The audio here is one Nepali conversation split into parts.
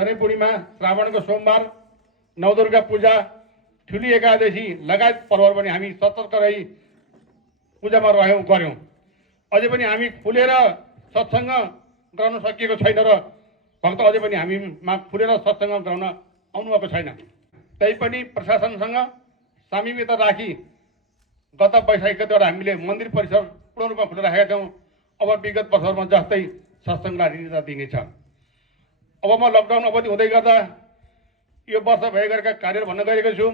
शनि पूर्णिमा, श्रावणको सोमबार, नवदुर्गा पूजा, ठुली एकादशी लगायत पर्वहरू पनि हामी सतर्क रही पूजामा गऱ्यौँ। अझै पनि हामी खुलेर सत्सङ्ग गराउन सकिएको छैन र भक्त अझै पनि हामीमा खुलेर सत्सङ्ग गराउन आउनुभएको छैन। तैपनि प्रशासनसँग सामिप्यता राखी गत वैशाख गतेबाट हामीले मन्दिर परिसर पूर्ण रूपमा खुलेर राखेका छौँ। अब विगत वर्षहरूमा जस्तै सत्सङ्गलाई मान्यता दिनेछ। अब म लकडाउन अवधि हुँदै गर्दा यो वर्ष भए गरेका कार्यहरू भन्न गएको छु।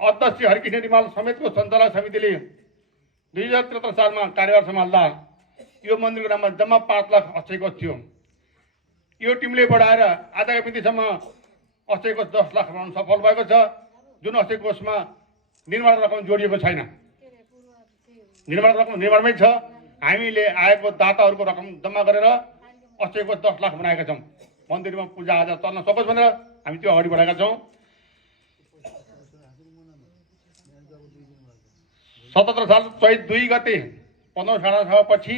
अध्यक्ष हरिकृष्ण रिमाल समेतको सञ्चालक समितिले 2073 सालमा कार्यभार सम्हाल्दा यो मन्दिरको नाममा जम्मा 5 लाख अक्षय कोष थियो। यो टिमले बढाएर आजका मितिसम्म अक्षय कोष 10 लाख बनाउन सफल भएको छ, जुन अक्षय कोषमा निर्माण रकम जोडिएको छैन। निर्माण रकम निर्माणमै छ। हामीले आएको दाताहरूको रकम जम्मा गरेर अक्षय कोष 10 लाख बनाएका छौँ। मन्दिरमा पूजा आजा चल्न सकोस् भनेर हामी त्यो अगाडि बढाएका छौँ। 77 साल चैत 2 गते 15 साढा पछि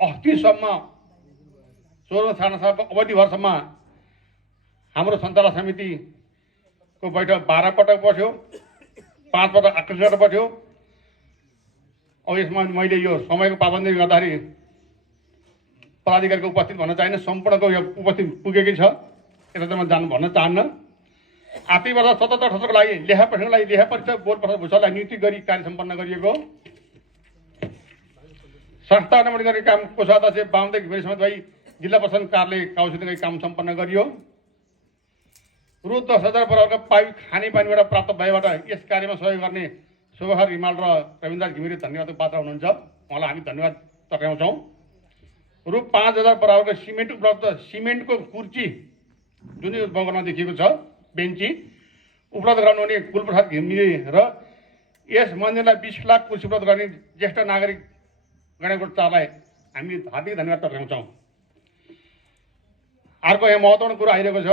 अस्तिसम्म 16 साढा अवधिभरसम्म हाम्रो सञ्चालक समितिको बैठक 12 पटक बस्यो, 5 पटक आकर्षण गरेर बस्यो। अब यसमा मैले यो समयको पाबन्दी गर्दाखेरि पदाधिकारीको उपस्थित भन्न चाहिने, सम्पूर्णको यो उपस्थित पुगेकै छ। यता चाहिँ म भन्न चाहन्न। आर्थिक वर्ष 77-78 लागि लेखा परीक्षणको लागि लेखा परीक्षक बोर्ड प्रशासक भूषालाई नियुक्ति गरी कार्य सम्पन्न गरिएको। संस्था अनुमति गर्ने काम कोषाध्यक्ष वामदेव घिमिरे समेत भई जिल्ला प्रशासन कार्यालय काउन्सिलले काम सम्पन्न गरियो। रु 10,000 बराबरको पाइप खानेपानीबाट प्राप्त भएबाट यस कार्यमा सहयोग गर्ने शोभा रिमाल र रविन्द्र घिमिरे धन्यवादको पात्र हुनुहुन्छ। उहाँलाई हामी धन्यवाद टक्राउँछौँ। रु 5,000 बराबरको सिमेन्ट उपलब्ध, सिमेन्टको कुर्ची जुन यो बगरमा देखिएको छ बेन्ची उपलब्ध गराउनुहुने कुलप्रसाद घिमिरे र यस मन्दिरलाई 20 लाख कुर्सी उपलब्ध गर्ने ज्येष्ठ नागरिक गणेश चारलाई हामी हार्दिक धन्यवाद टक्राउँछौँ। अर्को यहाँ महत्त्वपूर्ण कुरो आइरहेको छ।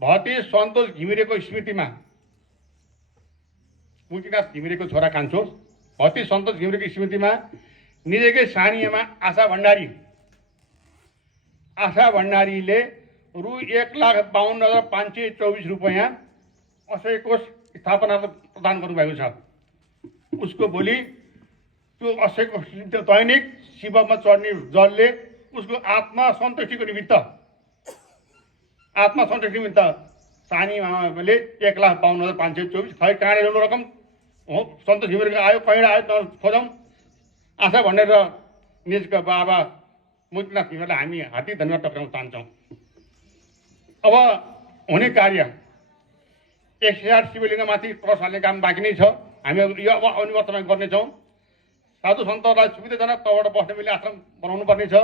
भती सन्तोष घिमिरेको स्मृतिमा मुक्तिनाथ घिमिरेको छोरा कान्छो भती सन्तोष घिमिरेको स्मृतिमा निजकै सानीमा आशा भण्डारीले रु 1,52,524 रुपियाँ अक्षय कोष स्थापना प्रदान गर्नुभएको छ। उसको भोलि त्यो अक्षय कोष दैनिक शिवमा चढ्ने जलले उसको आत्मा सन्तुष्टिको निमित्त सानी मामाले 1,52,524 खै कहाँबाट ल्याउनु रकम हो। सन्तोष घिमिरेको आयो, कहीँ आयो खोजौँ। आशा भनेर निजका बाबा मुक्तिनाथ घिमिरेलाई हामी हार्दिक धन्यवाद टक्राउन चाहन्छौँ। अब हुने कार्य 100 शिवलिङ्गमाथि कलश हाल्ने काम बाँकी नै छ। हामी यो अब आउने वर्षमा गर्नेछौँ। साधु सन्तहरूलाई सुविधाजनक तलबाट बस्ने मिल्ने आश्रम बनाउनु पर्ने छ।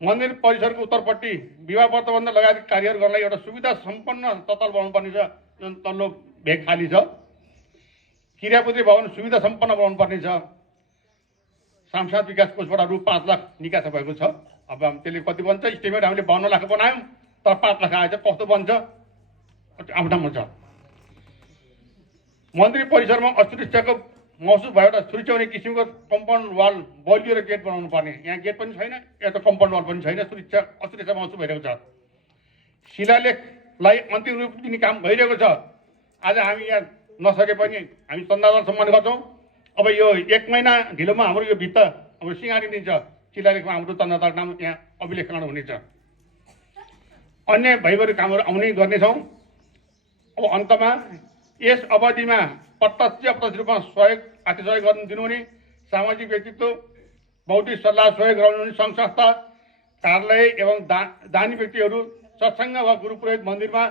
मन्दिर परिसरको उत्तरपट्टि विवाह व्रतबन्ध लगायत कार्यहरू गर्नलाई एउटा सुविधा सम्पन्न तत्काल बनाउनु पर्ने छ। जुन तल्लो भेग खाली छ। क्रियापुत्री भवन सुविधा सम्पन्न बनाउनु पर्ने छ। सांसद विकास कोषबाट रु 5 लाख निकास भएको छ। अब त्यसले कति बन्छ? इस्टिमेट हामीले 52 लाख बनायौँ, तर 5 लाख आएछ। कस्तो बन्छ आफ्नो ठाउँमा छ। मन्दिर परिसरमा असुरक्षाको महसुस भएर सुरक्षाउने किसिमको कम्पाउन्ड वाल बलियो र गेट बनाउनु पर्ने। यहाँ गेट पनि छैन, एउटा कम्पाउन्ड वाल पनि छैन। असुरक्षा महसुस भइरहेको छ। शिलालेखलाई अन्तिम रूप दिने काम भइरहेको छ। आज हामी यहाँ नसके पनि हामी चन्दादार सम्मान गर्छौँ। अब यो 1 महिना ढिलोमा हाम्रो यो भित्ता अब सिँगारिदिन्छ। शिलालेखमा हाम्रो चन्दादार नाम यहाँ अभिलेखन हुनेछ। अन्य भइगएको कामहरू आउने गर्नेछौँ। अब अन्तमा यस अवधिमा प्रत्यक्ष अप्रत्यक्ष रूपमा आर्थिक सहयोग गर्नु दिनुहुने सामाजिक व्यक्तित्व, बौद्धिक सल्लाह सहयोग गराउनुहुने सङ्घ संस्था, कार्यालय एवं दानी व्यक्तिहरू, सत्सङ्ग वा गुरु पुरोहित, मन्दिरमा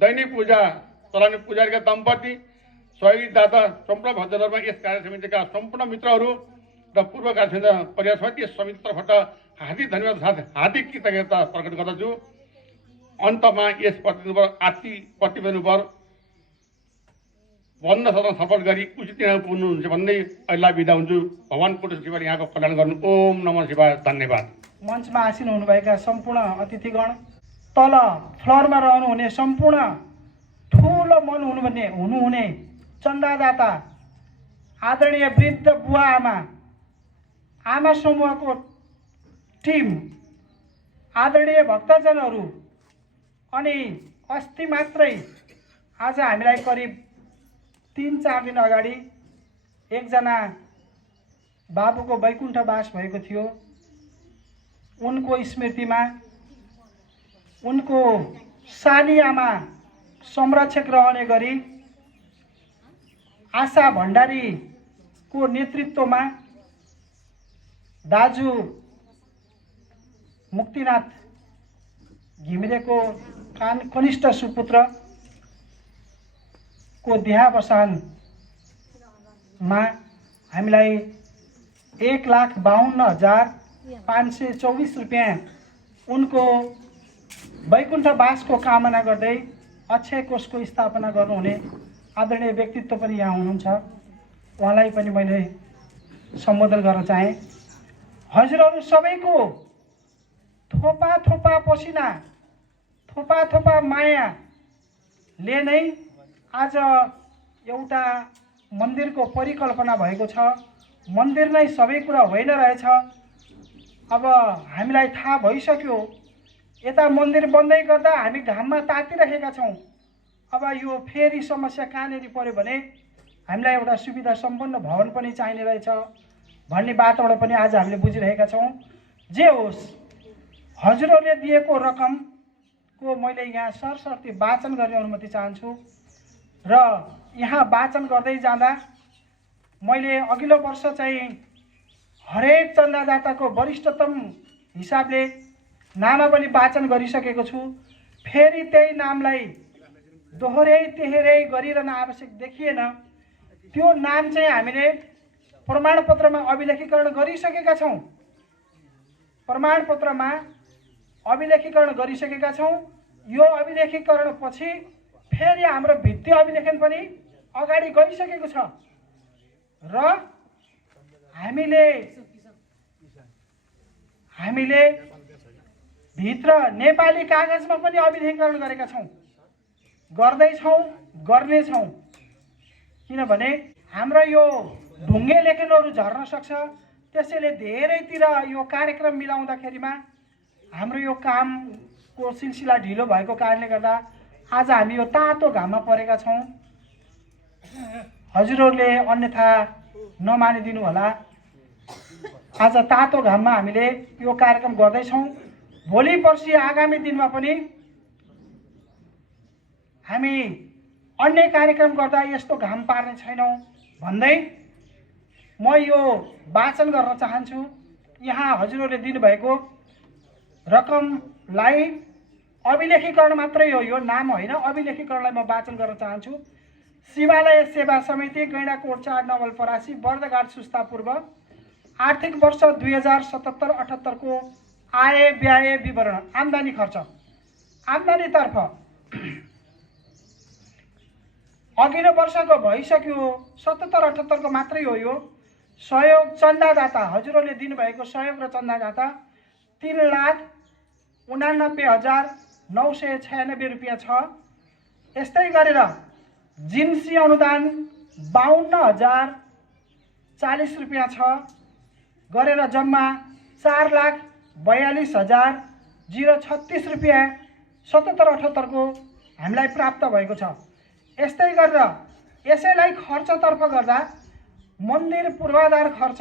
दैनिक पूजा चलाउने पुजारीका दम्पति, सहयोगी दाता, सम्पूर्ण भक्तजनमा यस कार्य समितिका सम्पूर्ण मित्रहरू र पूर्व कार्य समिति परिवार समेत यस समिति तर्फबाट हार्दिक धन्यवाद साथ हार्दिक कृतज्ञता प्रकट गर्दछु। अन्तमा यस प्रतिनिधिपर भन्न सदन सफल गरी उचित पुग्नुहुन्छ भन्दै अहिले बिदा हुन्छु। भगवान पुरुष शिवले यहाँको कल्याण गर्नु। ओम नमः शिवाय। धन्यवाद। मञ्चमा आसीन हुनुभएका सम्पूर्ण अतिथिगण, तल फ्लोरमा रहनुहुने सम्पूर्ण ठुलो मन हुनुहुने चन्दादाता, आदरणीय वृद्ध बुवा आमा समूहको टिम, आदरणीय भक्तजनहरू, अनि अस्ति मात्रै आज हामीलाई करिब 3-4 दिन अगाडि एकजना बाबुको वैकुण्ठवास भएको थियो। उनको स्मृतिमा उनको सानी आमा संरक्षक रहने गरी आशा भण्डारीको नेतृत्वमा दाजु मुक्तिनाथ घिमिरेको कनिष्ठ सुपुत्र को देहावसानमा हामीलाई 1,52,524 रुपियाँ उनको वैकुण्ठवासको कामना गर्दै अक्षय कोषको स्थापना गर्नुहुने आदरणीय व्यक्तित्व पनि यहाँ हुनुहुन्छ। उहाँलाई पनि मैले सम्बोधन गर्न चाहे। हजुरहरू सबैको थोपा थोपा पसिना, थोपा थोपा मायाले नै आज एउटा मन्दिरको परिकल्पना भएको छ। मन्दिर नै सबै कुरा होइन रहेछ। अब हामीलाई थाहा भइसक्यो, यता मन्दिर बन्दै गर्दा हामी घाममा तातिरहेका छौँ। अब यो फेरि समस्या कहाँनिर पर्यो भने हामीलाई एउटा सुविधा सम्पन्न भवन पनि चाहिने रहेछ भन्ने बातबाट पनि आज हामीले बुझिरहेका छौँ। जे होस्, हजुरहरूले दिएको रकमको मैले यहाँ सरसर्ती वाचन गर्ने अनुमति चाहन्छु। र यहाँ वाचन गर्दै जाँदा मैले अघिल्लो वर्ष चाहिँ हरेक चन्दादाताको वरिष्ठतम हिसाबले नामावली वाचन गरिसकेको छु। फेरि त्यही नामलाई दोहोर्याइ तेहोर्याइ गरिरहन आवश्यक देखिएन। त्यो नाम चाहिँ हामीले प्रमाणपत्रमा अभिलेखीकरण गरिसकेका छौँ। प्रमाणपत्रमा अभिलेखीकरण गरिसकेका छौँ। यो अभिलेखीकरण पछि फेरि हाम्रो भित्ति अभिलेखन पनि अगाडि गइसकेको छ र हामीले भित्र नेपाली कागजमा पनि अभिलेखीकरण गरेका छौँ, गर्दैछौँ, गर्नेछौँ। किनभने हाम्रो यो ढुङ्गे लेखनहरू झर्न सक्छ। त्यसैले धेरैतिर यो कार्यक्रम मिलाउँदाखेरिमा हाम्रो यो कामको सिलसिला ढिलो भएको कारणले गर्दा आज हामी यो तातो घाममा परेका छौँ। हजुरहरूले अन्यथा नमानिदिनु होला। आज तातो घाममा हामीले यो कार्यक्रम गर्दैछौँ। भोलि पर्सि आगामी दिनमा पनि हामी अन्य कार्यक्रम गर्दा यस्तो घाम पार्ने छैनौँ भन्दै म यो वाचन गर्न चाहन्छु। यहाँ हजुरहरूले दिनुभएको रकमलाई अभिलेखीकरण मात्रै हो, यो नाम होइन, अभिलेखीकरणलाई म वाचन गर्न चाहन्छु। शिवालय सेवा समिति गैंडाकोट 4 नवलपरासी बर्दघाट सुस्ता पूर्व आर्थिक वर्ष 2077-78 को आय व्यय विवरण। आम्दानी खर्च, आम्दानीतर्फ अघिल्लो वर्षको भइसक्यो, 77-78 को मात्रै हो। यो सहयोग चन्दादाता हजुरहरूले दिनुभएको सहयोग र चन्दादाता 3,89,996 रुपियाँ छ। यस्तै गरेर जिन्सी अनुदान 52,040 रुपियाँ छ गरेर जम्मा 4,42,036 रुपियाँ 77-78 को हामीलाई प्राप्त भएको छ। यस्तै गरेर यसैलाई खर्चतर्फ गर्दा मन्दिर पूर्वाधार खर्च,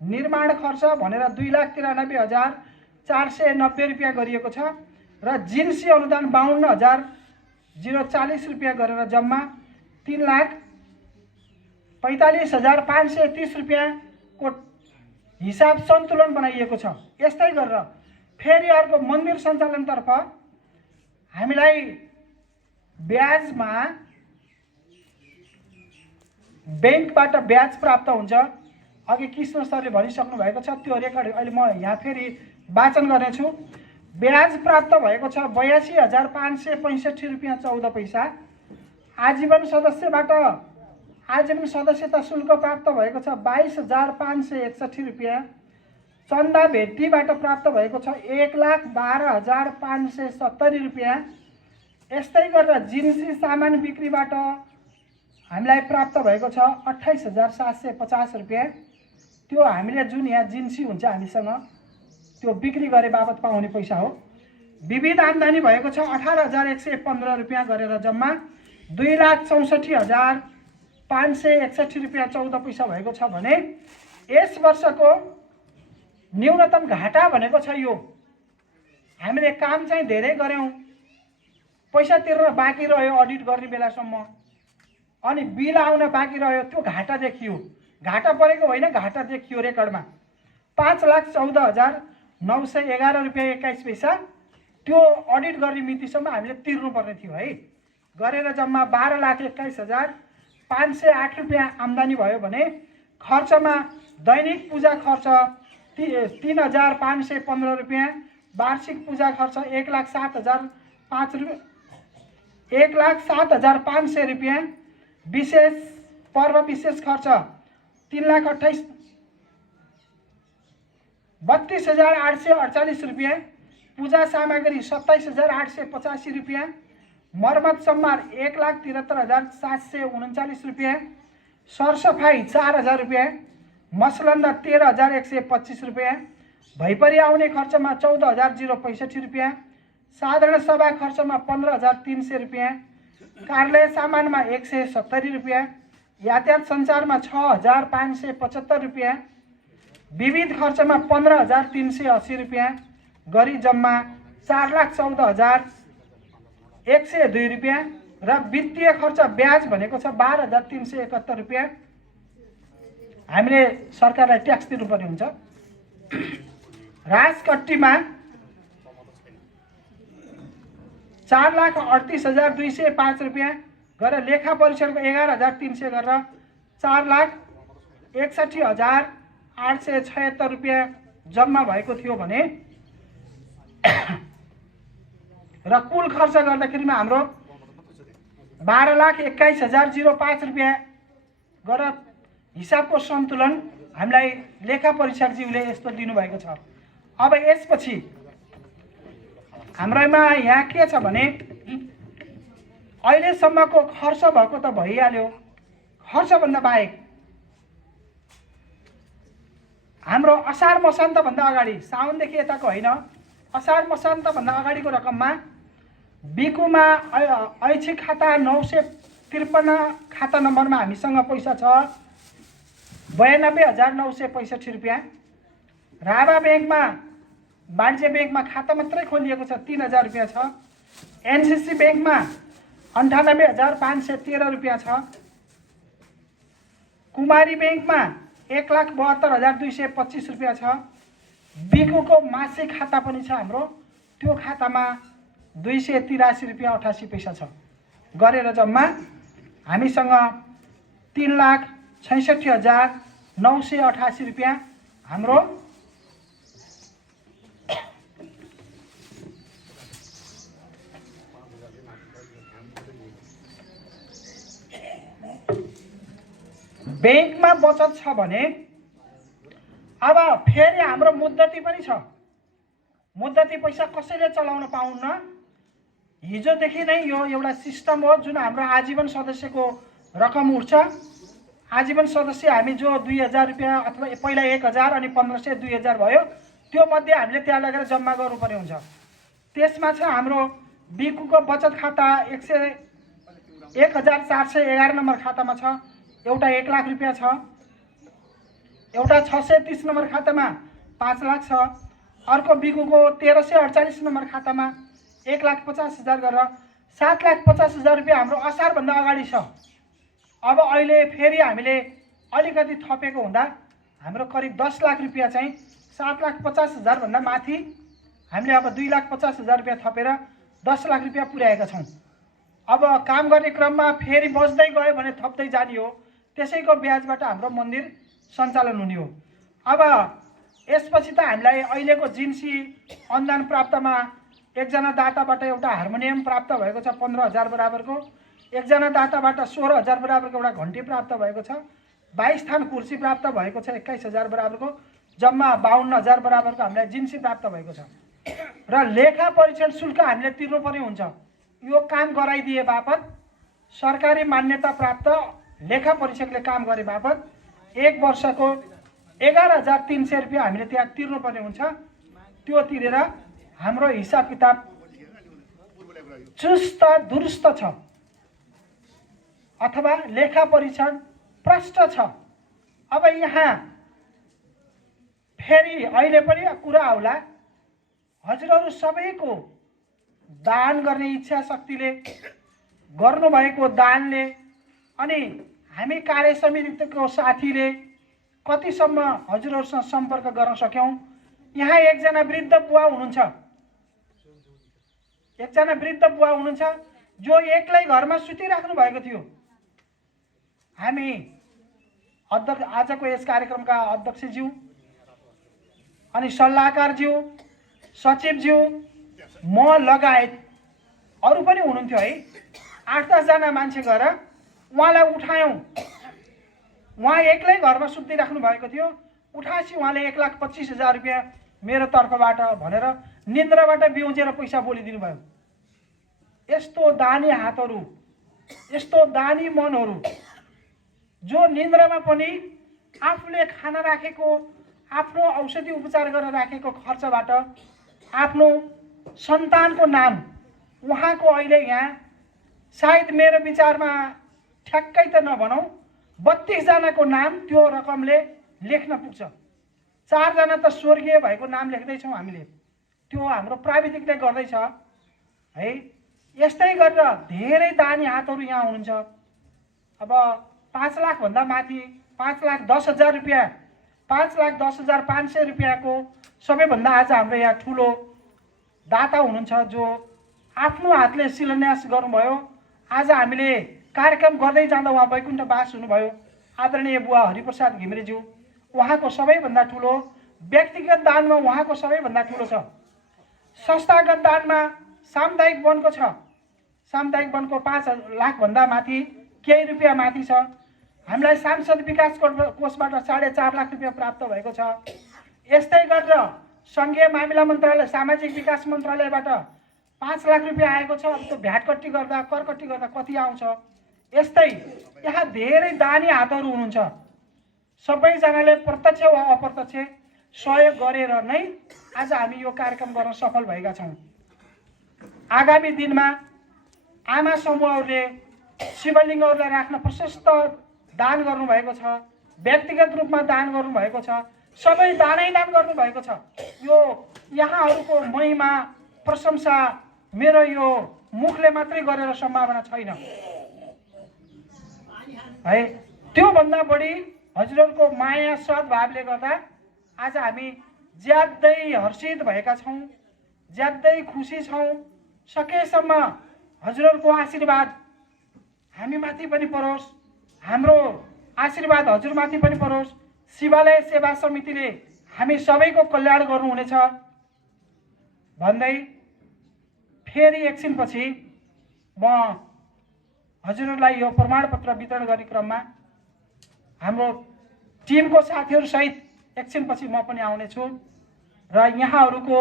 निर्माण खर्च भनेर 2,93,490 रुपियाँ गरिएको छ र जिन्सी अनुदान 52,040 रुपियाँ गरेर जम्मा 3,45,530 रुपियाँ को हिसाब सन्तुलन बनाइएको छ। यस्तै गरेर फेरि अर्को मन्दिर सञ्चालनतर्फ हामीलाई ब्याजमा ब्याङ्कबाट ब्याज प्राप्त हुन्छ। अघि कृष्ण सरले भनिसक्नु भएको छ, त्यो रेकर्ड अहिले म यहाँ फेरि वाचन गर्नेछु। ब्याज प्राप्त भएको छ 82,565 रुपियाँ 14 पैसा। आजीवन सदस्यता शुल्क प्राप्त भएको छ 22,561 रुपियाँ। चन्दा भेटीबाट प्राप्त भएको छ 1,12,570 रुपियाँ। यस्तै गरेर जिन्सी सामान बिक्रीबाट हामीलाई प्राप्त भएको छ 28,750 रुपियाँ। त्यो हामीले जुन यहाँ जिन्सी हुन्छ हामीसँग त्यो बिक्री गरे बापत पाउने पैसा हो। विविध आम्दानी भएको छ 18,115 रुपियाँ गरेर जम्मा 2,64,561 रुपियाँ 14 पैसा भएको छ भने यस वर्षको न्यूनतम घाटा भनेको छ यो। हामीले काम चाहिँ धेरै गऱ्यौँ, पैसा तिर्न बाँकी रह्यो अडिट गर्ने बेलासम्म, अनि बिल आउन बाँकी रह्यो, त्यो घाटा देखियो। घाटा परेको होइन, घाटा देखियो रेकर्डमा। 5,14,911 रुपियाँ 21 पैसा त्यो अडिट गर्ने मितिसम्म हामीले तिर्नुपर्ने थियो है। गरेर जम्मा 12,21,508 रुपियाँ आम्दानी भयो भने खर्चमा दैनिक पूजा खर्च 3,515 रुपियाँ, वार्षिक पूजा खर्च 1,07,500 रुपियाँ, विशेष पर्व विशेष खर्च 3,32,848 रुपियाँ, पूजा सामग्री 27,885 रुपियाँ, मर्मत सम्मार 1,73,739 रुपियाँ, सरसफाई 4,000 रुपियाँ, मसलन्दा 13,125 रुपियाँ, भैपरी आउने खर्चमा 14,065 रुपियाँ, साधारण सभा खर्चमा 15,300 रुपियाँ, कार्यालय सामानमा 170 रुपियाँ, यातायात सञ्चारमा 6,575 रुपियाँ, विविध खर्चमा 15,380 रुपियाँ गरी जम्मा 4,14,102 रुपियाँ र वित्तीय खर्च ब्याज भनेको छ 12,371 रुपियाँ हामीले सरकारलाई ट्याक्स दिनुपर्ने हुन्छ। राजकट्टीमा 4,38,205 रुपियाँ गरेर लेखा परीक्षणको 11,300 गरेर 4,61,876 रुपियाँ जम्मा भएको थियो भने र कुल खर्च गर्दाखेरिमा हाम्रो 12,21,005 रुपियाँ गरेर हिसाबको सन्तुलन हामीलाई लेखा परीक्षकज्यूले यस्तो दिनुभएको छ। अब यसपछि हाम्रोमा यहाँ के छ भने अहिलेसम्मको खर्च भएको त भइहाल्यो, खर्चभन्दा बाहेक हाम्रो असार मसान्तभन्दा अगाडि, साउनदेखि यताको होइन, असार मसान्तभन्दा अगाडिको रकममा बिकुमा ऐच्छिक खाता 953 खाता नम्बरमा हामीसँग पैसा छ 92,965 रुपियाँ। राभा ब्याङ्कमा, वाणिज्य ब्याङ्कमा खाता मात्रै खोलिएको छ 3,000 रुपियाँ छ। एनसिसी ब्याङ्कमा 98,513 रुपियाँ छ। कुमारी ब्याङ्कमा 1,72,225 रुपियाँ छ। बिकुको मासिक खाता पनि छ हाम्रो, त्यो खातामा 283 रुपियाँ 88 पैसा छ गरेर जम्मा हामीसँग 3,66,988 रुपियाँ हाम्रो ब्याङ्कमा बचत छ भने अब फेरि हाम्रो मुद्दती पनि छ। मुद्दती पैसा कसैले चलाउन पाउन्न। हिजोदेखि नै यो एउटा सिस्टम हो जुन हाम्रो आजीवन सदस्यको रकम उठ्छ। आजीवन सदस्य हामी जो 2,000 रुपियाँ अथवा पहिला 1,000 अनि 1,500 2,000 भयो, त्यो मध्ये हामीले त्यहाँ लगेर जम्मा गर्नुपर्ने हुन्छ। त्यसमा छ हाम्रो बिकुको बचत खाता 1,411 नम्बर खातामा छ, एउटा 1 लाख रुपियाँ छ। एउटा 630 नम्बर खातामा 5 लाख छ। अर्को बिकुको 1348 नम्बर खातामा 1,50,000 गरेर 7,50,000 रुपियाँ हाम्रो असारभन्दा अगाडि छ। अब अहिले फेरि हामीले अलिकति थपेको हुँदा हाम्रो करिब 10 लाख रुपियाँ चाहिँ 7,50,000 भन्दा माथि हामीले अब 2,50,000 रुपियाँ थपेर 10 लाख रुपियाँ पुर्याएका छौँ। अब काम गर्ने क्रममा फेरि बच्दै गयो भने थप्दै जाने हो, त्यसैको ब्याजबाट हाम्रो मन्दिर सञ्चालन हुने हो। अब यसपछि त हामीलाई अहिलेको जिन्सी अनुदान प्राप्तमा एकजना दाताबाट एउटा हार्मोनियम प्राप्त भएको छ 15,000 बराबरको, एकजना दाताबाट 16,000 बराबरको एउटा घन्टी प्राप्त भएको छ, 22 थान कुर्सी प्राप्त भएको छ 21,000 बराबरको, जम्मा 52,000 बराबरको हामीलाई जिन्सी प्राप्त भएको छ। र लेखा परीक्षण शुल्क हामीले तिर्नुपर्ने हुन्छ। यो काम गराइदिए बापत सरकारी मान्यता प्राप्त लेखा परीक्षकले काम गरे बापत 1 वर्षको 11,300 रुपियाँ हामीले त्यहाँ तिर्नुपर्ने हुन्छ। त्यो तिरेर हाम्रो हिसाब किताब चुस्त दुरुस्त छ अथवा लेखा परीक्षण प्रष्ट छ। अब यहाँ फेरि अहिले पनि कुरा आउला, हजुरहरू सबैको दान गर्ने इच्छा शक्तिले, गर्नुभएको दानले अनि हामी कार्य समितिको साथीले कतिसम्म हजुरहरूसँग सम्पर्क गर्न सक्यौँ। यहाँ एकजना वृद्ध बुवा हुनुहुन्छ, एकजना वृद्ध बुवा हुनुहुन्छ जो एक्लै घरमा सुतिराख्नु भएको थियो। हामी अध्यक्ष, आजको यस कार्यक्रमका अध्यक्षज्यू अनि सल्लाहकारज्यू, सचिवज्यू, म लगायत अरू पनि हुनुहुन्थ्यो है। 8-10 जना मान्छे गएर उहाँलाई उठायौँ। उहाँ एक्लै घरमा सुतिराख्नु भएको थियो। उठाएपछि उहाँले 1,25,000 रुपियाँ मेरो तर्फबाट भनेर निन्द्राबाट बिउजेर पैसा बोलिदिनु भयो। यस्तो दानी हातहरू, यस्तो दानी मनहरू जो निन्द्रामा पनि आफूले खाना राखेको, आफ्नो औषधि उपचार गरेर राखेको खर्चबाट आफ्नो सन्तानको नाम, उहाँको अहिले यहाँ सायद मेरो विचारमा ठ्याक्कै त नभनौँ 32 जनाको नाम त्यो रकमले लेख्न पुग्छ। 4 जना त स्वर्गीय भएको नाम लेख्दैछौँ हामीले, त्यो हाम्रो प्राविधिकले गर्दैछ है। यस्तै गरेर धेरै दानी हातहरू यहाँ हुनुहुन्छ। अब 5 लाखभन्दा माथि 5,10,000 रुपियाँ, 5,10,500 रुपियाँको सबैभन्दा आज हाम्रो यहाँ ठुलो दाता हुनुहुन्छ जो आफ्नो हातले शिलान्यास गर्नुभयो। आज हामीले कार्यक्रम गर्दै जाँदा उहाँ वैकुण्ठवास हुनुभयो, आदरणीय बुवा हरिप्रसाद घिमिरेज्यू। उहाँको सबैभन्दा ठुलो, व्यक्तिगत दानमा उहाँको सबैभन्दा ठुलो छ। संस्थागत दानमा सामुदायिक वनको छ। सामुदायिक वनको 5 लाखभन्दा माथि केही रुपियाँ माथि छ। हामीलाई सांसद विकास कोषबाट 4.5 लाख रुपियाँ प्राप्त भएको छ। यस्तै गरेर सङ्घीय मामिला मन्त्रालय, सामाजिक विकास मन्त्रालयबाट 5 लाख रुपियाँ आएको छ। अब त्यो भ्याटकट्टी गर्दा, करकट्टी गर्दा कति आउँछ। यस्तै यहाँ धेरै दानी हातहरू हुनुहुन्छ। सबैजनाले प्रत्यक्ष वा अप्रत्यक्ष सहयोग गरेर नै आज हामी यो कार्यक्रम गर्न सफल भएका छौँ। आगामी दिनमा आमा समूहहरूले शिवलिङ्गहरूलाई राख्न प्रशस्त दान गर्नुभएको छ, व्यक्तिगत रूपमा दान गर्नुभएको छ, सबै दानै दान गर्नुभएको छ। यो यहाँहरूको महिमा प्रशंसा मेरो यो मुखले मात्रै गरेर सम्भावना छैन है। त्योभन्दा बढी हजुरहरूको माया सद्भावले गर्दा आज हामी ज्यादै हर्षित भएका छौँ, ज्यादै खुसी छौँ। सकेसम्म हजुरहरूको आशीर्वाद हामीमाथि पनि परोस्, हाम्रो आशीर्वाद हजुरमाथि पनि परोस्। शिवालय सेवा समितिले हामी सबैको कल्याण गर्नुहुनेछ भन्दै फेरि एकछिनपछि म हजुरहरूलाई यो प्रमाणपत्र वितरण गर्ने क्रममा हाम्रो टिमको साथीहरू सहित एकछिनपछि म पनि आउनेछु र यहाँहरूको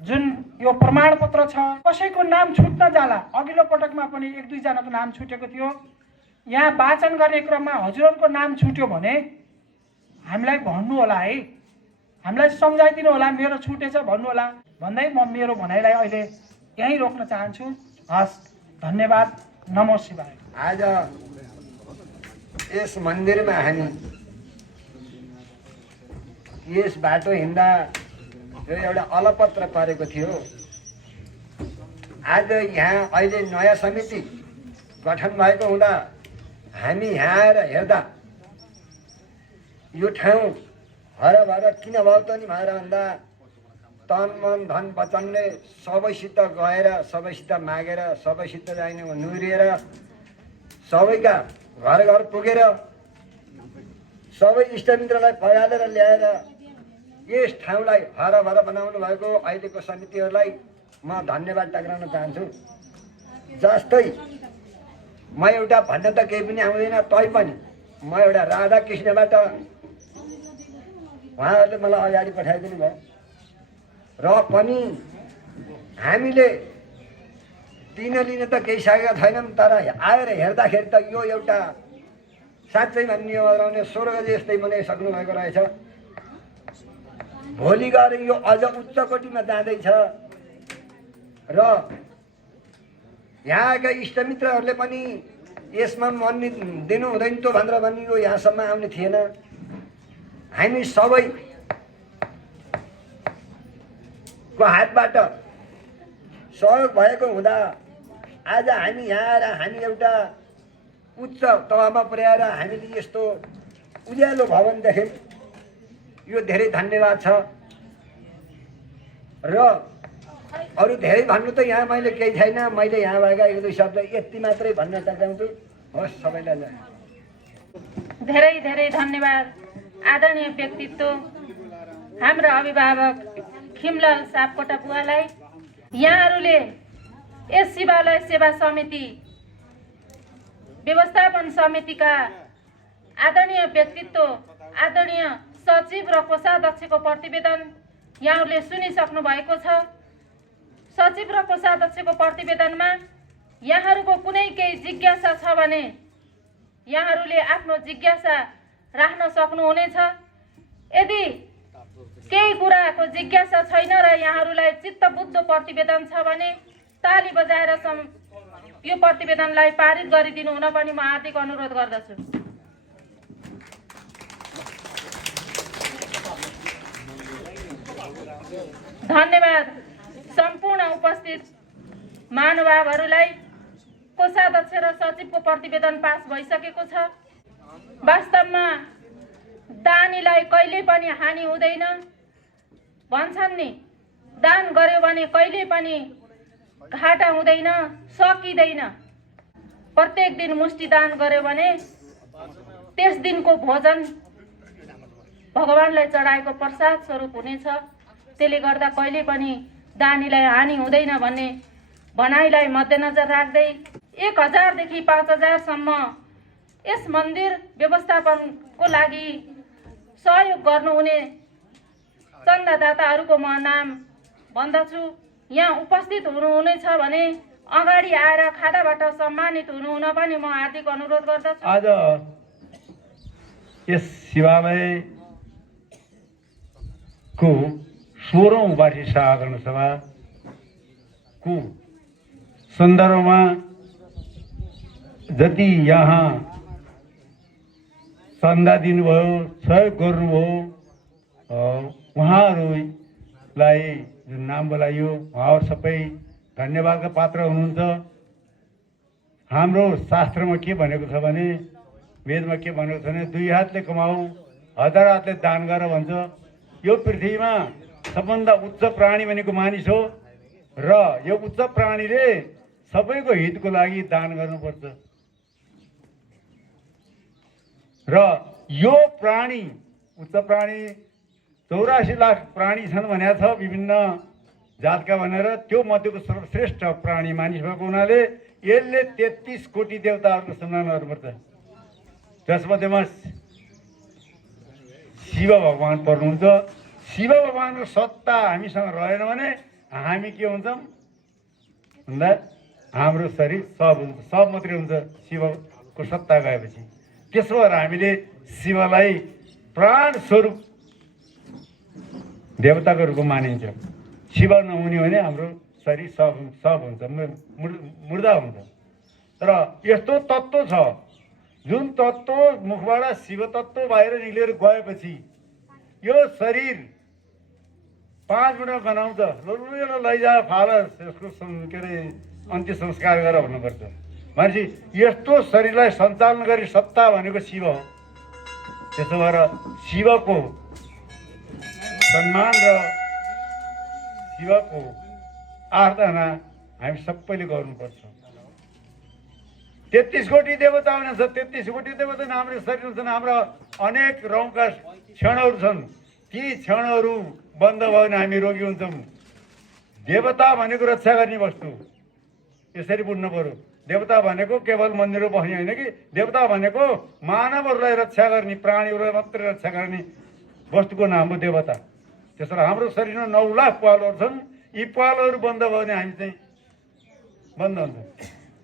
जुन यो प्रमाणपत्र छ कसैको नाम छुट्न जाला। अघिल्लो पटकमा पनि 1-2 जनाको नाम छुटेको थियो। यहाँ वाचन गर्ने क्रममा हजुरहरूको नाम छुट्यो भने हामीलाई भन्नु होला है, हामीलाई सम्झाइदिनु होला, मेरो छुटेछ भन्नु होला भन्दै म मेरो भनाइलाई अहिले यहीँ रोक्न चाहन्छु। हस्, धन्यवाद। नमो शिवाय। आज यस मन्दिरमा हामी यस बाटो हिँड्दा यो एउटा अलपत्र परेको थियो। आज यहाँ अहिले नयाँ समिति गठन भएको हुँदा हामी यहाँ आएर हेर्दा यो ठाउँ हरभर किन भयो त नि भनेर भन्दा तन मन धन वचनले सबैसित गएर, सबैसित मागेर, सबैसित जाने नुहाएर, सबैका घर घर पुगेर सबै इष्टमित्रलाई पगालेर ल्याएर यस ठाउँलाई हरभर बनाउनु भएको अहिलेको समितिहरूलाई म धन्यवाद टक्राउन चाहन्छु। जस्तै म एउटा भन्न त केही पनि आउँदैन, तैपनि म एउटा राधा कृष्णबाट उहाँहरूले मलाई अगाडि पठाइदिनु भयो र पनि हामीले दिन लिन त केही सकेका छैनौँ, तर आएर हेर्दाखेरि त यो एउटा साँच्चै भन्ने स्वर्ग जस्तै बनाइसक्नु भएको रहेछ। भोलि गएर यो अझ उच्च कोटीमा जाँदैछ र यहाँका इष्टमित्रहरूले पनि यसमा मन दिनु हुँदैन त्यो भनेर पनि यो यहाँसम्म आउने थिएन। हामी सबैको हातबाट सहयोग भएको हुँदा आज हामी यहाँ आएर हामी एउटा उच्च तहमा पुर्याएर हामीले यस्तो उज्यालो भवन देख्यौँ। यो धेरै धन्यवाद छ र अरू धेरै भन्नु त यहाँ मैले केही छैन। मैले यहाँ भएका एक दुई शब्द यति मात्रै भन्न चाहन्छु। हस्, सबैलाई धेरै धेरै धन्यवाद। आदरणीय व्यक्तित्व हाम्रो अभिभावक खिमलाल सापकोटा बुवालाई, यहाँहरूले यस शिवालय सेवा समिति व्यवस्थापन समितिका आदरणीय व्यक्तित्व आदरणीय सचिव र कोषाध्यक्षको प्रतिवेदन यहाँहरूले सुनिसक्नु भएको छ। सचिव र कोषाध्यक्षको प्रतिवेदनमा यहाँहरूको कुनै केही जिज्ञासा छ भने यहाँहरूले आफ्नो जिज्ञासा राख्न सक्नुहुनेछ। यदि केही कुराको जिज्ञासा छैन र यहाँहरूलाई चित्तबुद्ध प्रतिवेदन छ भने ताली बजाएर यो प्रतिवेदनलाई पारित गरिदिनु हुन पनि म हार्दिक अनुरोध गर्दछु। धन्यवाद। सम्पूर्ण उपस्थित महानुभावहरूलाई कोषाध्यक्ष र सचिवको प्रतिवेदन पास भइसकेको छ। वास्तवमा दानीलाई कहिले पनि हानि हुँदैन भन्छन् नि, दान गर्यो भने कहिले पनि घाटा हुँदैन, सकिँदैन। प्रत्येक दिन मुष्टि दान गर्यो भने त्यस दिनको भोजन भगवानलाई चढाएको प्रसाद स्वरूप हुनेछ। त्यसले गर्दा कहिले पनि दानीलाई हानि हुँदैन भन्ने भनाइलाई मध्यनजर राख्दै 1000 देखि 5000 सम्म यस मन्दिर व्यवस्थापनको लागि सहयोग गर्नुहुने चन्दादाताहरूको म नाम भन्दछु। यहाँ उपस्थित हुनुहुनेछ भने अगाडि आएर खाताबाट सम्मानित हुनुहुन पनि म हार्दिक अनुरोध गर्दछु। आज यस शिवालयको 16औं वार्षिक साधारण सभाको सन्दर्भमा जति यहाँ चन्दा दिनुभयो, सहयोग गर्नुभयो, उहाँहरूलाई जुन नाम बोलाइयो उहाँहरू सबै धन्यवादका पात्र हुनुहुन्छ। हाम्रो शास्त्रमा के भनेको छ भने, वेदमा के भनेको छ भने 2 हातले कमाऊ 1000 हातले दान गर भन्छ। यो पृथ्वीमा सबभन्दा उच्च प्राणी भनेको मानिस हो र यो उच्च प्राणीले सबैको हितको लागि दान गर्नुपर्छ। र यो प्राणी उच्च प्राणी 84 लाख प्राणी छन् भनेको छ विभिन्न जातका भनेर। त्यो मध्येको सर्वश्रेष्ठ प्राणी मानिस भएको हुनाले यसले 33 कोटी देवताहरूको सम्मान गर्नुपर्छ। त्यसमध्येमा शिव भगवान पर्नुहुन्छ। शिव भगवानको सत्ता हामीसँग रहेन भने हामी के हुन्छौँ भन्दा हाम्रो शरीर सब हुन्छ, सब मात्रै हुन्छ शिवको सत्ता गएपछि। त्यसो भएर हामीले शिवलाई प्राण स्वरूप देवताको रूपमा मानिन्छ। शिव नहुने भने हाम्रो शरीर सब हुन्छ, मुर्दा हुन्छ। तर यस्तो तत्त्व छ जुन तत्त्व मुखबाट शिव तत्त्व बाहिर निक्लेर गएपछि यो शरीर 5 मिनटमा गनाउँछ। लैजा फाल यसको के अरे अन्त्य संस्कार गर भन्नुपर्छ। मान्छे यस्तो शरीरलाई सञ्चालन गर्ने सत्ता भनेको शिव हो। त्यसो भएर शिवको सम्मान र शिवको आराधना हामी सबैले गर्नुपर्छ। 33 कोटी देवता हुनुहुन्छ। 33 कोटी देवता हाम्रो शरीर छन्। हाम्रो अनेक रौँका क्षणहरू छन्। ती क्षणहरू बन्द भयो भने हामी रोगी हुन्छौँ। देवता भनेको रक्षा गर्ने वस्तु, यसरी बुझ्नु पर्यो। देवता भनेको केवल मन्दिरमा बस्ने होइन कि, देवता भनेको मानवहरूलाई रक्षा गर्ने, प्राणीहरूलाई मात्रै रक्षा गर्ने वस्तुको नाम हो देवता। त्यसरी हाम्रो शरीरमा 9 लाख पालहरू छन्। यी पालहरू बन्द भयो भने हामी चाहिँ बन्द हुन्छ।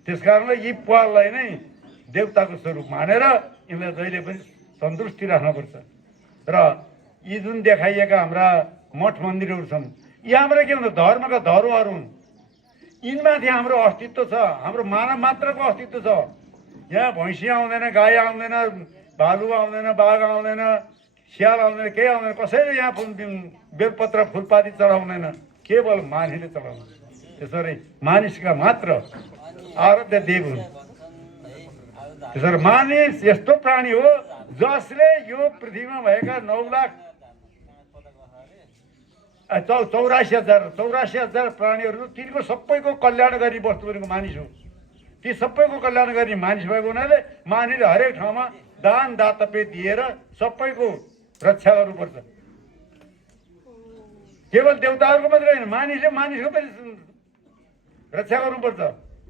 त्यस कारणले यी पाललाई नै देवताको स्वरूप मानेर यिनलाई जहिले पनि सन्तुष्टि राख्नुपर्छ। र यी जुन देखाइएका हाम्रा मठ मन्दिरहरू छन् यहाँबाट के भन्छ धर्मका धरोहर हुन्। यिनमाथि हाम्रो अस्तित्व छ, हाम्रो मानव मात्रको अस्तित्व छ। यहाँ भैँसी आउँदैन, गाई आउँदैन, भालु आउँदैन, बाघ आउँदैन, स्याल आउँदैन, केही आउँदैन। कसैले यहाँ बेलपत्र फुलपाती चढाउँदैन, केवल मानिसले चढाउँछ। त्यसरी मानिसका मात्र आराध्य देव हुन्। त्यसरी मानिस यस्तो प्राणी हो जसले यो पृथ्वीमा भएका 9,84,000 प्राणीहरू तिनको सबैको कल्याण गर्ने वस्तु भनेको मानिस हो। ती सबैको कल्याण गर्ने मानिस भएको हुनाले मानिसले हरेक ठाउँमा दान दातव्य दिएर सबैको रक्षा गर्नुपर्छ। केवल देवताहरूको मात्रै होइन, मानिसले मानिसको पनि रक्षा गर्नुपर्छ।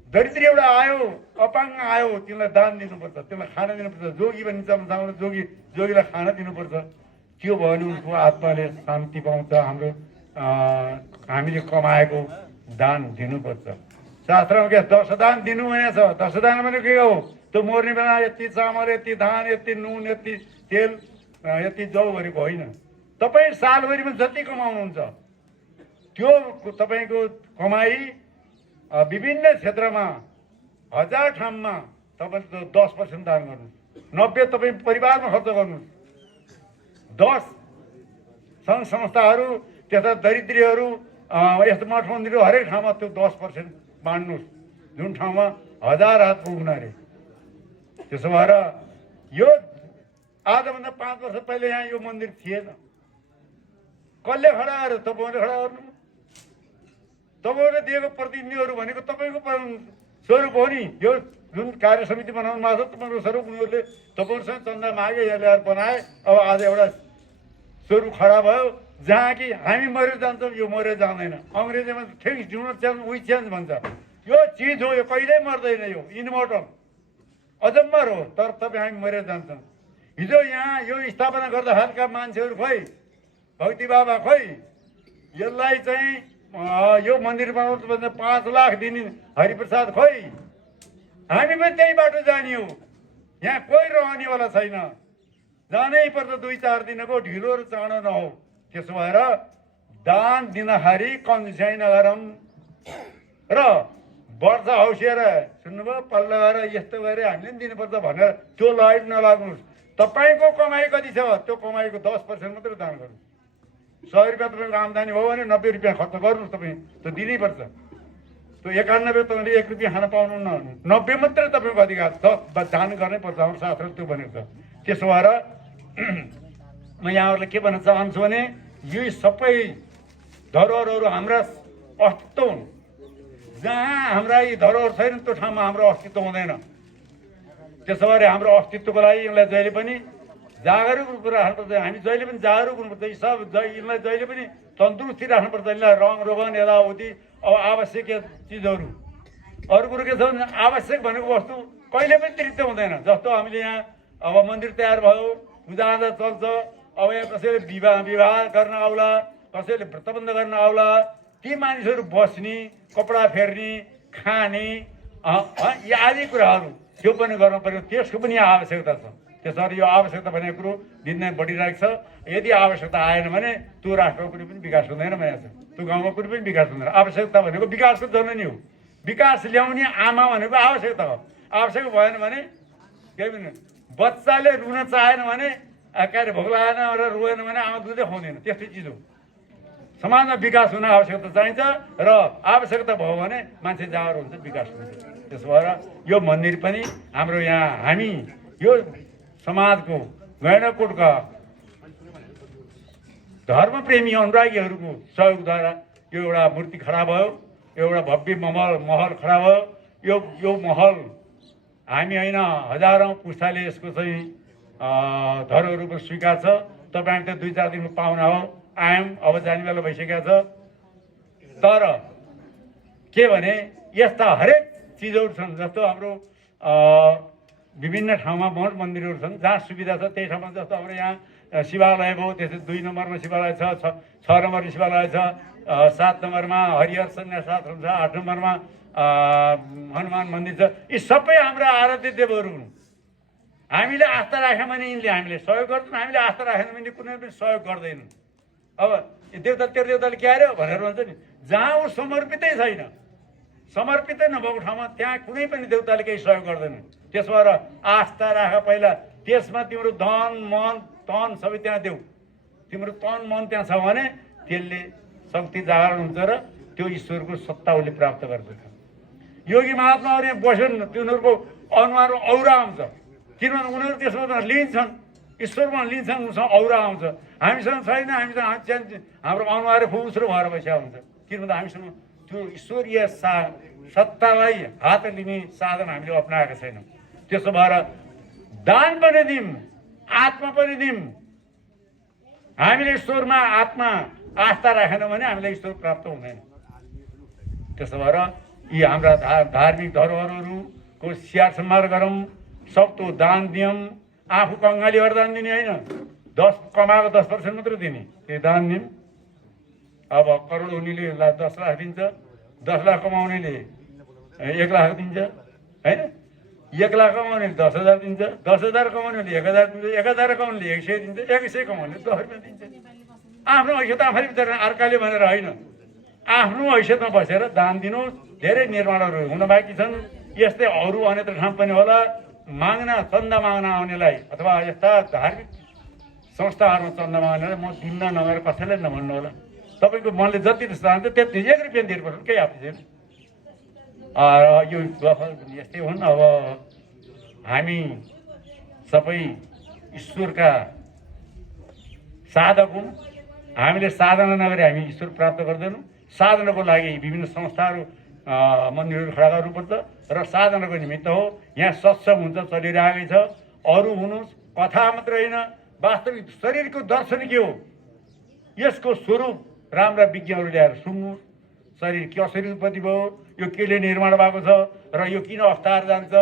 दरिद्र एउटा आयो, अपाङ्ग आयो, तिमीलाई दान दिनुपर्छ, तिमीलाई खाना दिनुपर्छ। जोगी भनिन्छ जोगीलाई खाना दिनुपर्छ। त्यो भयो भने उनको आत्माले शान्ति पाउँछ। हामीले कमाएको दान दिनुपर्छ। शास्त्रमा के 10 दान दिनु भनेको छ। 10 दान भनेको के हो? त्यो मर्ने बेला यति चामल, यति धान, यति नुन, यति तेल, यति जौ भनेको होइन। तपाईँ सालभरिमा जति कमाउनुहुन्छ त्यो तपाईँको कमाई विभिन्न क्षेत्रमा 1000 ठाउँमा तपाईँले 10% दान गर्नुहोस्। 90 तपाईँ परिवारमा खर्च गर्नुहोस्। 10 सङ्घ संस्थाहरू, त्यस्ता दरिद्रीहरू, यस्तो मठ मन्दिरहरू हरेक ठाउँमा त्यो 10% बाँड्नुहोस्। जुन ठाउँमा 1000 हात पुग्न अरे। त्यसो भएर यो आजभन्दा 5 वर्ष पहिले यहाँ यो मन्दिर थिएन। कसले खडा गर्यो? तपाईँहरूले खडा गर्नु। तपाईँहरूले दिएको प्रतिनिधिहरू भनेको तपाईँको स्वरूप हो नि। यो जुन कार्य समिति बनाउनु भएको छ तपाईँको स्वरूप उनीहरूले तपाईँहरूसँग चन्दा मागे, यहाँ ल्याएर बनाए। अब आज एउटा स्वरूप खडा भयो जहाँ कि हामी मरेर जान्छौँ, यो मरेर जाँदैन। अङ्ग्रेजीमा things do not change we change भन्छ। यो चिज हो, यो कहिल्यै मर्दैन। यो इन्मोर्टल अजम्बर हो, तर तपाईँ हामी मरेर जान्छौँ। हिजो यहाँ यो स्थापना गर्दा हालका मान्छेहरू खोइ, भक्ति बाबा खोइ, यसलाई चाहिँ यो मन्दिर बनाउनु भन्दा 5 लाख दिने हरिप्रसाद खोइ। हामी पनि त्यही बाटो जाने हो। यहाँ कोही रहनेवाला छैन। जानै पर्छ 2-4 दिनको, ढिलो र चाँडो नहो। त्यसो भएर दान दिँदाखेरि कन्जुसाइ नगरौँ र वर्ष हौसिएर सुन्नुभयो पल्लो गएर यस्तो गरेर हामीले पनि दिनुपर्छ भनेर त्यो लाइट नलाग्नुहोस्। तपाईँको कमाइ कति छ त्यो कमाइको 10% मात्रै दान गर्नुहोस्। 100 रुपियाँ तपाईँको आम्दानी भयो भने 90 रुपियाँ खर्च गर्नुहोस्। तपाईँ त्यो दिनैपर्छ। त्यो 91 तपाईँले 1 रुपियाँ खान पाउनुहुन्न, 90 मात्रै तपाईँको अधिकार छ। दान गर्नै पर्छ। हाम्रो शास्त्र त्यो भनेको छ। त्यसो भएर म यहाँहरूलाई के भन्न चाहन्छु भने यो सबै धरोहरहरू हाम्रा अस्तित्व हुन्। जहाँ हाम्रा यी धरोहर छैन त्यो ठाउँमा हाम्रो अस्तित्व हुँदैन। त्यसो भएर हाम्रो अस्तित्वको लागि यिनलाई जहिले पनि जागरुक रूपमा राख्नुपर्छ। हामी जहिले पनि जागरुक हुनुपर्छ। यी सब यिनलाई जहिले पनि तन्दुरुस्ती राख्नुपर्छ। यिनलाई रङ रोगन यताउति अब आवश्यक चिजहरू। अरू कुरो के छ भने आवश्यक भनेको वस्तु कहिले पनि तृप्त हुँदैन। जस्तो हामीले यहाँ अब मन्दिर तयार भयो, पूजाआजा चल्छ। अब यहाँ कसैले विवाह गर्न आउला, कसैले व्रतबन्ध गर्न आउला, ती मानिसहरू बस्ने, कपडा फेर्ने, खाने यी आदि कुराहरू त्यो पनि गर्नु पर्यो। त्यसको पनि यहाँ आवश्यकता छ। त्यसरी यो आवश्यकता भनेको कुरो दिनदिन बढिरहेको छ। यदि आवश्यकता आएन भने त्यो राष्ट्रको कुनै पनि विकास हुँदैन भनेको छ। त्यो गाउँको कुनै पनि विकास हुँदैन। आवश्यकता भनेको विकासको जननी हो। विकास ल्याउने आमा भनेको आवश्यकता हो। आवश्यक भएन भने केही पनि बच्चाले रुन चाहेन भने के अरे भोक लागेन र रोएन भने आमा दुधै खुवाउँदैन। त्यस्तै चिज हो। समाजमा विकास हुन आवश्यकता चाहिन्छ र आवश्यकता भयो भने मान्छे जागर हुन्छ, विकास हुन्छ। त्यसो भएर यो मन्दिर पनि हाम्रो यहाँ हामी यो समाजको गैँडाकोटका धर्मप्रेमी अनुरागीहरूको सहयोगद्वारा यो एउटा मूर्ति खडा भयो, एउटा भव्य महल खडा भयो। यो महल हामी होइन हजारौँ पुस्ताले यसको चाहिँ धरोहर रूपमा स्वीकार छ। तपाईँ त 2-4 दिनको पाहुना हो, आयौँ, अब जाने बेला भइसकेको छ। तर के भने यस्ता हरेक चिजहरू छन्। जस्तो हाम्रो विभिन्न ठाउँमा मठ मन्दिरहरू छन् जहाँ सुविधा छ त्यही ठाउँमा। जस्तो हाम्रो यहाँ शिवालय भयो, त्यसै 2 नम्बरमा शिवालय छ, 6 नम्बरमा शिवालय छ, 7 नम्बरमा हरिहर सन्यास आश्रम छ, 8 नम्बरमा हनुमान मन्दिर छ। यी सबै हाम्रा आराध्य देवहरू हुन्। हामीले आस्था राख्यौँ भने यिनले हामीले सहयोग गर्छन्, हामीले आस्था राखेन भने कुनै पनि सहयोग गर्दैनन्। अब देउता तेरो देउताले के अरे भनेर भन्छ नि, जहाँ ऊ समर्पितै छैन, समर्पितै नभएको ठाउँमा त्यहाँ कुनै पनि देउताले केही सहयोग गर्दैन। त्यसो भएर आस्था राख पहिला, त्यसमा तिम्रो धन मन तन सबै त्यहाँ देऊ। तिम्रो तन मन त्यहाँ छ भने त्यसले शक्ति जागरण हुन्छ र त्यो ईश्वरको सत्ता उसले प्राप्त गर्दछ। योगी महात्माहरू यहाँ बस्यो नि, तिनीहरूको अनुहार औरा आउँछ, किनभने उनीहरू त्यसमा लिन्छन्, ईश्वरमा लिन्छन्, उसँग औरा आउँछ। हामीसँग छैन, हामीसँग हाम्रो अनुहार फुस्रो भएर बसेको हुन्छ, किनभने हामीसँग त्यो ईश्वरीय सत्तालाई हात लिने साधन हामीले अप्नाएका छैनौँ। त्यसो भएर दान पनि दिउँ, आत्मा पनि दिउँ। हामीले ईश्वरमा आत्मा आस्था राखेनौँ भने हामीलाई ईश्वर प्राप्त हुँदैन। त्यसो भएर यी हाम्रा धार्मिक धरोहरहरूको स्याहार सम्हार गरौँ, सक्दो दान दियौँ। आफू कङ्गाली भएर दान दिने होइन, 10 कमाएको 10% मात्रै दिने, त्यो दान दिउँ। अब करोड हुनेले 10 लाख दिन्छ, 10 लाख कमाउनेले 1 लाख दिन्छ होइन, 1 लाख कमाउनेले 10,000 दिन्छ, 10,000 कमाउनेले 1,000 दिन्छ, 1,000 कमाउनेले 100 दिन्छ, 100 कमाउनेले 10 रुपियाँ दिन्छ। आफ्नो हैसियत आफैले विचार अर्काले भनेर होइन, आफ्नो हैसियतमा बसेर दान दिनुहोस्। धेरै निर्माणहरू हुन बाँकी छन्, यस्तै अरू अन्यत्र ठाउँ पनि होला। माग्न चन्दा माग्न आउनेलाई अथवा यस्ता धार्मिक संस्थाहरूमा चन्दा माग्नेलाई म दिन्न नभएर कसैलाई नभन्नु होला। तपाईँको मनले जति चाहन्छ त्यति 1 रुपियाँ दिनुपर्छ, केही आपत्ति छैन। यो यस्तै हुन्। अब हामी सबै ईश्वरका साधक हुन्। हामीले साधना नगरी हामी ईश्वर प्राप्त गर्दैनौँ। साधनाको लागि विभिन्न संस्थाहरू मन्दिरहरू खडा गर्नुपर्छ र साधनाको निमित्त हो। यहाँ सत्सङ्ग हुन्छ, चलिरहेकै छ। अरू हुनुहोस्, कथा मात्र होइन, वास्तविक शरीरको दर्शन के हो, यसको स्वरूप राम्रा विज्ञहरू ल्याएर सुन्नुहोस्। शरीर कसरी उत्पत्ति भयो, यो केले निर्माण भएको छ र यो किन अवस्थाहरू जान्छ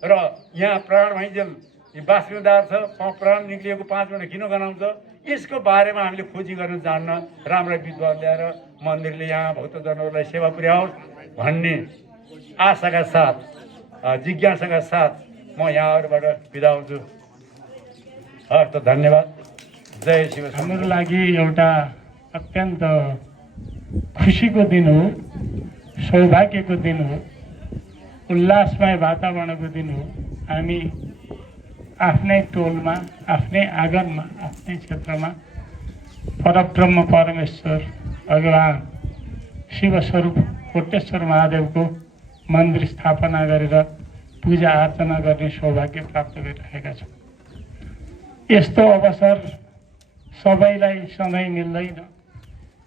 र यहाँ प्राण भइन्जेल बाँच्नुदार छ, प्राण निक्लिएको 5 मिनट किन गनाउँछ, यसको बारेमा हामीले खोजी गर्न जान्न राम्रा विद्वान ल्याएर मन्दिरले यहाँ भक्तजनहरूलाई सेवा पुर्याओस् भन्ने आशाका साथ, जिज्ञासाका साथ म यहाँहरूबाट बिदा हुन्छु। हस् त, धन्यवाद। जय शिव। हाम्रो लागि एउटा अत्यन्त खुसीको दिन हो, सौभाग्यको दिन हो, उल्लासमय वातावरणको दिन हो। हामी आफ्नै टोलमा, आफ्नै आँगनमा, आफ्नै क्षेत्रमा परब्रह्म परमेश्वर भगवान् शिवस्वरूप कोटेश्वर महादेवको मन्दिर स्थापना गरेर पूजा अर्चना गर्ने सौभाग्य प्राप्त गरिरहेका छौँ। यस्तो अवसर सबैलाई सधैँ मिल्दैन,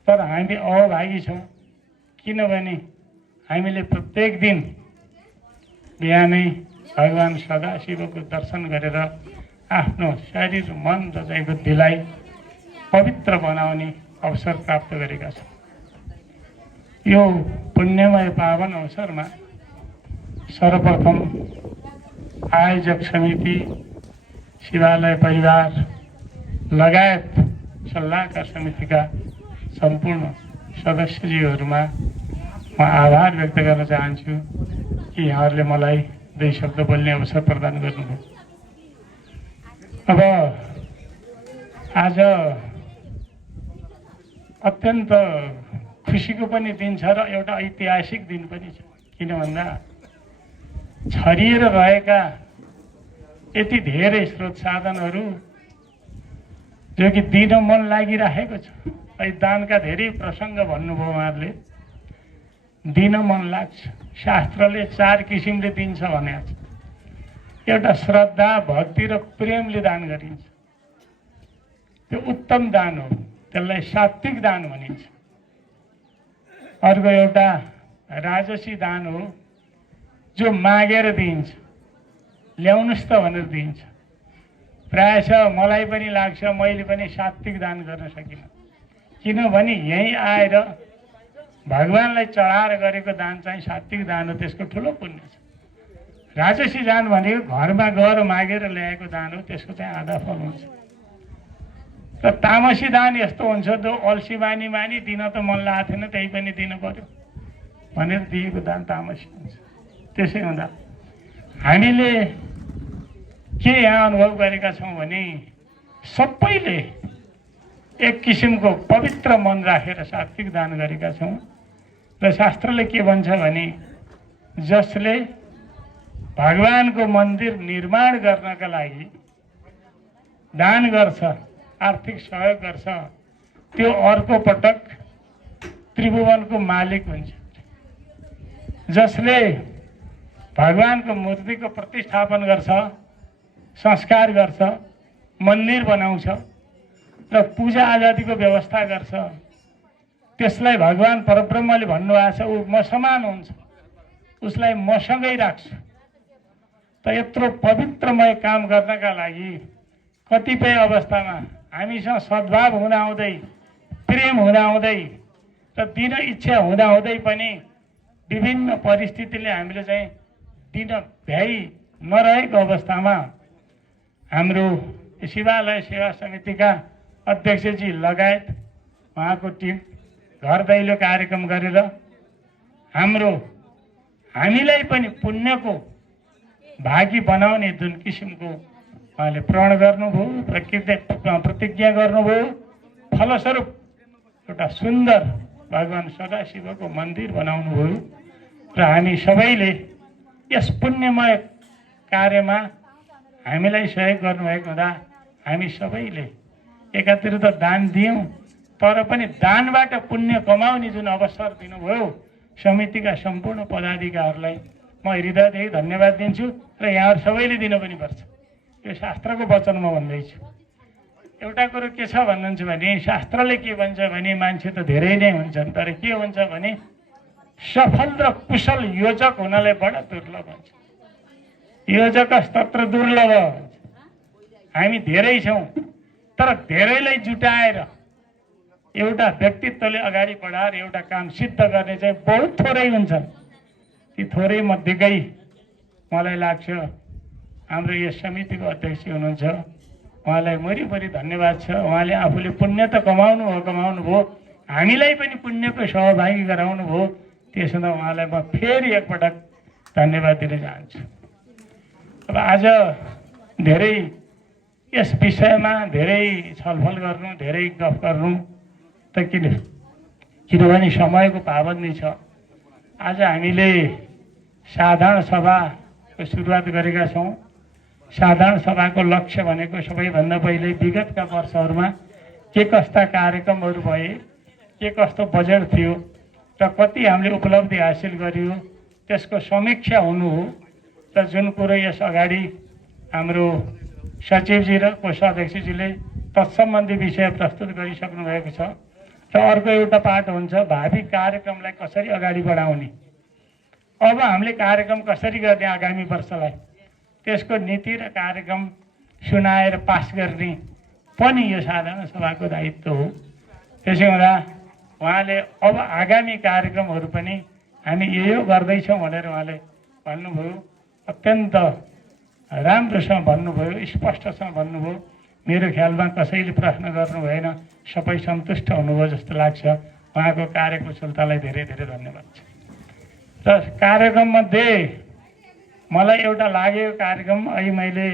तर हामी अभागी छौँ। किनभने हामीले प्रत्येक दिन बिहानै भगवान् सदाशिवको दर्शन गरेर आफ्नो शरीर मन तथा बुद्धिलाई पवित्र बनाउने अवसर प्राप्त गरेका छौँ। यो पुण्यमय पावन अवसरमा सर्वप्रथम आयोजक समिति, शिवालय परिवार लगायत सल्लाहकार समितिका सम्पूर्ण सदस्यज्यूहरूमा म आभार व्यक्त गर्न चाहन्छु कि यहाँहरूले मलाई 2 शब्द बोल्ने अवसर प्रदान गर्नुभयो। अब आज अत्यन्त खुसीको पनि दिन छ र एउटा ऐतिहासिक दिन पनि छ। किन भन्दा छरिएर रहेका यति धेरै स्रोत साधनहरू जो कि दिन मन लागिरहेको छ। दानका धेरै प्रसङ्ग भन्नुभयो उहाँहरूले, दिन मन लाग्छ। शास्त्रले 4 किसिमले दिन्छ भनेको छ। एउटा श्रद्धा, भक्ति र प्रेमले दान गरिन्छ, त्यो उत्तम दान हो, त्यसलाई सात्विक दान भनिन्छ। अर्को एउटा राजसी दान हो, जो मागेर दिइन्छ, ल्याउनुहोस् त भनेर दिइन्छ। प्रायः मलाई पनि लाग्छ मैले पनि सात्विक दान गर्न सकिनँ, किनभने यहीँ आएर भगवान्लाई चढाएर गरेको दान चाहिँ सात्विक दान हो, त्यसको ठुलो पुण्य छ। राजसी दान भनेको घरमा गएर मागेर ल्याएको दान हो, त्यसको चाहिँ आधा फल हुन्छ। र तामसी दान यस्तो हुन्छ, जो अल्छी बानी मानी दिन त मन लागेको थिएन त्यही पनि दिनु पर्यो भनेर दिएको दान तामसी हुन्छ। त्यसै हुँदा हामीले के यहाँ अनुभव गरेका छौँ भने सबैले एक किसिमको पवित्र मन राखेर सात्विक दान गरेका छौँ। र शास्त्रले के भन्छ भने जसले भगवानको मन्दिर निर्माण गर्नका लागि दान गर्छ, आर्थिक सहयोग गर्छ, त्यो अर्को पटक त्रिभुवनको मालिक हुन्छ। जसले भगवानको मूर्तिको प्रतिष्ठापन गर्छ, संस्कार गर्छ, मन्दिर बनाउँछ र पूजा आजादीको व्यवस्था गर्छ, त्यसलाई भगवान परब्रह्मले भन्नुभएको छ ऊ म समान हुन्छ, उसलाई मसँगै राख्छु। त यत्रो पवित्रमय काम गर्नका लागि कतिपय अवस्थामा हामीसँग सद्भाव हुँदाहुँदै, प्रेम हुँदाहुँदै र दिन इच्छा हुँदाहुँदै पनि विभिन्न परिस्थितिले हामीले चाहिँ दिन भ्याइ नरहेको अवस्थामा हाम्रो शिवालय सेवा समितिका अध्यक्षजी लगायत उहाँको टिम घर दैलो कार्यक्रम गरेर हामीलाई पनि पुण्यको भागी बनाउने जुन किसिमको उहाँले प्रण गर्नुभयो, प्रतिज्ञा गर्नुभयो, फलस्वरूप एउटा सुन्दर भगवान सदाशिवको मन्दिर बनाउनु भयो। र हामी सबैले यस पुण्यमय कार्यमा हामीलाई सहयोग गर्नुभएको हुँदा हामी सबैले एकातिर त दान दियौँ, तर पनि दानबाट पुण्य कमाउने जुन अवसर दिनुभयो समितिका सम्पूर्ण पदाधिकारीहरूलाई म हृदयदेखि धन्यवाद दिन्छु। र यहाँहरू सबैले दिनु पनि पर्छ। यो शास्त्रको वचन म भन्दैछु। एउटा कुरो के छ भन्नुहुन्छ भने शास्त्रले के भन्छ भने मान्छे त धेरै नै हुन्छन्, तर के हुन्छ भने सफल र कुशल योजक हुनलाई बडा दुर्लभ हुन्छ। योजक स्तोत्र दुर्लभ हुन्छ। हामी धेरै छौँ, तर धेरैलाई जुटाएर एउटा व्यक्तित्वले अगाडि बढाएर एउटा काम सिद्ध गर्ने चाहिँ बहुत थोरै हुन्छन्। ती थोरै मध्येकै मलाई लाग्छ हाम्रो यस समितिको अध्यक्ष हुनुहुन्छ, उहाँलाई मरिभरि धन्यवाद छ। उहाँले आफूले पुण्य त कमाउनु भयो, हामीलाई पनि पुण्यको सहभागी गराउनु भयो। त्यसो हुँदा उहाँलाई म फेरि एकपटक धन्यवाद दिन चाहन्छु। अब आज धेरै यस विषयमा धेरै छलफल गर्नु, धेरै गफ गर्नु त किनभने समयको पाबन्दी छ। आज हामीले साधारण सभाको सुरुवात गरेका छौँ। साधारण सभाको लक्ष्य भनेको सबैभन्दा पहिले विगतका वर्षहरूमा के कस्ता कार्यक्रमहरू भए, के कस्तो बजेट थियो र कति हामीले उपलब्धि हासिल गरियो त्यसको समीक्षा हुनु हो। र जुन कुरो यस अगाडि हाम्रो सचिवजी र कोषाध्यक्षजीले तत्सम्बन्धी विषय प्रस्तुत गरिसक्नु भएको छ। र अर्को एउटा पाठ हुन्छ भावी कार्यक्रमलाई कसरी अगाडि बढाउने, अब हामीले कार्यक्रम कसरी गर्ने आगामी वर्षलाई, त्यसको नीति र कार्यक्रम सुनाएर पास गर्ने पनि यो साधारण सभाको दायित्व हो। त्यसै हुँदा उहाँले अब आगामी कार्यक्रमहरू पनि हामी यो गर्दैछौँ भनेर उहाँले भन्नुभयो। अत्यन्त राम्रोसँग भन्नुभयो, स्पष्टसँग भन्नुभयो। मेरो ख्यालमा कसैले प्रश्न गर्नु भएन, सबै सन्तुष्ट हुनुभयो जस्तो लाग्छ। उहाँको कार्यकुशलतालाई धेरै धेरै धन्यवाद छ। र कार्यक्रममध्ये मलाई एउटा लागेको कार्यक्रम अहिले मैले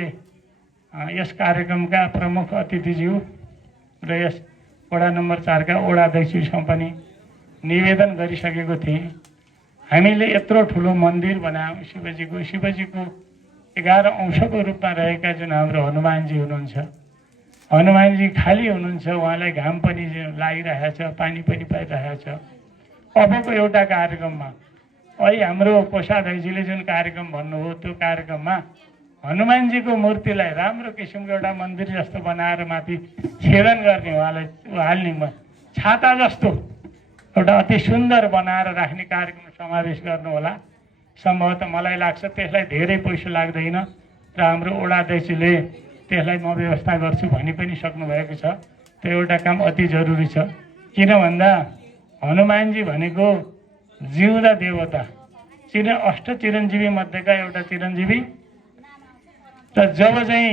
यस कार्यक्रमका प्रमुख अतिथिज्यू र यस वडा नम्बर 4 का वडाध्यक्षसँग पनि निवेदन गरिसकेको थिएँ। हामीले यत्रो ठुलो मन्दिर बनायौँ शिवजीको 11 अंशको रूपमा रहेका जुन हाम्रो हनुमानजी हुनुहुन्छ, हनुमानजी खाली हुनुहुन्छ, उहाँलाई घाम पनि लागिरहेको छ, पानी पनि पाइरहेको छ। अबको एउटा कार्यक्रममा अहिले हाम्रो कोषाध्यक्षजीले जुन कार्यक्रम भन्नुभयो त्यो कार्यक्रममा हनुमानजीको मूर्तिलाई राम्रो किसिमको एउटा मन्दिर जस्तो बनाएर माथि छेदन गर्ने, उहाँलाई हाल्ने छाता जस्तो एउटा अति सुन्दर बनाएर राख्ने कार्यक्रम समावेश गर्नु होला। सम्भवतः मलाई लाग्छ त्यसलाई धेरै पैसा लाग्दैन र हाम्रो वडाध्यक्षले त्यसलाई म व्यवस्था गर्छु भनी पनि सक्नुभएको छ। त्यो एउटा काम अति जरुरी छ। किन भन्दा हनुमानजी भनेको जिउँदा देवता, अष्ट चिरञ्जीवी मध्येका एउटा चिरञ्जीवी। र जब चाहिँ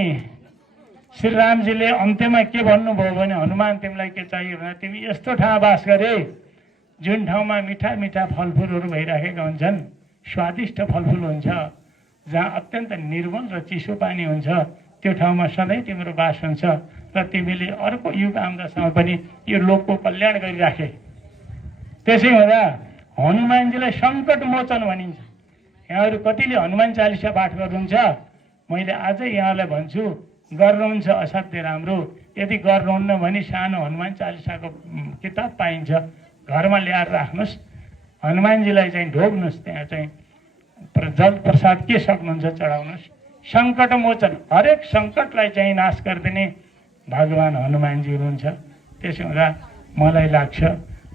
श्रीरामजीले अन्त्यमा के भन्नुभयो भने हनुमान तिमीलाई के चाहियो भने तिमी यस्तो ठाउँ बास गरे जुन ठाउँमा मिठा मिठा फलफुलहरू भइराखेका हुन्छन्, स्वादिष्ट फलफुल हुन्छ, जहाँ अत्यन्त निर्मल र चिसो पानी हुन्छ त्यो ठाउँमा सधैँ तिम्रो बास हुन्छ र तिमीले अर्को युग आउँदासम्म पनि यो लोकको कल्याण गरिराखे। त्यसै हुँदा हनुमानजीलाई सङ्कट मोचन भनिन्छ। यहाँहरू कतिले हनुमान चालिसा पाठ गर्नुहुन्छ? मैले आजै यहाँलाई भन्छु, गर्नुहुन्छ असाध्यै राम्रो। यदि गर्नुहुन्न भने सानो हनुमान चालिसाको किताब पाइन्छ, घरमा ल्याएर राख्नुहोस्। हनुमानजीलाई चाहिँ ढोग्नुहोस्, त्यहाँ चाहिँ जल प्रसाद के सक्नुहुन्छ चढाउनुहोस्। सङ्कट मोचन, हरेक सङ्कटलाई चाहिँ नाश गरिदिने भगवान् हनुमानजी हुनुहुन्छ। त्यसो हुँदा मलाई लाग्छ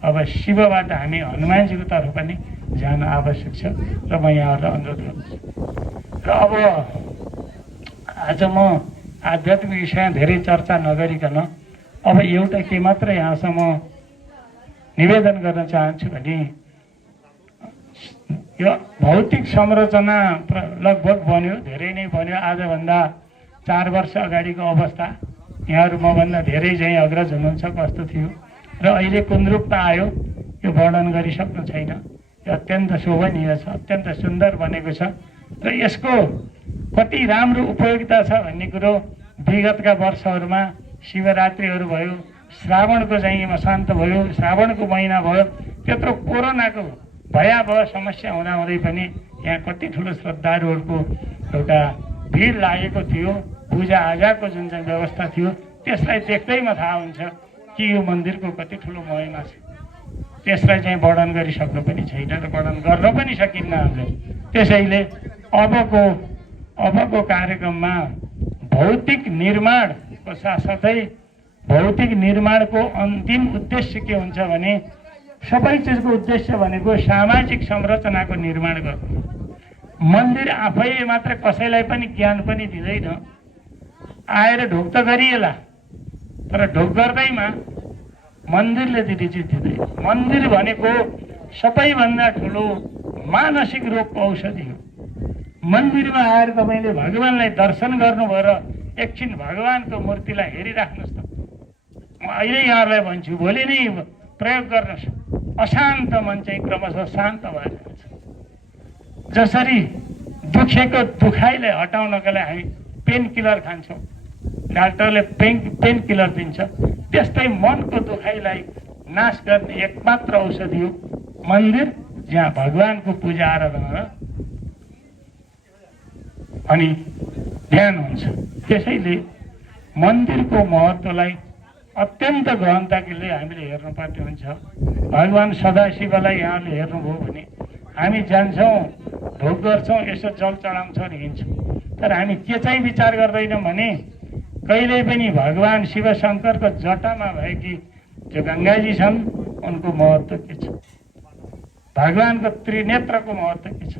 अब शिवबाट हामी हनुमानजीको तर्फ पनि जान आवश्यक छ र म यहाँहरूलाई अनुरोध गर्छु। र अब आज म आध्यात्मिक विषयमा धेरै चर्चा नगरिकन अब एउटा के मात्र यहाँसम्म निवेदन गर्न चाहन्छु भने यो भौतिक संरचना लगभग बन्यो, धेरै नै बन्यो। आजभन्दा 4 वर्ष अगाडिको अवस्था यहाँहरू मभन्दा धेरै चाहिँ अग्रज हुनुहुन्छ कस्तो थियो र अहिले कुन रूपमा आयो यो वर्णन गरिसक्नु छैन। यो अत्यन्त शोभनीय छ, अत्यन्त सुन्दर बनेको छ र यसको कति राम्रो उपयोगिता छ भन्ने कुरो विगतका वर्षहरूमा शिवरात्रिहरू भयो, श्रावणको चाहिँ मसान्त भयो, श्रावणको महिना भयो, त्यत्रो कोरोनाको भयावह समस्या हुँदाहुँदै पनि यहाँ कति ठुलो श्रद्धालुहरूको एउटा भिड लागेको थियो। पूजाआजाको जुन चाहिँ व्यवस्था थियो त्यसलाई देख्दैमा थाहा हुन्छ कि यो मन्दिरको कति ठुलो महिमा छ। त्यसलाई चाहिँ वर्णन गरिसक्नु पनि छैन र वर्णन गर्न पनि सकिन्न हामीले। त्यसैले अबको कार्यक्रममा भौतिक निर्माणको साथसाथै भौतिक निर्माणको अन्तिम उद्देश्य के हुन्छ भने सबै चिजको उद्देश्य भनेको सामाजिक संरचनाको निर्माण गर्नु। मन्दिर आफैले मात्र कसैलाई पनि ज्ञान पनि दिँदैन। आएर ढोक त गरिएला, तर ढोक गर्दैमा मन्दिरले दिने चाहिँ दिँदैन। मन्दिर भनेको सबैभन्दा ठुलो मानसिक रोगको औषधि हो। मन्दिरमा आएर तपाईँले भगवान्लाई दर्शन गर्नुभयो र एकछिन भगवान्को मूर्तिलाई हेरिराख्नुहोस् त। म अहिले यहाँहरूलाई भन्छु, भोलि नै प्रयोग गर्नुहोस्। अशान्त मन चाहिँ क्रमशः शान्त भएर जान्छ। जसरी दुखेको दुखाइलाई हटाउनका लागि हामी पेन किलर खान्छौँ, डाक्टरले पेन किलर दिन्छ, त्यस्तै मनको दुखाइलाई नाश गर्ने एकमात्र औषधि हो मन्दिर, जहाँ भगवान्को पूजा आराधना अनि ध्यान हुन्छ। त्यसैले मन्दिरको महत्त्वलाई अत्यन्त गहनताले हामीले हेर्नुपर्ने हुन्छ। भगवान् सदाशिवलाई यहाँले हेर्नुभयो भने हामी जान्छौँ, भोग गर्छौँ, यसो जल चढाउँछौँ र हिँड्छौँ, तर हामी के चाहिँ विचार गर्दैनौँ भने कहिल्यै पनि भगवान् शिव शङ्करको जटामा भएकी जो गङ्गाजी छन् उनको महत्त्व के छ, भगवान्को त्रिनेत्रको महत्त्व के छ,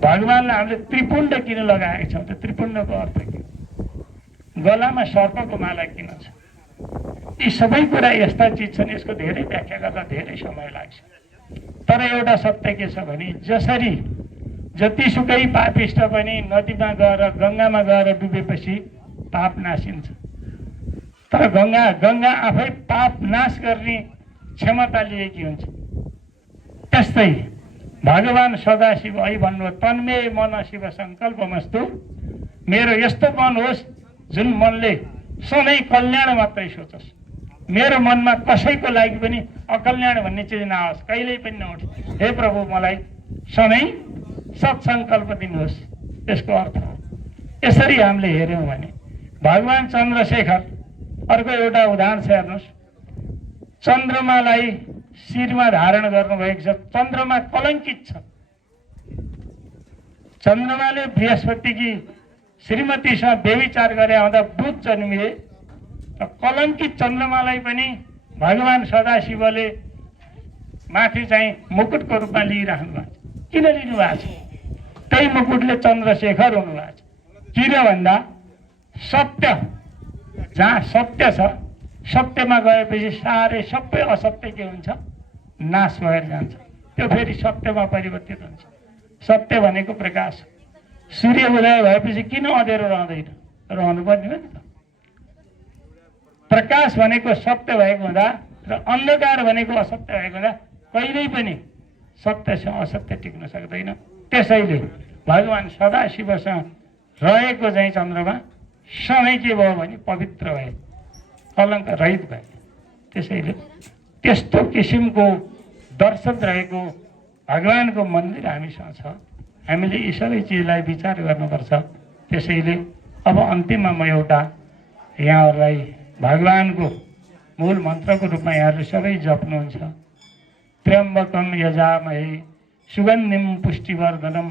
भगवान्लाई हामीले त्रिपुण्ड किन लगाएका छौँ, त्यो त्रिपुण्डको अर्थ के हो, गलामा सर्पको माला किन छ, यी सबै कुरा यस्ता चिज छन्। यसको धेरै व्याख्या गर्दा धेरै समय लाग्छ। तर एउटा सत्य के छ भने जसरी जतिसुकै पापिष्ट पनि नदीमा गएर गङ्गामा गएर डुबेपछि पाप नासिन्छ, तर गङ्गा आफै पाप नाश गर्ने क्षमता लिएकी हुन्छ। त्यस्तै भगवान् सदाशिव अहिले भन्नुभयो, तन्मे मन शिव सङ्कल्पमस्तु, मेरो यस्तो मन होस् जुन मनले सधैँ कल्याण मात्रै सोचोस्, मेरो मनमा कसैको लागि पनि अकल्याण भन्ने चिज नआओस्, कहिल्यै पनि नउठ्यो। हे प्रभु मलाई सधैँ सत्सङ्कल्प दिनुहोस्, यसको अर्थ हो। यसरी हामीले हेऱ्यौँ भने भगवान् चन्द्रशेखर, अर्को एउटा उदाहरण छ हेर्नुहोस्, चन्द्रमालाई शिरमा धारण गर्नुभएको छ। चन्द्रमा कलङ्कित छ। चन्द्रमाले बृहस्पतिकी श्रीमतीसँग व्यभिचार गरे हुँदा बुध जन्मिए, र कलङ्कित चन्द्रमालाई पनि भगवान् सदाशिवले माथि चाहिँ मुकुटको रूपमा लिइराख्नु भएको छ। किन लिनुभएको छ? त्यही मुकुटले चन्द्रशेखर हुनुभएको छ। किन भन्दा सत्य, जहाँ सत्य छ, सत्यमा गएपछि साह्रै सबै असत्य के हुन्छ, नाश भएर जान्छ। त्यो फेरि सत्यमा परिवर्तित हुन्छ। सत्य भनेको प्रकाश हो। सूर्य उदय भएपछि किन अँध्यारो रहँदैन? रहनुपर्ने हो नि त। प्रकाश भनेको सत्य भएको हुँदा र अन्धकार भनेको असत्य भएको हुँदा कहिल्यै पनि सत्यसँग असत्य टिक्न सक्दैन। त्यसैले भगवान् सदाशिवसँग रहेको चाहिँ चन्द्रमा सधैँ के भयो भने पवित्र भए, कलङ्क रहित भए। त्यसैले त्यस्तो किसिमको दर्शन रहेको भगवानको मन्दिर हामीसँग छ। हामीले यी सबै चिजलाई विचार गर्नुपर्छ। त्यसैले अब अन्तिममा म एउटा यहाँहरूलाई भगवानको मूल मन्त्रको रूपमा यहाँहरूले सबै जप्नुहुन्छ। त्र्यम्बकम यजामहे सुगन्धिम पुष्टिवर्धनम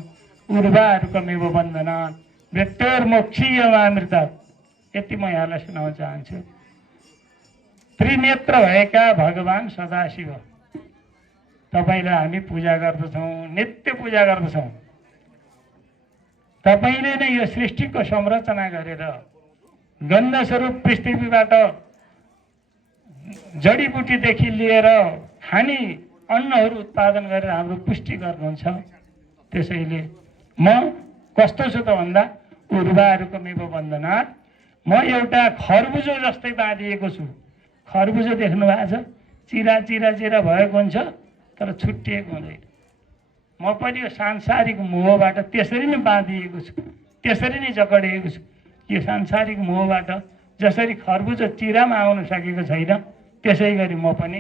उर्वारुकमेव बन्धनात् मृत्योर्मोक्षीयमामृतात्। यति म यहाँलाई सुनाउन चाहन्छु। त्रिनेत्र भएका भगवान् सदाशिव तपाईँलाई हामी पूजा गर्दछौँ, नित्य पूजा गर्दछौँ। तपाईँले नै यो सृष्टिको संरचना गरेर गन्ध स्वरूप पृथ्वीबाट जडीबुटीदेखि लिएर खाने अन्नहरू उत्पादन गरेर हाम्रो पुष्टि गर्नुहुन्छ। त्यसैले म कस्तो छु त भन्दा उर्वारुकमेव बन्धनात्, म एउटा खरबुजो जस्तै बाँधिएको छु। खरबुजो देख्नु भएको छ, चिरा चिरा चिरा भएको हुन्छ तर छुट्टिएको हुँदैन। म पनि यो सांसारिक मोहबाट त्यसरी नै बाँधिएको छु, त्यसरी नै जकडिएको छु। यो सांसारिक मोहबाट जसरी खरबुजो चिरामा आउन सकेको छैन, त्यसै गरी म पनि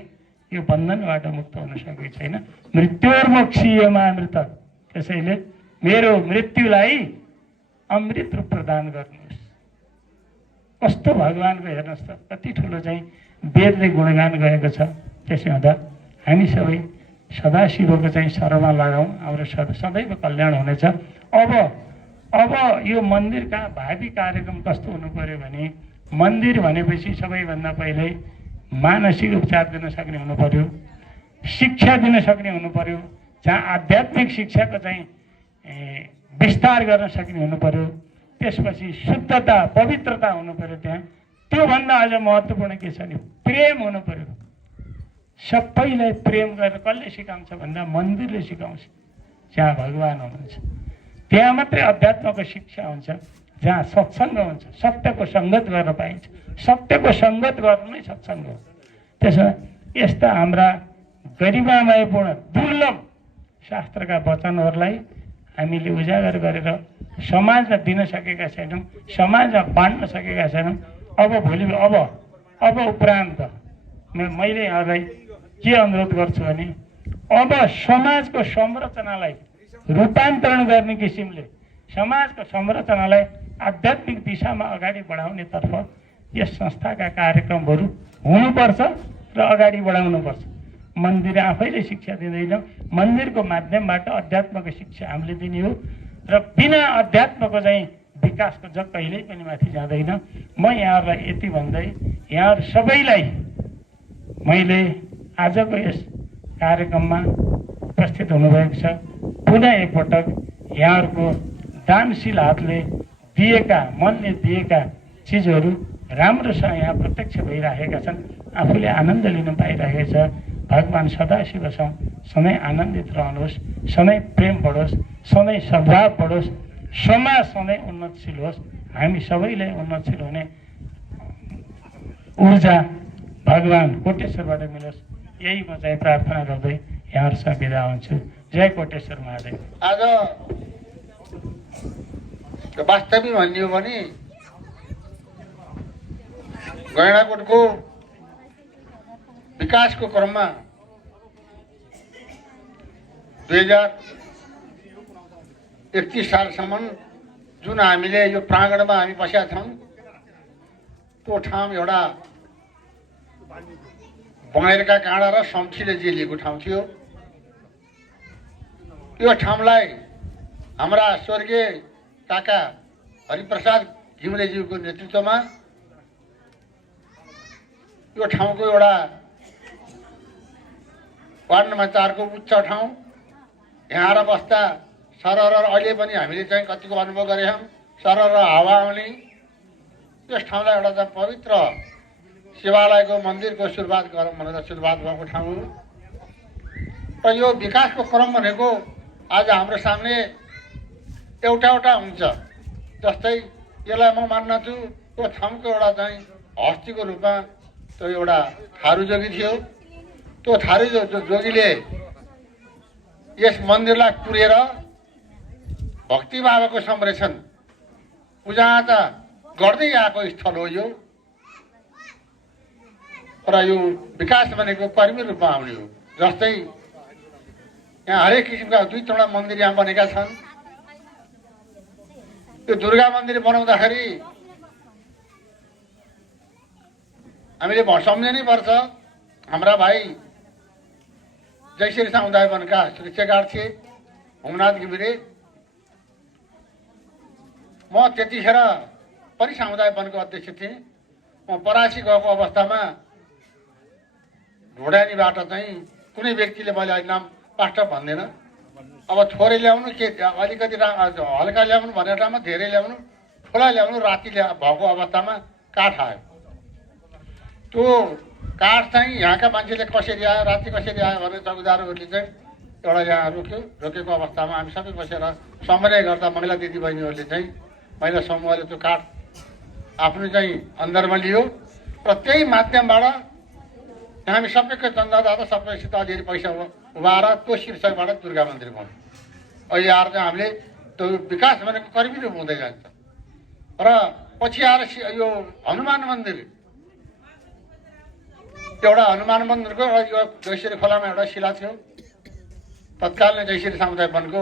यो बन्धनबाट मुक्त हुन सकेको छैन। मृत्योर्मोक्षीयमामृतात्। त्यसैले मेरो मृत्युलाई अमृत रूप प्रदान गर्नुहोस्। कस्तो भगवानको हेर्नुहोस् त, कति ठुलो चाहिँ वेदले गुणगान गएको छ। त्यसो हुँदा हामी सबै सदाशिवको चाहिँ शरणमा लगाउँ, हाम्रो सदैव कल्याण हुनेछ। अब यो मन्दिरका भावी कार्यक्रम कस्तो हुनु पर्यो भने, मन्दिर भनेपछि सबैभन्दा पहिले मानसिक उपचार दिन सक्ने हुनु पर्यो, शिक्षा दिन सक्ने हुनु पर्यो, जहाँ आध्यात्मिक शिक्षाको चाहिँ विस्तार गर्न सक्ने हुनु पर्यो। त्यसपछि शुद्धता पवित्रता हुनु पर्यो। त्यहाँ त्योभन्दा अझ महत्त्वपूर्ण के छ भने प्रेम हुनु पर्यो। सबैलाई प्रेम गरेर कसले सिकाउँछ भन्दा मन्दिरले सिकाउँछ। जहाँ भगवान् हुनुहुन्छ त्यहाँ मात्रै अध्यात्मको शिक्षा हुन्छ, जहाँ सत्सङ्ग हुन्छ, सत्यको सङ्गत गर्न पाइन्छ। सत्यको सङ्गत गर्नु नै सत्सङ्ग हो। त्यसो यस्ता हाम्रा गरिमामयपूर्ण दुर्लभ शास्त्रका वचनहरूलाई हामीले उजागर गरेर समाजमा दिन सकेका छैनौँ, समाजमा बाँड्न सकेका छैनौँ। अब उपरान्त मैले यहाँलाई के अनुरोध गर्छु भने, अब समाजको संरचनालाई रूपान्तरण गर्ने किसिमले समाजको संरचनालाई आध्यात्मिक दिशामा अगाडि बढाउनेतर्फ यस संस्थाका कार्यक्रमहरू हुनुपर्छ र अगाडि बढाउनुपर्छ। मन्दिर आफैले शिक्षा दिँदैन, मन्दिरको माध्यमबाट अध्यात्मको शिक्षा हामीले दिने हो र बिना अध्यात्मको चाहिँ विकासको जग कहिल्यै पनि माथि जाँदैन। म यहाँहरूलाई यति भन्दै यहाँहरू सबैलाई मैले आजको यस कार्यक्रममा उपस्थित हुनुभएको छ। पुनः एकपटक यहाँहरूको दानशील हातले दिएका, मनले दिएका चिजहरू राम्रोसँग यहाँ प्रत्यक्ष भइरहेका छन्। आफूले आनन्द लिन पाइरहेको छ। भगवान् सदाशिवसँग सधैँ आनन्दित रहनुहोस्, सधैँ प्रेम बढोस्, सधैँ सद्भाव बढोस्, समाज सधैँ उन्नतशील होस्, हामी सबैलाई उन्नतशील हुने ऊर्जा भगवान् कोटेश्वरबाट मिलोस्, यही म चाहिँ प्रार्थना गर्दै यहाँहरूसँग बिदा हुन्छु। जय कोटेश्वर महादेव। आज वास्तविक भन्ने हो भने गैँडाकोटको विकासको क्रममा 2031 सालसम्म जुन हामीले यो प्राङ्गणमा हामी बसेका छौँ, त्यो ठाउँ एउटा बँगेरका काँडा र सम्ठीले जेलिएको ठाउँ थियो। यो ठाउँलाई हाम्रा स्वर्गीय काका हरिप्रसाद घिमिरेज्यूको नेतृत्वमा यो ठाउँको एउटा वार्ड नम्बर 4 को उच्च ठाउँ, यहाँ आएर बस्दा सरर अहिले पनि हामीले चाहिँ कतिको अनुभव गरेका छौँ। सरर हावा आउने यस ठाउँलाई एउटा चाहिँ पवित्र शिवालयको मन्दिरको सुरुवात गरौँ भनेर सुरुवात भएको ठाउँ हो। र यो विकासको क्रम भनेको आज हाम्रो सामने एउटा हुन्छ। जस्तै यसलाई म मान्दछु, त्यो ठाउँको एउटा चाहिँ हस्तीको रूपमा त्यो एउटा थारू जोगी थियो। त्यो थारू जोगीले यस मन्दिरलाई कुरेर भक्ति बाबाको संरक्षण पूजाआजा गर्दै आएको स्थल हो यो। र यो विकास भनेको कर्मी रूपमा आउने हो। जस्तै यहाँ हरेक किसिमका 2-3 मन्दिर यहाँ बनेका छन्। त्यो दुर्गा मन्दिर बनाउँदाखेरि हामीले सम्झनै पर्छ हाम्रा भाइ जयश्री समुदाय वनका सुरक्षागार्ड थिए होमनाथ घिमिरे। म त्यतिखेर पनि समुदाय वनको अध्यक्ष थिएँ। म परासी गएको अवस्थामा ढोडानीबाट चाहिँ कुनै व्यक्तिले मैले अहिले नाम पास्टर भन्दैन, अब थोरै ल्याउनु के अलिकति हल्का ल्याउनु भनेर ठाउँमा धेरै ल्याउनु, ठुला ल्याउनु, राति भएको अवस्थामा काठ आयो। त्यो काठ चाहिँ यहाँका मान्छेले कसरी आयो, राति कसरी आयो भनेर चौकीदारहरूले चाहिँ एउटा यहाँ रोकेको अवस्थामा हामी सबै बसेर समन्वय गर्दा महिला दिदीबहिनीहरूले चाहिँ महिला समूहले त्यो काठ आफ्नो चाहिँ अन्दरमा लियो र त्यही माध्यमबाट हामी सबैको चन्दादाता सबैसित अलिअलि पैसा उभाएर त्यो शीर्षकबाट दुर्गा मन्दिर बनायो। अहिले आएर चाहिँ हामीले त्यो विकास भनेको कर्मी रूप हुँदै जान्छ। र पछि आएर यो हनुमान मन्दिर, एउटा हनुमान मन्दिरको यो जयश्री खोलामा एउटा शिला थियो। तत्कालीन जयश्री समुदाय वनको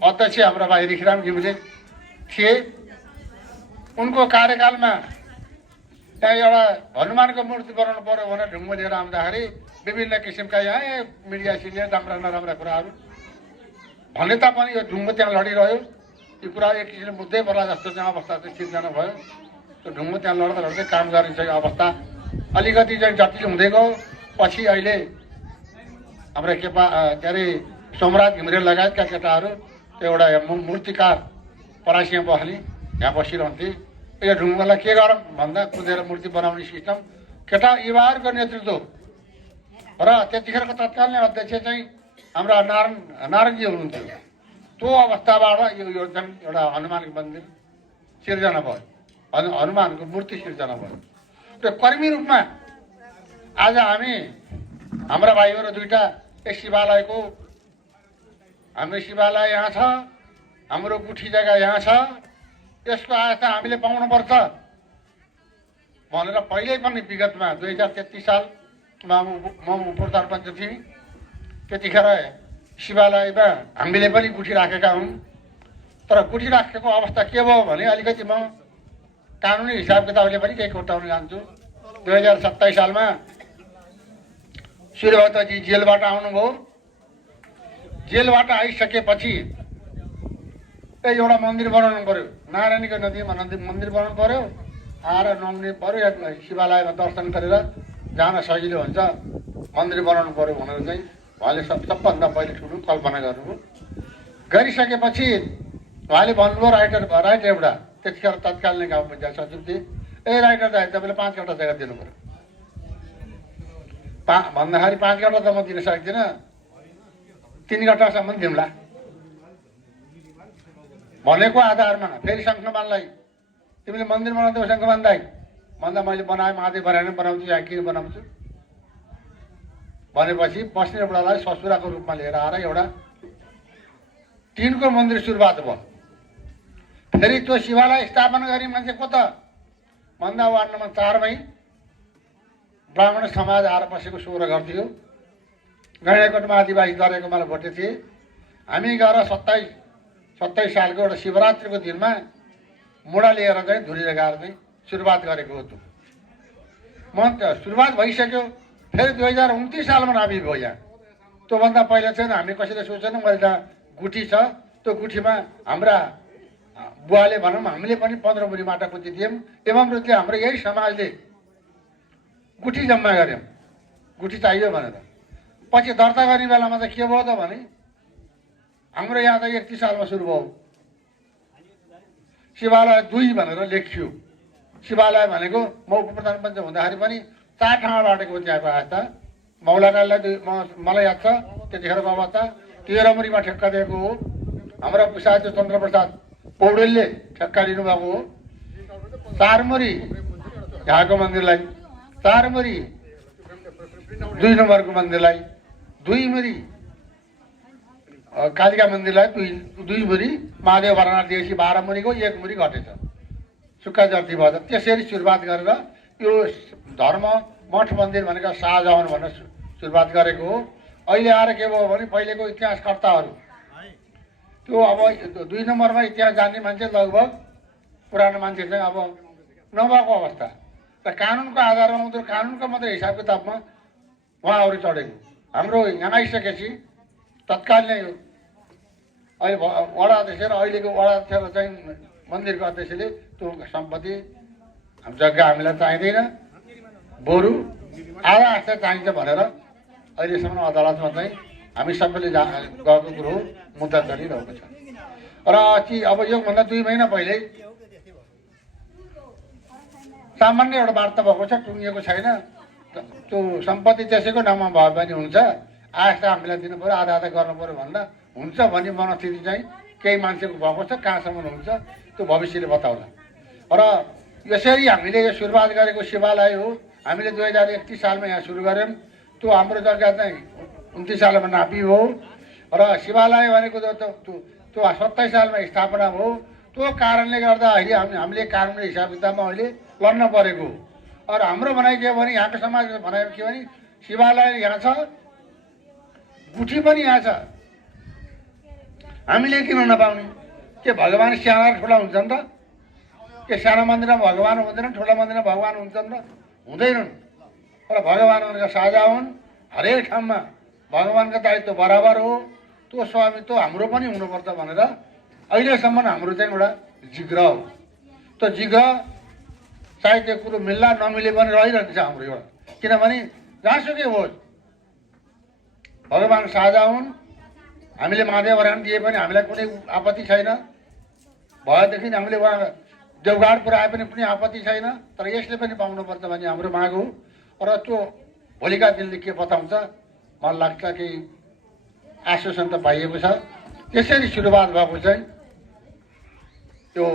अध्यक्ष हाम्रो भाइ रिखराम घिमिरे थिए। उनको कार्यकालमा त्यहाँ एउटा हनुमानको मूर्ति बनाउनु पर्यो भनेर ढुङ्गो लिएर आउँदाखेरि विभिन्न किसिमका यहाँ मिडियासिडिया राम्रा नराम्रा कुराहरू भने तापनि यो ढुङ्गो त्यहाँ लडिरह्यो। यो कुरा एक किसिमले मुद्दै पर्ला जस्तो चाहिँ अवस्था चाहिँ सिर्जना भयो। त्यो ढुङ्गो त्यहाँ लड्दा लड्दै काम गर्ने चाहिँ अवस्था अलिकति चाहिँ जटिल हुँदै गयो। पछि अहिले हाम्रा के अरे सोमराज घिमिरे लगायतका केटाहरू त्यो एउटा मूर्तिकार परासीमा बस्ने यहाँ बसिरहन्थे। यो ढुङ्गालाई के गरौँ भन्दा कुदेर मूर्ति बनाउने सिस्टम केटा युवाहरूको नेतृत्व र त्यतिखेरको तत्कालीन अध्यक्ष चाहिँ हाम्रा नारायणजी हुनुहुन्थ्यो। त्यो अवस्थाबाट यो चाहिँ एउटा हनुमानको मन्दिर सिर्जना भयो, हनुमानको मूर्ति सिर्जना भयो। त्यो कर्मी रूपमा आज हामी हाम्रा भाइहरू दुईटा एक शिवालयको, हाम्रो शिवालय यहाँ छ, हाम्रो गुठी जग्गा यहाँ छ, यसको आस्था हामीले पाउनुपर्छ भनेर पहिल्यै पनि विगतमा 2033 सालमा म उपसरपञ्च थिएँ। त्यतिखेर शिवालयमा हामीले पनि गुठी राखेका हौँ। तर गुठी राखेको अवस्था के भयो भने अलिकति म कानुनी हिसाब किताबले पनि केही कोट्याउन जान्छु। 2027 सालमा सूर्यभद्रजी जेलबाट आउनुभयो। जेलबाट आइसकेपछि एउटा मन्दिर बनाउनु पर्यो, नारायणीको नदीमा मन्दिर बनाउनु पर्यो, आएर नुहाउनु पर्यो, शिवालयमा दर्शन गरेर जान सजिलो हुन्छ, मन्दिर बनाउनु पर्यो भनेर चाहिँ उहाँले सबभन्दा पहिले ठुलो कल्पना गर्नुभयो। गरिसकेपछि उहाँले भन्नुभयो राइटर एउटा त्यतिखेर तत्कालीन गाउँ पञ्चायत सचिव थिए, राइटर दाइ तपाईँले 5 कट्ठा जग्गा दिनु पर्यो भन्दाखेरि 5 कट्ठा त म दिन सक्दिनँ, 3 कट्ठासम्म दिउँला भनेको आधारमा फेरि शङ्खमानलाई तिमीले मन्दिर बनाउँथ्यौ शङ्खमान दाइ भन्दा मैले बनाएँ, महादेव बनाएर बनाउँछु, यहाँ किन बनाउँछु भनेपछि बस्ने बुढालाई ससुराको रूपमा लिएर आएर एउटा टिनको मन्दिर सुरुवात भयो। फेरि त्यो शिवालय स्थापना गर्ने मान्छे को त भन्दा वार्ड नम्बर 4 मै ब्राह्मण समाज आएर बसेको 16 घर थियो। गैँडाकोटमा आदिवासी दरेको मलाई भोटे थिए। हामी गएर 27 सालको एउटा शिवरात्रिको दिनमा मुढा लिएर चाहिँ धुरी लगाएर चाहिँ सुरुवात गरेको हो। त्यो म सुरुवात भइसक्यो। फेरि 2029 सालमा नाभि भयो यहाँ। त्योभन्दा पहिला चाहिँ हामी कसैले सोचेनौँ मैले त गुठी छ, त्यो गुठीमा हाम्रा बुवाले भनौँ हामीले पनि 15 मुरी माटा कुटी दियौँ। एवं रूपले हाम्रो यही समाजले गुठी जम्मा गऱ्यौँ, गुठी चाहियो भनेर। पछि दर्ता गर्ने बेलामा त के भयो त भने हाम्रो यहाँ त 31 सालमा सुरु भयो। शिवालय 2 भनेर लेखियो। शिवालय भनेको म उपप्रधानपञ्च हुँदाखेरि पनि 4 ठाउँमा बाटेको त्यहाँको आस्था। मौलाकालाई मलाई याद छ त्यतिखेरको अवस्था 13 मुरीमा ठेक्का दिएको हो। हाम्रो पुसाद चन्द्रप्रसाद पौडेलले ठेक्का लिनुभएको हो। 4 मुरी यहाँको मन्दिरलाई, 4 मुरी 2 नम्बरको मन्दिरलाई, 2 मुरी कालिका मन्दिरलाई दुई मुरी, महादेव वाराणसी 12 मुरीको 1 मुरी घटेछ, सुक्खा जर्ती भएछ। त्यसरी सुरुवात गरेर यो धर्म मठ मन्दिर भनेको शाहजहान भनेर सुरुवात गरेको हो। अहिले आएर के भयो भने पहिलेको इतिहासकर्ताहरू त्यो अब 2 नम्बरमा इतिहास जान्ने मान्छे लगभग पुरानो मान्छे चाहिँ अब नभएको अवस्था र कानुनको आधारमा मात्र कानुनको मात्रै हिसाब किताबमा उहाँहरू चढेको। हाम्रो यहाँ आइसकेपछि तत्काल नै अहिले वडा अध्यक्ष र अहिलेको वडा अध्यक्ष चाहिँ मन्दिरको अध्यक्षले त्यो सम्पत्ति जग्गा हामीलाई चाहिँदैन, बरु आधा आस्था चाहिन्छ भनेर अहिलेसम्म अदालतमा चाहिँ हामी सबैले गएको कुरो मुद्दा चलिरहेको छ। र अब योभन्दा 2 महिना पहिल्यै सामान्य एउटा वार्ता भएको छ, टुङ्गिएको छैन। त्यो सम्पत्ति त्यसैको नाममा भए पनि हुन्छ, आस्था हामीलाई दिनु पऱ्यो, आधा आधा गर्नु पऱ्यो भन्दा हुन्छ भन्ने मनस्थिति चाहिँ केही मान्छेको भएको छ। कहाँसम्म हुन्छ त्यो भविष्यले बताउला। र यसरी हामीले यो सुरुवात गरेको शिवालय हो। हामीले 2031 सालमा यहाँ सुरु गऱ्यौँ। त्यो हाम्रो जग्गा चाहिँ 29 सालमा नापी हो र शिवालय भनेको त्यो 27 सालमा स्थापना भयो। त्यो कारणले गर्दा अहिले हामीले कानुनी हिसाब किताबमा अहिले लड्न परेको। और हाम्रो भनाइ के भने यहाँको समाजको भनाइ के भने शिवालय यहाँ छ, गुठी पनि यहाँ छ, हामीले किन नपाउने? के भगवान साना र ठुला हुन्छन् त? के सानो मन्दिरमा भगवान हुँदैन, ठुला मन्दिरमा भगवान हुन्छन् र हुँदैनन्? र भगवानका साझा हुन्, हरेक ठाउँमा भगवानको दायित्व बराबर हो। त्यो स्वामित्व हाम्रो पनि हुनुपर्छ भनेर अहिलेसम्म हाम्रो चाहिँ एउटा जिग्रह हो। त्यो जिग्रह चाहे त्यो कुरो मिल्ला नमिले पनि रहिरहन्छ हाम्रो एउटा। किनभने जहाँसुकै होस् भगवान साझा हुन्। हामीले महादेव वरान दिए पनि हामीलाई कुनै आपत्ति छैन, भएदेखि हामीले उहाँ देवघाट पुऱ्याए पनि कुनै आपत्ति छैन। तर यसले पनि पाउनुपर्छ भन्ने हाम्रो माग हो। र त्यो भोलिका दिनले के बताउँछ मलाई लाग्छ कि आश्वासन त पाइएको छ। त्यसरी सुरुवात भएको चाहिँ त्यो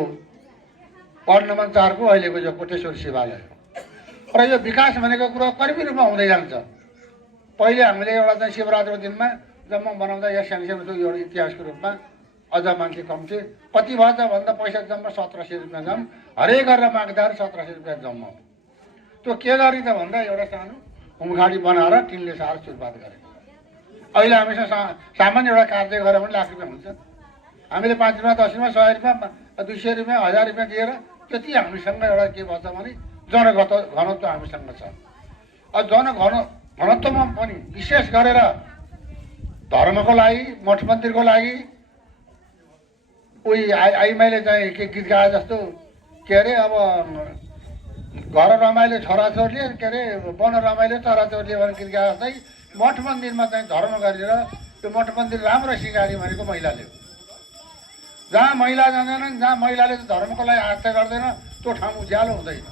वार्ड नम्बर 4 को अहिलेको जो कोटेश्वर शिवालय हो। र यो विकास भनेको कुरो कर्मी रूपमा हुँदै जान्छ। पहिले हामीले एउटा चाहिँ शिवरात्रिको दिनमा जम्मा बनाउँदा या सानसानो एउटा इतिहासको रूपमा अझ मान्छे कम थिए। कति भएछ भन्दा पैसा जम्मा 1700 रुपियाँ जम्मा, हरेक गरेर माग्दाखेरि 1700 रुपियाँ जम्मा। त्यो के गर्ने त भन्दा एउटा सानो हुमखाडी बनाएर टिनले सार सुरुवात गरेको। अहिले हामीसँग सामान्य एउटा कार्य गरेर पनि लाख रुपियाँ हुन्छ। हामीले 5 रुपियाँ 10 रुपियाँ 100 रुपियाँ 200 रुपियाँ 1000 रुपियाँ दिएर त्यति हामीसँग एउटा के भन्छ भने जनघनत्व हामीसँग छ। जनघनत्वमा पनि विशेष गरेर धर्मको लागि, मठ मन्दिरको लागि उही आइमाईले चाहिँ के गीत गाए जस्तो के अरे अब घर रमाइलो छोराछोरीले के अरे वन रमाइलो छोराछोरीले भनेर गीत गाए जस्तै मठ मन्दिरमा चाहिँ धर्म गरेर त्यो मठ मन्दिर राम्रो सिँगारी भनेको महिलाले हो। जहाँ महिला जाँदैनन्, जहाँ महिलाले धर्मको लागि आस्था गर्दैन त्यो ठाउँ उज्यालो हुँदैन।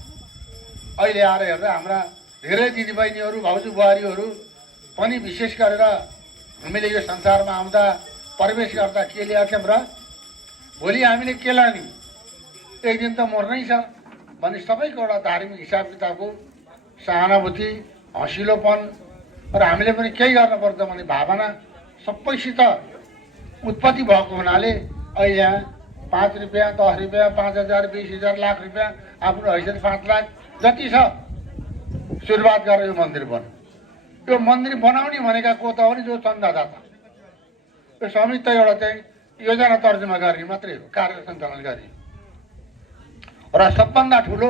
अहिले आएर हेर्दा हाम्रा धेरै दिदीबहिनीहरू भाउजू बुहारीहरू पनि विशेष गरेर हामीले यो संसारमा आउँदा प्रवेश गर्दा के ल्याएको र भोलि हामीले के लाने, एक दिन त मर्नै छ भन्ने सबैको एउटा धार्मिक हिसाब किताबको सहानुभूति, हँसिलोपन र हामीले पनि केही गर्नुपर्छ भन्ने भावना सबैसित उत्पत्ति भएको हुनाले अहिले यहाँ 5 रुपियाँ 10 रुपियाँ 5000 20,000 लाख रुपियाँ आफ्नो हैसियत 5 लाख जति छ सुरुवात गरेर यो मन्दिर बन्यो। यो मन्दिर बनाउने भनेका को त हो नि जो चन्दादाता। यो संयुक्त एउटा चाहिँ योजना तर्जुमा गर्ने मात्रै हो, कार्य सञ्चालन गर्ने। र सबभन्दा ठुलो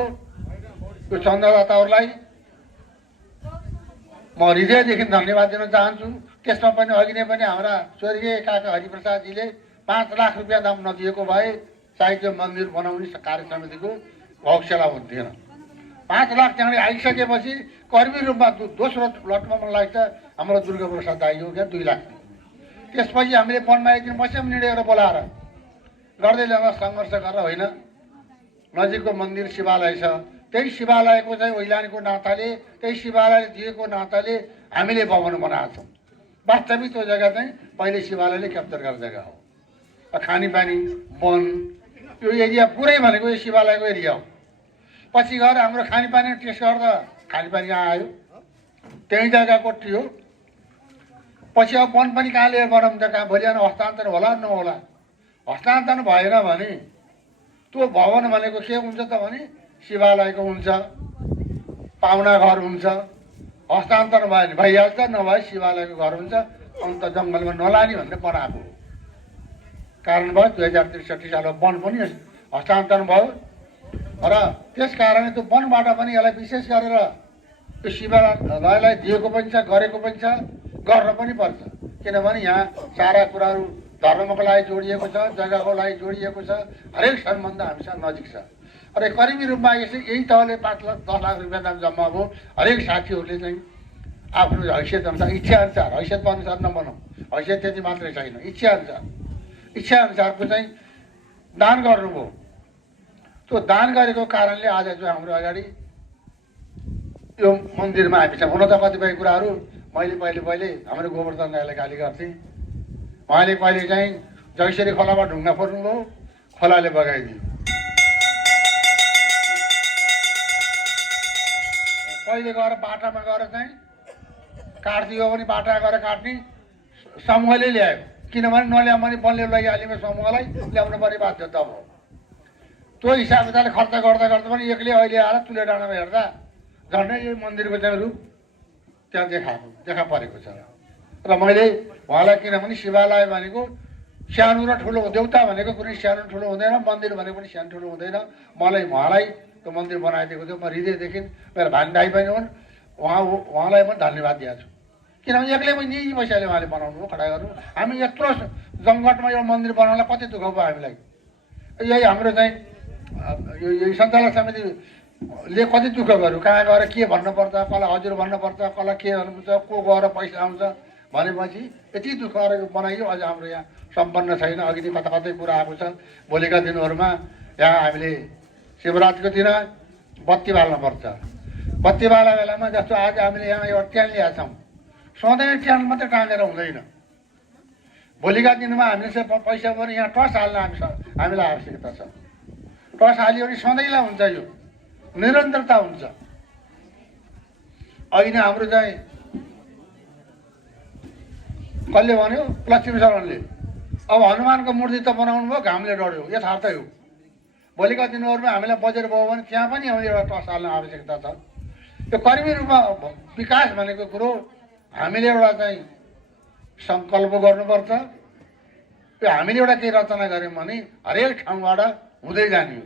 यो चन्दादाताहरूलाई म हृदयदेखि धन्यवाद दिन चाहन्छु। त्यसमा पनि अघि नै पनि हाम्रा स्वर्गीय काका हरिप्रसादजीले 5 लाख रुपियाँ दाम नदिएको भए चाहे त्यो मन्दिर बनाउने कार्य समितिको भौक्सेला हुन्थेन। 5 लाख त्यहाँनिर आइसकेपछि कर्मी रूपमा दोस्रो लटमा मलाई लाग्छ हाम्रो दुर्गा प्रसाद दाइ हो क्या 2 लाख। त्यसपछि हामीले पनमा एकदिन बस्यौँ निर्णय बोलाएर गर्दै जाँदा सङ्घर्ष गरेर होइन, नजिकको मन्दिर शिवालय छ, त्यही शिवालयको चाहिँ ओइलानीको नाताले, त्यही शिवालयले दिएको नाताले हामीले भवन बनाएको छौँ। वास्तविक त्यो जग्गा चाहिँ पहिले शिवालयले क्याप्चर गरेको जग्गा हो। खानेपानी वन यो एरिया पुरै भनेको यो शिवालयको एरिया हो। पछि गएर हाम्रो खानेपानी टेस्ट गर्दा खानेपानी आयो, त्यही जग्गा कोठी हो। पछि अब वन पनि कहाँ लिएर बनाउनु त, कहाँ भोलि बिहान हस्तान्तरण होला नहोला। हस्तान्तरण भएन भने त्यो भवन भनेको के हुन्छ त भने शिवालयको हुन्छ, पाहुना घर हुन्छ। हस्तान्तरण भयो भने भइहाल्छ, नभए शिवालयको घर हुन्छ। अन्त जङ्गलमा नलाने भनेर बनाएको कारण भयो 2063 सालमा वन पनि हस्तान्तरण भयो र त्यस कारणले त्यो वनबाट पनि यसलाई विशेष गरेर त्यो शिवालयलाई दिएको पनि छ, गरेको पनि छ, गर्न पनि पर्छ। किनभने यहाँ सारा कुराहरू धर्मको लागि जोडिएको छ, जग्गाको लागि जोडिएको छ, हरेक सम्बन्ध हामीसँग नजिक छ। र करिबी रूपमा यसै यही तहले 5 लाख 10 लाख रुपियाँ दाम जम्मा भयो। हरेक साथीहरूले चाहिँ आफ्नो हैसियत अनुसार, इच्छा अनुसार, हैसियतको अनुसार नबनाऊ, हैसियत त्यति मात्रै छैन, इच्छा अनुसारको चाहिँ दान गर्नुभयो। त्यो दान गरेको कारणले आज चाहिँ हाम्रो अगाडि यो मन्दिरमा हामीसँग हुन त कतिपय कुराहरू मैले पहिले हाम्रो गोवर्धन राईलाई गाली गर्थेँ। उहाँले पहिले चाहिँ जैसरी खोलामा ढुङ्गा फोर्नुभयो, खोलाले बगाइदियो। पहिले गएर बाटामा गएर चाहिँ काट्दियो भने बाटा गएर काट्ने समूहले ल्यायो। किनभने नल्यायो भने बलले लैहाल्ने समूहलाई ल्याउनु पर्ने बाध्यता भयो। त्यो हिसाब किताबले खर्च गर्दा पनि एक्लै अहिले आएर तुले डाँडामा हेर्दा झन्डै यो मन्दिरको चाहिँ रूप त्यहाँ देखा परेको छ। र मैले उहाँलाई, किनभने शिवालय भनेको सानो र ठुलो, देउता भनेको कुनै सानो ठुलो हुँदैन, मन्दिर भनेको पनि सानो ठुलो हुँदैन। मलाई उहाँलाई त्यो मन्दिर बनाइदिएको थियो, म हृदयदेखि मेरो भाइ दाइ पनि हुन्, उहाँलाई पनि धन्यवाद दिएको छु। किनभने एक्लै पनि निजी पैसाले उहाँले बनाउनु हो, खडा गर्नु। हामी यत्रो जङ्गटमा यो मन्दिर बनाउनलाई कति दुःख भयो हामीलाई। यही हाम्रो चाहिँ यो सञ्चालक समितिले कति दुःख गर्यो, कहाँ गएर के भन्नुपर्छ, कसलाई हजुर भन्नुपर्छ, कसलाई के भन्नुपर्छ, को गएर पैसा आउँछ भनेपछि यति दुःख गरेर बनाइयो। अझ हाम्रो यहाँ सम्पन्न छैन, अघि कता कतै कुरा आएको छ। भोलिका दिनहरूमा यहाँ हामीले शिवरात्रिको दिन बत्ती बाल्नुपर्छ। बत्ती बाल्ने बेलामा जस्तो आज हामीले यहाँ एउटा ट्यान ल्याएका छौँ, सधैँ ट्यान मात्रै टाँगेर हुँदैन। भोलिका दिनमा हामीले चाहिँ पैसा पनि यहाँ टस हाल्न हामीलाई आवश्यकता छ। टस हाल्यो भने सधैँलाई हुन्छ, यो निरन्तरता हुन्छ। अहिले नै हाम्रो चाहिँ कसले भन्यो, लक्ष्मी शरणले अब हनुमानको मूर्ति त बनाउनु भयो, घामले डढ्यो, यथार्थै हो। भोलिका दिनहरूमा हामीलाई बजेट भयो भने त्यहाँ पनि हामीले एउटा टस हाल्ने आवश्यकता छ। यो करिबी रूपमा विकास भनेको कुरो हामीले एउटा चाहिँ सङ्कल्प गर्नुपर्छ। यो हामीले एउटा केही रचना गऱ्यौँ भने हरेक ठाउँबाट हुँदै जाने हो।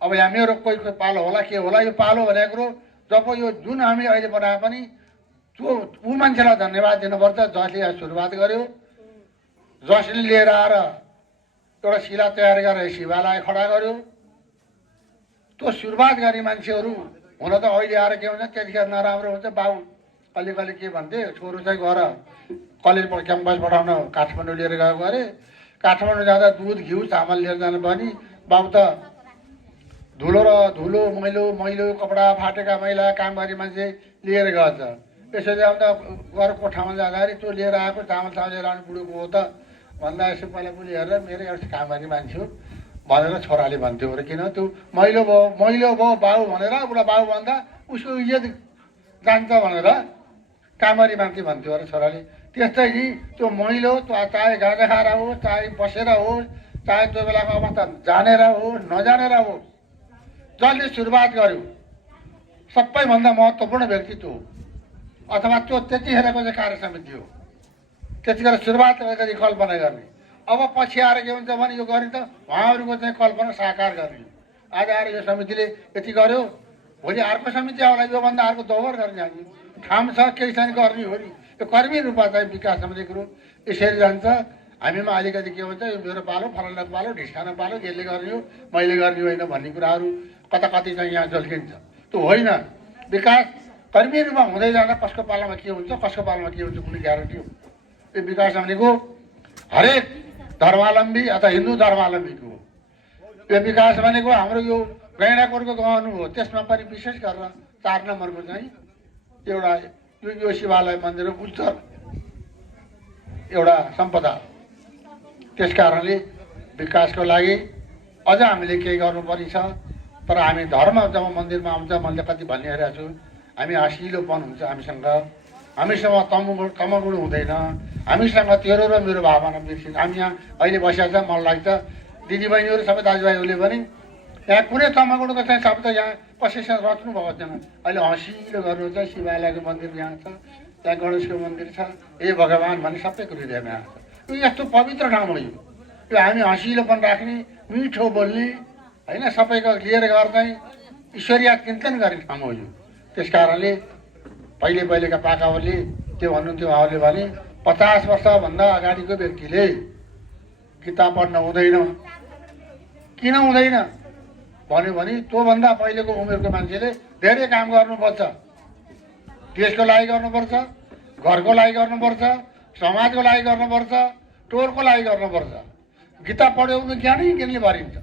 अब यहाँ मेरो कोही पालो होला, के होला, यो पालो भनेको कुरो जब यो जुन हामीले अहिले बनाए पनि त्यो ऊ मान्छेलाई धन्यवाद दिनुपर्छ जसले यहाँ सुरुवात गर्यो, जसले लिएर आएर एउटा शिला तयार गरेर शिवालय खडा गर्यो। त्यो सुरुवात गर्ने मान्छेहरू हुन त अहिले आएर के हुन्छ, त्यतिखेर नराम्रो हुन्छ। बाउ कहिले के भन्थे, छोरो चाहिँ गएर कलेज क्याम्पस पठाउन काठमाडौँ लिएर गएको अरे। काठमाडौँ जाँदा दुध घिउ चामल लिएर जानु पनि बाउ त धुलो मैलो कपडा फाटेका मैला काम गर्ने मान्छे लिएर गएछ। यसरी आउँदा गएर कोठामा जाँदाखेरि त्यो लिएर आएको चामल लिएर आउनु बुढोको हो त भन्दा यसो पहिला बुढी हेरेर मेरो एउटा काम गर्ने मान्छे हो भनेर छोराले भन्थ्यो अरे। किन त्यो मैलो भयो बाउ भनेर उसलाई बाउ भन्दा उसको इज्जत जान्छ भनेर कामरी मान्छे भन्थ्यो अरे छोराले। त्यस्तै नि त्यो मैलो चाहे गाँजा खाएर होस्, चाहे बसेर होस्, चाहे त्यो बेलाको अवस्था जानेर होस् नजानेर होस्, जसले सुरुवात गर्यो सबैभन्दा महत्त्वपूर्ण व्यक्तित्व हो अथवा त्यो त्यतिखेरको चाहिँ कार्य समिति हो। त्यतिखेर सुरुवात गरी कल्पना गर्ने। अब पछि आएर के हुन्छ भने यो गर्ने त उहाँहरूको चाहिँ कल्पना साकार गर्ने। आज आएर यो समितिले यति गर्यो, भोलि अर्को समिति आउला योभन्दा अर्को दोहोर गर्ने। हामी ठाउँ छ केही छैन गर्ने हो नि। यो कर्मी रूपमा चाहिँ विकास समिति कुरो यसरी जान्छ। हामीमा अलिकति के हुन्छ, यो मेरो पालो, फलानाको पालो, ढिस्कानो पालो, यसले गर्ने हो मैले गर्ने होइन भन्ने कुराहरू कति चाहिँ यहाँ झल्किन्छ। त्यो होइन। विकास कर्मी रूपमा हुँदै जाँदा कसको पालामा के हुन्छ, कसको पालामा के हुन्छ कुनै ग्यारेन्टी हो। यो विकास भनेको हरेक धर्मावलम्बी अथवा हिन्दू धर्मावलम्बीको हो। यो विकास भनेको हाम्रो यो गैँडाकोटको गाउँ हो, त्यसमा पनि विशेष गरेर 4 नम्बरको चाहिँ एउटा यो शिवालय मन्दिर उच्च एउटा सम्पदा। त्यस कारणले विकासको लागि अझ हामीले केही गर्नुपर्ने छ। तर हामी धर्म जब मन्दिरमा आउँछ, मैले कति भनिरहेको छु, हामी हँसिलोपन हुन्छ हामीसँग, हामीसँग तमगुण हुँदैन, हामीसँग तेरो र मेरो भावना बिर्सिन्छ। हामी यहाँ अहिले बसेको छ, मलाई लाग्छ दिदीबहिनीहरू सबै दाजुभाइहरूले पनि यहाँ कुनै तमगुणको चाहिँ शब्द यहाँ कसैसँग रच्नु भएको छैन। अहिले हँसिलो गर्नु चाहिँ शिवालयको मन्दिर यहाँ छ, त्यहाँ गणेशको मन्दिर छ, हे भगवान् भन्ने सबैको हृदयमा आएको छ। यो यस्तो पवित्र ठाउँ हो यो हामी हँसिलोपन राख्ने, मिठो बोल्ने होइन, सबैको लिएर गएर चाहिँ ईश्वरीय चिन्तन गर्ने ठाउँ हो यो। त्यस कारणले पहिलेका पाकाहरूले के भन्नुहुन्थ्यो, उहाँहरूले भने 50 वर्षभन्दा अगाडिको व्यक्तिले किताब पढ्न हुँदैन। किन हुँदैन भन्यो भने त्योभन्दा पहिलेको उमेरको मान्छेले धेरै काम गर्नुपर्छ, देशको लागि गर्नुपर्छ, घरको लागि गर्नुपर्छ, समाजको लागि गर्नुपर्छ, टोलको लागि गर्नुपर्छ। गीता पढ्यो भने ज्ञानै भरिन्छ।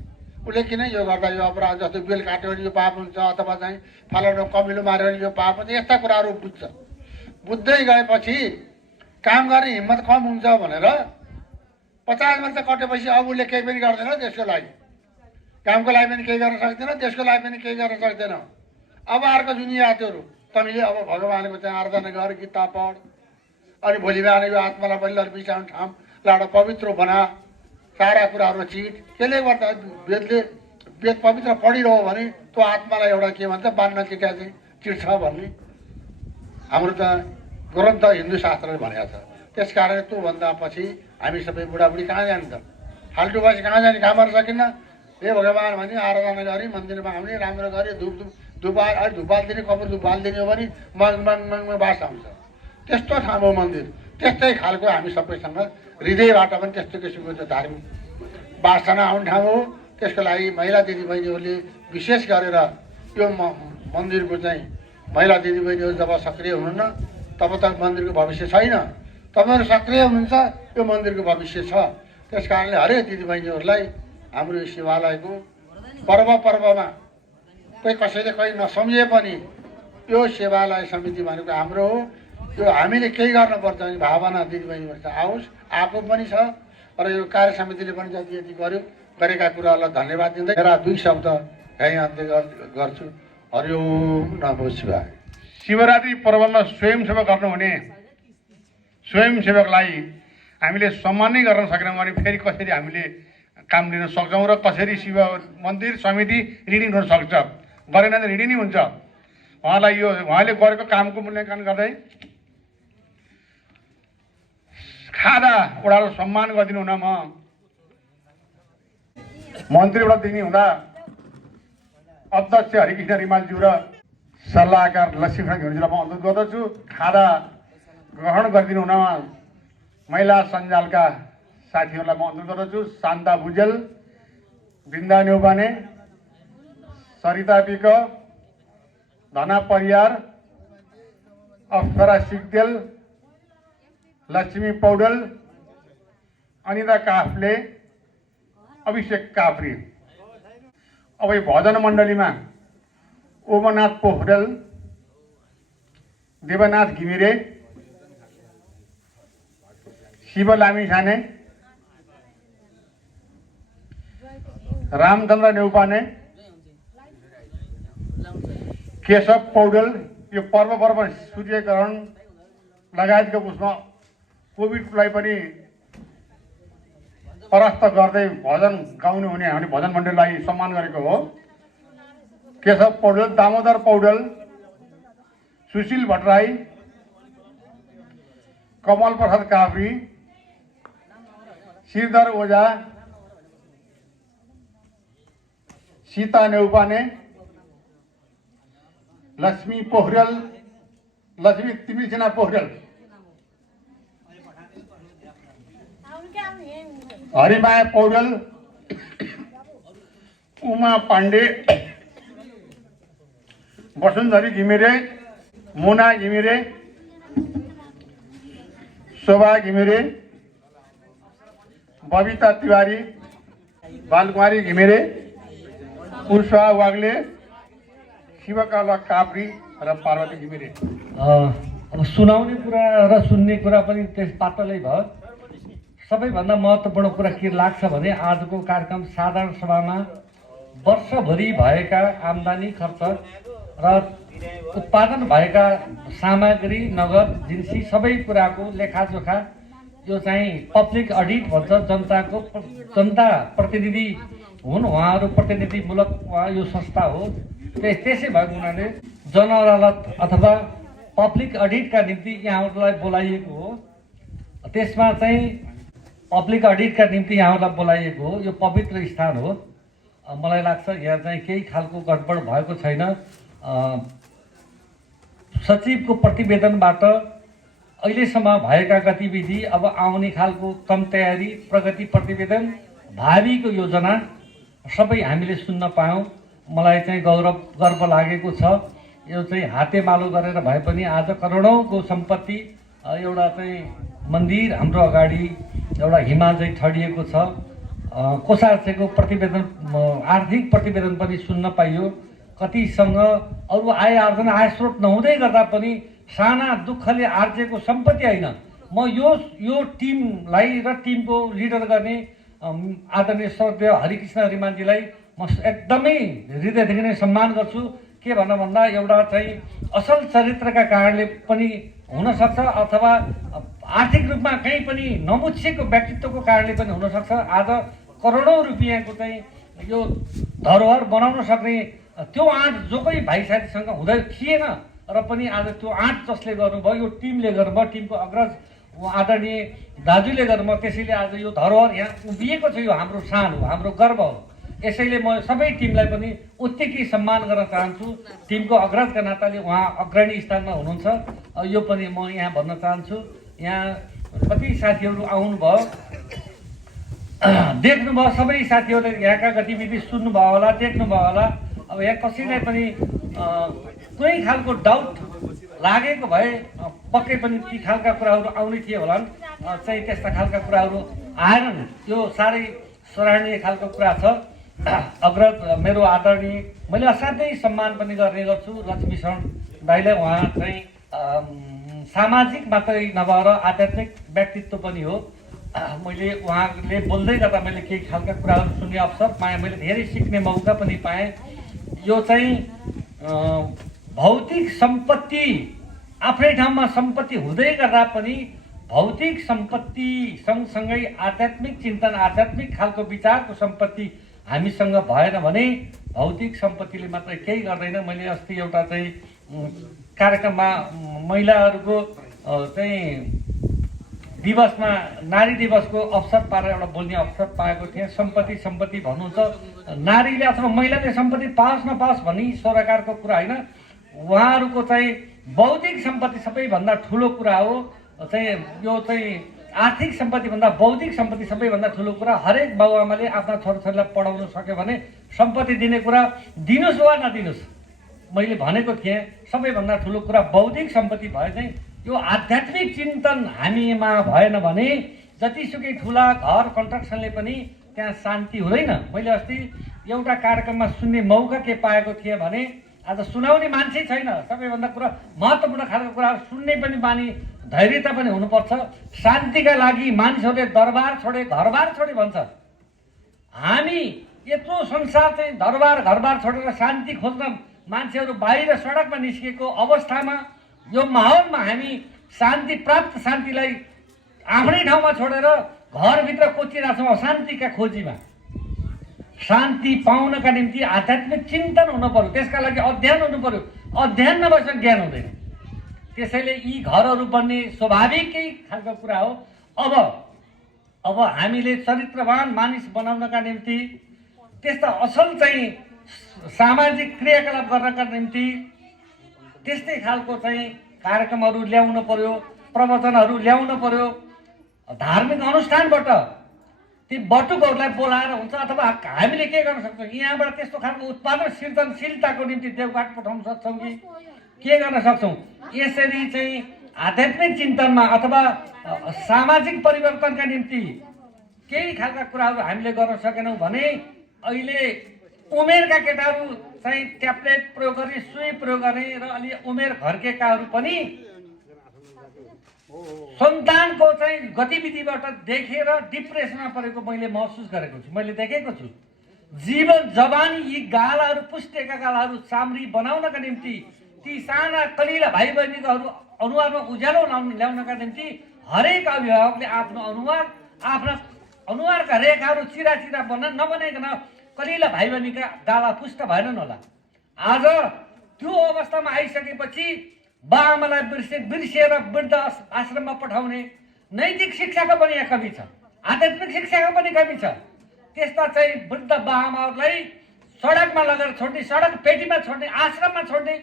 उसले किन यो गर्दा यो अपराध, जस्तो बेल काट्यो भने यो पाप हुन्छ, अथवा चाहिँ फलानु कमिलो माऱ्यो भने यो पाप हुन्छ, यस्ता कुराहरू बुझ्छ। बुझ्दै गएपछि काम गर्ने हिम्मत कम हुन्छ भनेर 50 वर्ष कटेपछि अब उसले केही पनि गर्दैन, देशको लागि कामको लागि पनि केही गर्न सक्दैन, देशको लागि पनि केही गर्न सक्दैन। अब अर्को दुनियाँहरू तमीले अब भगवानको चाहिँ आराधना गर, गीता पढ, अनि भोलि बिहान यो आत्मालाई पनि बिचाउनु ठाउँ लाडो पवित्र बना, सारा कुराहरू चिट। त्यसले गर्दा वेद पवित्र पढिरह्यो भने त्यो आत्मालाई एउटा के भन्छ, बान्न चिट्या चाहिँ चिट्छ भन्ने हाम्रो त ग्रन्थ हिन्दू शास्त्रले भनेको छ। त्यस कारण त्योभन्दा पछि हामी सबै बुढाबुढी कहाँ जान्छ, फाल्टु बसी कहाँ जाने, काम गर्न सकिन्न। हे भगवान् भने आराधना गरी मन्दिरमा आउने, राम्रो गरी धुप हालिदिने, कपुर धुप हालिदिने हो भने मङमा बास आउँछ। त्यस्तो ठाउँ हो मन्दिर। त्यस्तै खालको हामी सबैसँग हृदयबाट पनि त्यस्तो किसिमको चाहिँ धार्मिक वासना आउने ठाउँ हो। त्यसको लागि महिला दिदीबहिनीहरूले विशेष गरेर यो मन्दिरको चाहिँ महिला दिदीबहिनीहरू जब सक्रिय हुनुहुन्न तब तक मन्दिरको भविष्य छैन। तपाईँहरू सक्रिय हुनुहुन्छ, यो मन्दिरको भविष्य छ। त्यस कारणले हरेक दिदीबहिनीहरूलाई हाम्रो यो शिवालयको पर्वमा कोही कसैले कोही नसम्झे पनि यो शिवालय समिति भनेको हाम्रो हो। यो हामीले केही गर्नुपर्छ भने भावना दिदीबहिनीहरू छ आओस्, आएको पनि छ र यो कार्य समितिले पनि जति जति गरेका कुराहरूलाई धन्यवाद दिँदै मेरा 2 शब्द यहीँ अन्त्य गर्छु। हरिओम नमो शिवाय। शिवरात्रि पर्वमा स्वयंसेवा गर्नुहुने स्वयंसेवकलाई हामीले सम्मान नै गर्न सकेनौँ भने फेरि कसरी हामीले काम लिन सक्छौँ र कसरी शिव मन्दिर समिति ऋणी हुन सक्छ? गरेन भने ऋणी नै हुन्छ। उहाँले गरेको कामको मूल्याङ्कन गर्दै खादा उडालो सम्मान गरिदिनु हुन म मन्त्रीबाट दिने हुँदा अध्यक्ष हरिकृष्ण रिमालज्यू र सल्लाहकार लक्ष्मीप्रसाद घिमिरेज्यूलाई म अनुरोध गर्दछु। खादा ग्रहण गरिदिनु हुन महिला सञ्जालका साथीहरूलाई म अनुरोध गर्दछु। शान्ता भुजेल, बृन्दा नेउपाने, सरिता विक, धना परियार, अप्सरा सिग्देल, लक्ष्मी पौडेल, अनिता काफ्ले, अभिषेक काफ्री। अब यो भजन मण्डलीमा ओमनाथ पोखरेल, देवनाथ घिमिरे, शिव लामिछाने, रामचन्द्र नेउपाने, केशव पौडेल यो पर्व सूर्यग्रहण लगायतको उसमा कोभिडलाई पनि परास्त गर्दै भजन गाउने हुने हामीले भजन मण्डलीलाई सम्मान गरेको हो। केशव पौडेल, दामोदर पौडेल, सुशील भट्टराई, कमल प्रसाद काफ्री, श्रीधर ओझा, सीता नेउपाने, लक्ष्मी पोखरेल, लक्ष्मी तिमीसिना पोखरेल, हरिमाया पौडेल, उमा पाण्डे, वसुन्धरी घिमिरे, मुना घिमिरे, शोभा घिमिरे, बबिता तिवारी, बालकुमारी घिमिरे, उषा वाग्ले, शिवकला काफ्री र पार्वती घिमिरे। अब सुनाउने कुरा र सुन्ने कुरा पनि त्यस पातलै भयो। सबैभन्दा महत्त्वपूर्ण कुरा के लाग्छ भने आजको कार्यक्रम साधारण सभामा वर्षभरि भएका आम्दानी खर्च र उत्पादन भएका सामग्री, नगद, जिन्सी सबै कुराको लेखाजोखा यो चाहिँ पब्लिक अडिट भन्छ। जनता प्रतिनिधि हुन् उहाँहरू, प्रतिनिधिमूलक यो संस्था हो। त्यसै भएको हुनाले जन अदालत अथवा पब्लिक अडिटका निम्ति यहाँहरूलाई बोलाइएको हो। त्यसमा चाहिँ पब्लिक अडिटका निम्ति यहाँहरूलाई बोलाइएको हो। यो पवित्र स्थान हो। मलाई लाग्छ यहाँ चाहिँ केही खालको गडबड भएको छैन। सचिवको प्रतिवेदनबाट अहिलेसम्म भएका गतिविधि, अब आउने खालको कम तयारी, प्रगति प्रतिवेदन, भावीको योजना सबै हामीले सुन्न पायौँ। मलाई चाहिँ गर्व लागेको छ। यो चाहिँ हातेमालो गरेर भए पनि आज करोडौँको सम्पत्ति, एउटा चाहिँ मन्दिर हाम्रो अगाडि, एउटा हिमाल चाहिँ ठडिएको छ। कोषाध्यक्षको प्रतिवेदन, आर्थिक प्रतिवेदन पनि सुन्न पाइयो। कतिसँग अरू आय स्रोत नहुँदै गर्दा पनि साना दुःखले आर्जेको सम्पत्ति होइन। म यो टिमलाई र टिमको लिडर गर्ने आदरणीय श्रद्धेय हरिकृष्ण रिमानजीलाई म एकदमै हृदयदेखि नै सम्मान गर्छु। के भन्दा एउटा चाहिँ असल चरित्रका कारणले पनि हुनसक्छ, अथवा आर्थिक रूपमा कहीँ पनि नमुछिएको व्यक्तित्वको कारणले पनि हुनसक्छ। आज करोडौँ रुपियाँको चाहिँ यो धरोहर बनाउन सक्ने त्यो आँट जो कोही भाइ साथीसँग हुँदै थिएन, र पनि आज त्यो आँट जसले गर्नुभयो, यो टिमले गर्नुभयो, टिमको अग्रज आदरणीय दाजुले गर्नुभयो। त्यसैले आज यो धरोहर यहाँ उभिएको छ। यो हाम्रो शान हो, हाम्रो गर्व हो। यसैले म सबै टिमलाई पनि उत्तिकै सम्मान गर्न चाहन्छु। टिमको अग्रजका नाताले उहाँ अग्रणी स्थानमा हुनुहुन्छ। यो पनि म यहाँ भन्न चाहन्छु। यहाँ कति साथीहरू आउनुभयो, देख्नुभयो। सबै साथीहरूले यहाँका गतिविधि सुन्नुभयो होला, देख्नुभयो होला। अब यहाँ कसैलाई पनि कुनै खालको डाउट लागेको भए पक्कै पनि ती खालका कुराहरू आउने थिए होला। चाहिँ त्यस्ता खालका कुराहरू आएनन्। यो साह्रै सराहनीय खालको कुरा छ। अग्रज मेरो आदरणीय, मैले असाध्यै सम्मान पनि गर्ने गर्छु लक्ष्मीशरण दाइलाई। उहाँ चाहिँ सामाजिक मात्रै नभएर आध्यात्मिक व्यक्तित्व पनि हो। मैले उहाँले बोल्दै गर्दा मैले केही खालका कुराहरू सुन्ने अवसर पाएँ। मैले धेरै सिक्ने मौका पनि पाएँ। यो चाहिँ भौतिक सम्पत्ति आफ्नै ठाउँमा सम्पत्ति हुँदै गर्दा पनि भौतिक सम्पत्ति सँगसँगै आध्यात्मिक चिन्तन, आध्यात्मिक खालको विचारको सम्पत्ति हामीसँग भएन भने भौतिक सम्पत्तिले मात्रै केही गर्दैन। मैले अस्ति एउटा चाहिँ कार्यक्रममा महिलाहरूको चाहिँ दिवसमा, नारी दिवसको अवसर पाएर एउटा बोल्ने अवसर पाएको थिएँ। सम्पत्ति भन्नुहुन्छ, नारीले अथवा महिलाले सम्पत्ति पाओस् नपाओस् भन्ने सरकारको कुरा होइन। उहाँहरूको चाहिँ बौद्धिक सम्पत्ति सबैभन्दा ठुलो कुरा हो। चाहिँ यो चाहिँ आर्थिक सम्पत्तिभन्दा बौद्धिक सम्पत्ति सबैभन्दा ठुलो कुरा। हरेक बाबुआमाले आफ्ना छोराछोरीलाई पढाउन सक्यो भने सम्पत्ति दिने कुरा दिनुहोस् वा नदिनुहोस्, मैले भनेको थिएँ सबैभन्दा ठुलो कुरा बौद्धिक सम्पत्ति भए चाहिँ यो आध्यात्मिक चिन्तन हामीमा भएन भने जतिसुकै ठुला घर कन्स्ट्रक्सनले पनि त्यहाँ शान्ति हुँदैन। मैले अस्ति एउटा कार्यक्रममा सुन्ने मौका के पाएको थिएँ भने आज सुनाउने मान्छे छैन। सबैभन्दा कुरा महत्त्वपूर्ण खालको कुरा सुन्ने पनि बानी, धैर्यता पनि हुनुपर्छ। शान्तिका लागि मानिसहरूले दरबार छोडे, घरबार छोडे भन्छ। हामी यत्रो संसार चाहिँ दरबार घरबार छोडेर शान्ति खोज्न मान्छेहरू बाहिर सडकमा निस्केको अवस्थामा यो माहौलमा हामी शान्ति प्राप्त शान्तिलाई आफ्नै ठाउँमा छोडेर घरभित्र कोचिरहेको छौँ शान्तिका खोजीमा। शान्ति पाउनका निम्ति आध्यात्मिक चिन्तन हुनु पर्यो, त्यसका लागि अध्ययन हुनु पर्यो। अध्ययन नभएसँग ज्ञान हुँदैन। त्यसैले यी घरहरू बन्ने स्वाभाविकै खालको कुरा हो। अब हामीले चरित्रवान मानिस बनाउनका निम्ति, त्यस्ता असल चाहिँ सामाजिक क्रियाकलाप गर्नका निम्ति त्यस्तै खालको चाहिँ कार्यक्रमहरू ल्याउनु पर्यो, प्रवचनहरू ल्याउनु पर्यो। धार्मिक अनुष्ठानबाट ती बटुकहरूलाई बोलाएर हुन्छ, अथवा हामीले के गर्न सक्छौँ, यहाँबाट त्यस्तो खालको उत्पादन सृजनशीलताको निम्ति देवघाट पठाउन सक्छौँ कि के गर्न सक्छौँ। यसरी चाहिँ आध्यात्मिक चिन्तनमा अथवा सामाजिक परिवर्तनका निम्ति केही खालका कुराहरू हामीले गर्न सकेनौँ भने अहिले उमेरका केटाहरू चाहिँ ट्याब्लेट प्रयोग गर्ने, सुई प्रयोग गर्ने र अलि उमेर घर्केकाहरू पनि सन्तानको चाहिँ गतिविधिबाट देखेर डिप्रेसनमा परेको मैले महसुस गरेको छु, मैले देखेको छु। जीवन जवानी यी गालाहरू पुस्टेका गालाहरू साम्री बनाउनका निम्ति ती साना कलिला भाइ बहिनीहरू अनुहारमा उज्यालो ल्याउनका निम्ति हरेक अभिभावकले आफ्नो आफ्ना अनुहारका रेखाहरू चिरा चिरा नबनाइकन कलिला भाइ बहिनीका गाला पुष्ट भएनन् होला। आज त्यो अवस्थामा आइसकेपछि बाआमालाई बिर्सिएर वृद्ध आश्रममा पठाउने नैतिक शिक्षाको पनि यहाँ कमी छ, आध्यात्मिक शिक्षाको पनि कमी छ। त्यस्ता चाहिँ वृद्ध बाआमाहरूलाई सडकमा लगेर छोड्ने, सडक पेटीमा छोड्ने, आश्रममा छोड्ने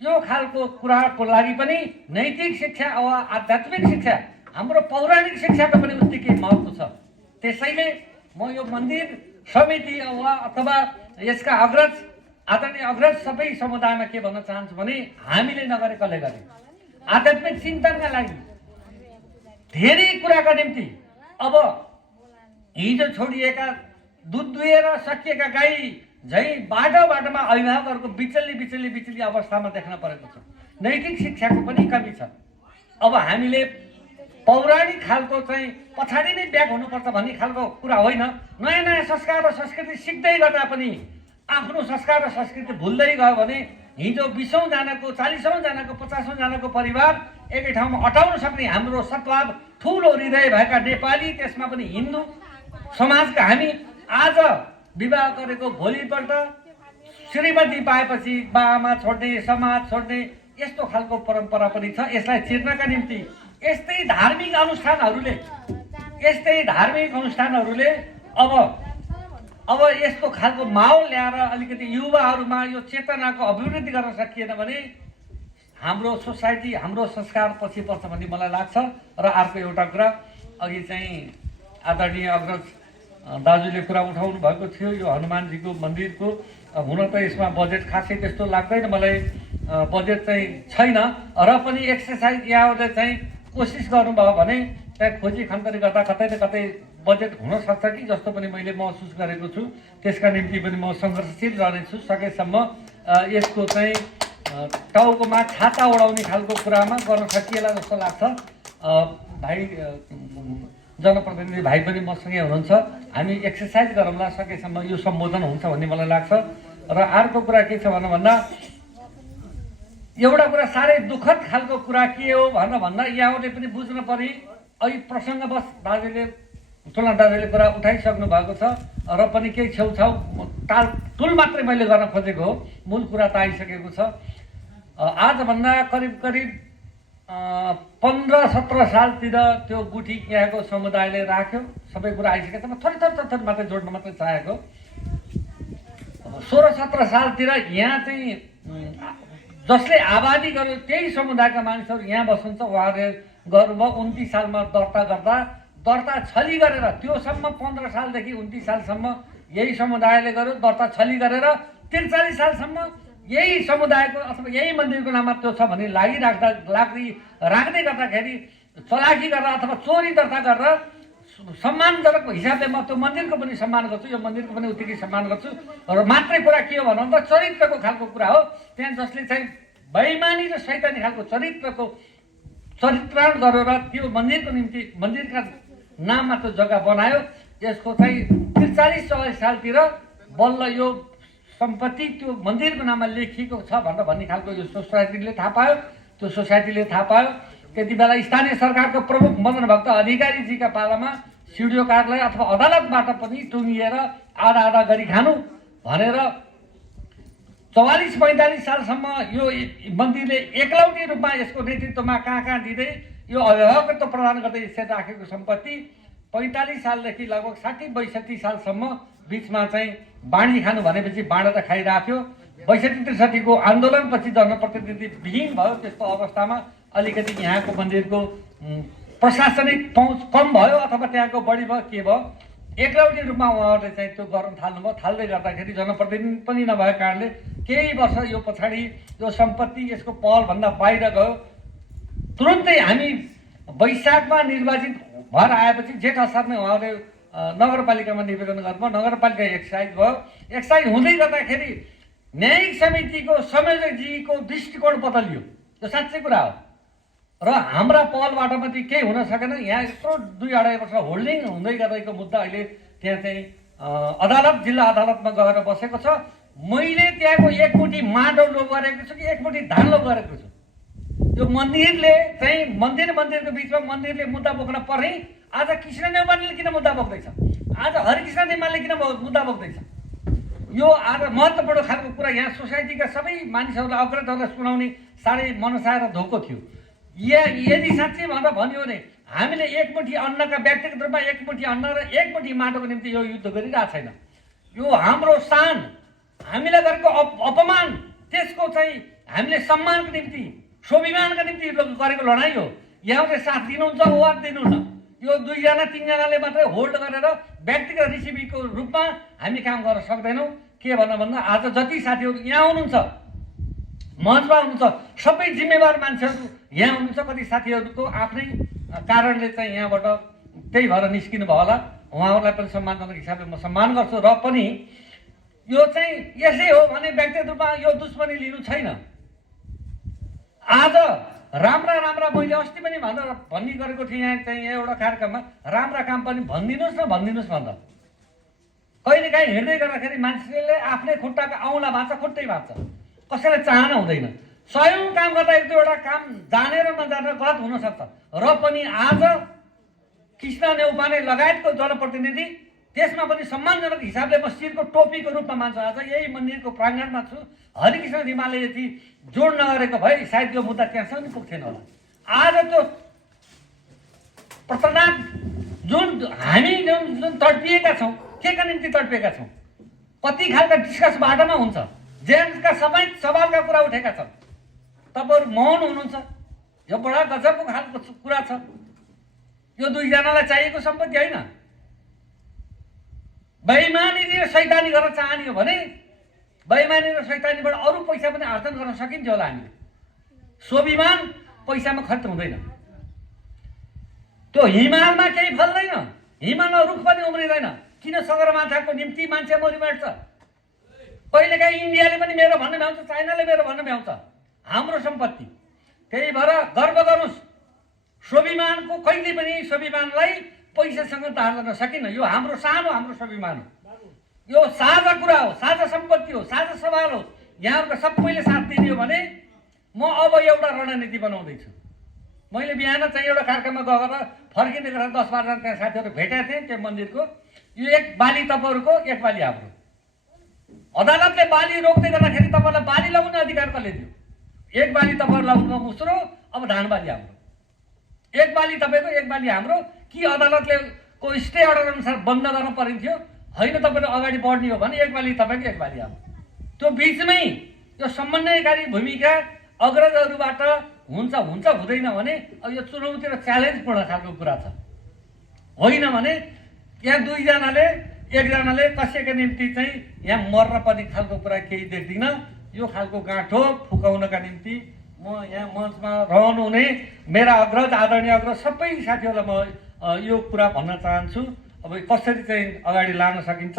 यो खालको कुराको लागि पनि नैतिक शिक्षा वा आध्यात्मिक शिक्षा हाम्रो पौराणिक शिक्षाको पनि उत्तिकै महत्त्व छ। त्यसैले म यो मन्दिर समिति अथवा यसका अग्रज आदरणीय अग्रज सबै समुदायमा के भन्न चाहन्छु भने हामीले नगरेकोले गरे आध्यात्मिक चिन्तनका लागि धेरै कुराका निम्ति अब हिजो छोडिएका दुध दुहेर सकिएका गाई झै बाटोमा अभिभावकहरूको बिचल्ली अवस्थामा देख्न परेको छ। नैतिक शिक्षाको पनि कमी छ। अब हामीले पौराणिक खालको चाहिँ पछाडि नै ब्याक हुनुपर्छ भन्ने खालको कुरा होइन। नयाँ नयाँ संस्कार र संस्कृति सिक्दै गर्दा पनि आफ्नो संस्कार र संस्कृति भुल्दै गयो भने हिजो 20औं जनाको 40औं जनाको 50औं जनाको परिवार एकै ठाउँमा अटाउन सक्ने हाम्रो सद्भाव ठुलो हृदय भएका नेपाली, त्यसमा पनि हिन्दू समाजका हामी आज विवाह गरेको भोलिपल्ट श्रीमती पाएपछि बाआमा छोड्ने, समाज छोड्ने यस्तो खालको परम्परा पनि छ। यसलाई चिर्नका निम्ति यस्तै धार्मिक अनुष्ठानहरूले अब यस्तो खालको माहौल ल्याएर अलिकति युवाहरूमा यो चेतनाको अभिवृद्धि गर्न सकिएन भने हाम्रो सोसाइटी, हाम्रो संस्कार पछि पर्छ भन्ने मलाई लाग्छ। र अर्को एउटा कुरा, अघि चाहिँ आदरणीय अग्रज दाजुले कुरा उठाउनु भएको थियो यो हनुमानजीको मन्दिरको। हुन त यसमा बजेट खासै त्यस्तो लाग्दैन मलाई, बजेट चाहिँ छैन र पनि एक्सर्साइज यहाँहरूले चाहिँ कोसिस गर्नुभयो भने त्यहाँ खोजी खन्तरी गर्दा कतै न कतै बजेट हुनसक्छ कि जस्तो पनि मैले महसुस गरेको छु। त्यसका निम्ति पनि म सङ्घर्षशील रहनेछु। सकेसम्म यसको चाहिँ टाउकोमा छाता उडाउने खालको कुरामा गर्न सकिएला जस्तो लाग्छ। भाइ जनप्रतिनिधि भाइ पनि मसँगै हुनुहुन्छ, हामी एक्सर्साइज गरौँला, सकेसम्म यो सम्बोधन हुन्छ भन्ने मलाई लाग्छ। र अर्को कुरा के छ भन्दा एउटा कुरा साह्रै दुःखद खालको कुरा के हो भन्दा यहाँहरूले पनि बुझ्न पर्ने, अहिले प्रसङ्गवश तुलना दाजुले कुरा उठाइसक्नु भएको छ र पनि केही छेउछाउ टुल मात्रै मैले गर्न खोजेको हो, मूल कुरा त आइसकेको छ। आजभन्दा करिब 15-17 सालतिर त्यो गुठी यहाँको समुदायले राख्यो, सबै कुरा आइसकेको छ। थोरै मात्रै जोड्न मात्रै चाहेको। 16-17 सालतिर यहाँ चाहिँ जसले आबादी गर्यो त्यही समुदायका मानिसहरू यहाँ बस्नुहुन्छ। उहाँहरूले गर्नुभयो 29 सालमा दर्ता छली गरेर त्योसम्म 15 सालदेखि 29 सालसम्म यही समुदायले गर्यो दर्ता छली गरेर 43 सालसम्म यही समुदायको अथवा यही मन्दिरको नाममा त्यो छ भने राख्दै गर्दाखेरि चलाकी गरेर अथवा चोरी दर्ता गरेर सम्मानजनक हिसाबले म त्यो मन्दिरको पनि सम्मान गर्छु, यो मन्दिरको पनि उत्तिकै सम्मान गर्छु। र मात्रै कुरा के हो भन्दा चरित्रको खालको कुरा हो। त्यहाँ जसले चाहिँ बेइमानी र शैतानी खालको चरित्राण गरेर त्यो मन्दिरको निम्ति मन्दिरका नाममा त्यो जग्गा बनायो, यसको चाहिँ 43-44 सालतिर बल्ल यो सम्पत्ति त्यो मन्दिरको नाममा लेखिएको छ भन्ने खालको यो सोसाइटीले थाहा पायो। त्यो सोसाइटीले थाहा पायो त्यति बेला स्थानीय सरकारको प्रमुख मदन भक्त अधिकारीजीका पालामा सिडिओ कार्यालय अथवा अदालतबाट पनि टुङ्गिएर आधा गरी खानु भनेर 44-45 सालसम्म यो मन्दिरले एकलौटी रूपमा यसको नेतृत्वमा कहाँ दिँदै यो अभिभावकत्व प्रदान गर्दै यसरी राखेको सम्पत्ति 45 सालदेखि लगभग 60-62 सालसम्म बिचमा चाहिँ बाँडी खानु भनेपछि बाँडेर खाइराख्यो। 62-63 को आन्दोलनपछि जनप्रतिनिधि विहीन भयो। त्यस्तो अवस्थामा अलिकति यहाँको मन्दिरको प्रशासनिक पहुँच कम भयो अथवा त्यहाँको बढी भयो के भयो, एकलौटी रूपमा उहाँहरूले चाहिँ त्यो गर्न थाल्नुभयो। थाल्दै गर्दाखेरि जनप्रतिनिधि पनि नभएको कारणले केही वर्ष यो पछाडि यो सम्पत्ति यसको पहलभन्दा बाहिर गयो। तुरुन्तै हामी वैशाखमा निर्वाचित भएर आएपछि जेठ असारमै उहाँहरूले नगरपालिकामा निवेदन गर्नुभयो। नगरपालिका एक्साइज भयो। एक्साइज हुँदै गर्दाखेरि न्यायिक समितिको संयोजकजीको दृष्टिकोण बदलियो। त्यो साँच्चै कुरा हो र हाम्रा पहलबाट पनि केही हुन सकेन। यहाँ यत्रो 2-2.5 वर्ष होल्डिङ हुँदै गरेको मुद्दा अहिले त्यहाँ चाहिँ अदालत जिल्ला अदालतमा गएर बसेको छ। मैले त्यहाँको एक मुठी माटो लोभ गरेको छु कि एक मुठी धान लोभ गरेको छु। यो मन्दिरले चाहिँ मन्दिरको बिचमा मन्दिरले मुद्दा बोक्न पर्ने, आज कृष्ण नेउपानेले किन मुद्दा बोक्दैछ, आज हरिकृष्ण नेमाले किन मुद्दा बोक्दैछ? यो आज महत्त्वपूर्ण खालको कुरा यहाँ सोसाइटीका सबै मानिसहरूलाई अग्रजहरूलाई सुनाउने साह्रै मनसाय र धोको थियो। यदि साँच्चै भनेर भन्यो भने हामीले एकमुठी अन्नका व्यक्तिगत रूपमा एकमुठी अन्न र एकमुठी माटोको निम्ति यो युद्ध गरिरहेको छैन। यो हाम्रो शान, हामीलाई गरेको अपमान, त्यसको चाहिँ हामीले सम्मानको निम्ति स्वाभिमानका निम्ति गरेको लडाइँ हो। यहाँले साथ दिनुहुन्छ वा दिनुहुन्न, यो 2-3जनाले मात्रै होल्ड गरेर व्यक्तिगत रिसिभीको रूपमा हामी काम गर्न सक्दैनौँ। के भन्दा आज जति साथीहरू यहाँ हुनुहुन्छ, मञ्चमा हुनुहुन्छ, सबै जिम्मेवार मान्छेहरू यहाँ हुनुहुन्छ। कति साथीहरूको आफ्नै कारणले चाहिँ यहाँबाट त्यही भएर निस्किनु भयो होला, उहाँहरूलाई पनि सम्मानजनक हिसाबले म सम्मान गर्छु। र पनि यो चाहिँ यसै हो भने व्यक्तिगत रूपमा यो दुश्मनी लिनु छैन। आज राम्रा मैले अस्ति पनि भन्ने गरेको थिएँ यहाँ चाहिँ एउटा कार्यक्रममा, राम्रा काम पनि भनिदिनुहोस् भन्दा कहिलेकाहीँ हिँड्दै गर्दाखेरि मान्छेले आफ्नै खुट्टाको औँला भाँच्छ, खुट्टै भाँच्छ, कसैलाई चाहना हुँदैन। 100 काम गर्दा 1-2वटा काम जानेर नजानेर गलत हुनसक्छ। र पनि आज कृष्ण नेउपाने लगायतको जनप्रतिनिधि त्यसमा पनि सम्मानजनक हिसाबले म शिरको टोपीको रूपमा मान्छु। आज यही मन्दिरको प्राङ्गणमा छु। हरिकृष्ण रिमाले यदि जोड नगरेको भए सायद यो मुद्दा त्यहाँसम्म पनि पुग्थेन होला। आज त्यो प्रतिनाद जुन हामी जुन तडपिएका छौँ, के का निम्ति तडपिएका छौँ, कति खालका डिस्कस बाटोमा हुन्छ, जेन्सका सबै सवालका कुरा उठेका छन्। तपाईँहरू मौन हुनुहुन्छ, यो बडा गजबको खालको कुरा छ। यो 2जनालाई चाहिएको सम्पत्ति होइन। बेइमानी र शैतानी गर्न चाहने हो भने बेइमानी र शैतानीबाट अरू पैसा पनि आर्जन गर्न सकिन्थ्यो होला। हामीले स्वाभिमान पैसामा खर्च हुँदैन। त्यो हिमालमा केही फल्दैन, हिमालमा रुख पनि उम्रिँदैन। किन सगरमाथाको निम्ति मान्छे मरिमाट्छ? कहिलेकाहीँ इन्डियाले पनि मेरो भन्न भ्याउँछ, चाइनाले मेरो भन्न भ्याउँछ, हाम्रो सम्पत्ति। त्यही भएर गर्व गर्नुहोस्। स्वाभिमानको कहिले पनि स्वाभिमानलाई पैसासँग दान गर्न सकिन्न। यो हाम्रो सानो हाम्रो स्वाभिमान हो। यो साझा कुरा हो, साझा सम्पत्ति हो, साझा सवाल हो। यहाँहरूको सबैले साथ दिने हो भने म अब एउटा रणनीति बनाउँदैछु। मैले बिहान चाहिँ एउटा कार्यक्रममा गएर फर्किँदै गरेर 10-12जना त्यहाँ साथीहरू भेटेका थिएँ त्यो मन्दिरको। यो एक बाली तपाईँहरूको, एक बाली हाम्रो। अदालतले बाली रोक्दै गर्दाखेरि तपाईँलाई बाली लगाउने अधिकार कसले दियो? एक बाली तपाईँहरू लगाउनु मुस्रो, अब धान बाली हाम्रो। एक बाली तपाईँको, एक बाली हाम्रो। कि अदालतले को स्टे अर्डर अनुसार बन्द गर्न परिन्थ्यो? होइन, तपाईँले अगाडि बढ्ने हो भने एक बाली तपाईँको, एक बाली हाम्रो। त्यो बिचमै यो समन्वयकारी भूमिका अग्रजहरूबाट हुन्छ हुँदैन भने अब यो चुनौती र च्यालेन्जपूर्ण खालको कुरा छ। होइन भने यहाँ 2जनाले 1जनाले कसैको निम्ति चाहिँ यहाँ मर्न पर्ने खालको कुरा केही देख्दिनँ। यो खालको गाँठो फुकाउनका निम्ति म यहाँ मञ्चमा रहनुहुने मेरा अग्रज, आदरणीय अग्रज सबै साथीहरूलाई म यो कुरा भन्न चाहन्छु। अब कसरी चाहिँ अगाडि लान सकिन्छ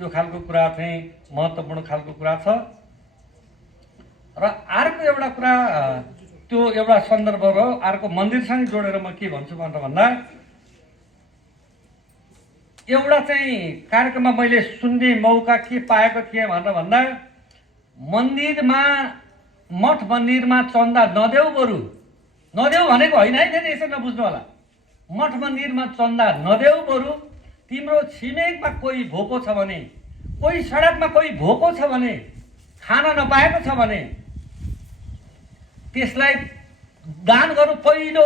यो खालको कुरा चाहिँ महत्त्वपूर्ण खालको कुरा छ। र अर्को एउटा कुरा, त्यो एउटा सन्दर्भ हो, अर्को मन्दिरसँग जोडेर म के भन्छु भन्दा एउटा चाहिँ कार्यक्रममा मैले सुन्ने मौका के पाएको थिएँ भन्दा मन्दिरमा मठ मन्दिरमा चन्दा नदेऊ, बरु नदेऊ भनेको होइन है, फेरि यसो नबुझ्नु होला। मठ मन्दिरमा चन्दा नदेऊ, बरु तिम्रो छिमेकमा कोही भोको छ भने, कोही सडकमा कोही भोको छ भने, खाना नपाएको छ भने त्यसलाई दान गर्नु पहिलो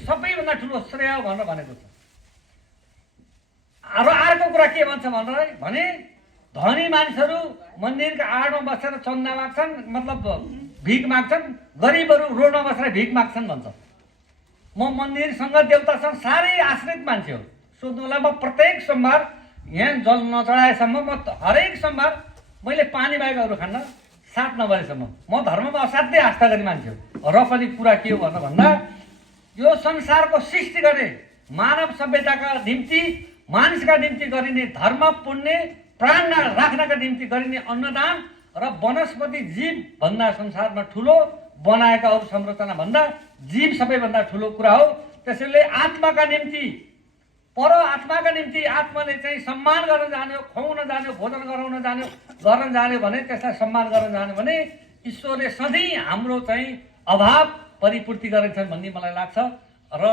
सबैभन्दा ठुलो श्रेय भनेर भनेको छ। र अर्को कुरा के भन्छ भने धनी मानिसहरू मन्दिरका आडमा बसेर चन्दा माग्छन्, मतलब भिख माग्छन्, गरिबहरू रोडमा बसेर भिख माग्छन् भन्छ। म मन्दिरसँग देवतासँग साह्रै आश्रित मान्छे हो। सोध्नु होला, म प्रत्येक सोमबार यहाँ जल नचढाएसम्म म हरेक सोमबार मैले पानी बाहेक अरू खान्न, 7 नभएसम्म। म धर्ममा असाध्यै आस्था गर्ने मान्छे हो। र पनि कुरा के हो भन्दा यो संसारको सृष्टि गर्ने मानव सभ्यताका निम्ति, मानिसका निम्ति गरिने धर्म पुण्य प्राण राख्नका निम्ति गरिने अन्नदान र वनस्पति जीव भन्दा संसारमा ठुलो बनाएका अरू संरचना भन्दा जीव सबैभन्दा ठुलो कुरा हो। त्यसैले आत्माका निम्ति पर आत्माका निम्ति आत्माले चाहिँ सम्मान गर्न जान्यो, खुवाउन जान्यो, भोजन गराउन जान्यो, गर्न जान्यो भने, त्यसलाई सम्मान गर्न जान्यो भने ईश्वरले सधैँ हाम्रो चाहिँ अभाव परिपूर्ति गरेछन् भन्ने मलाई लाग्छ। र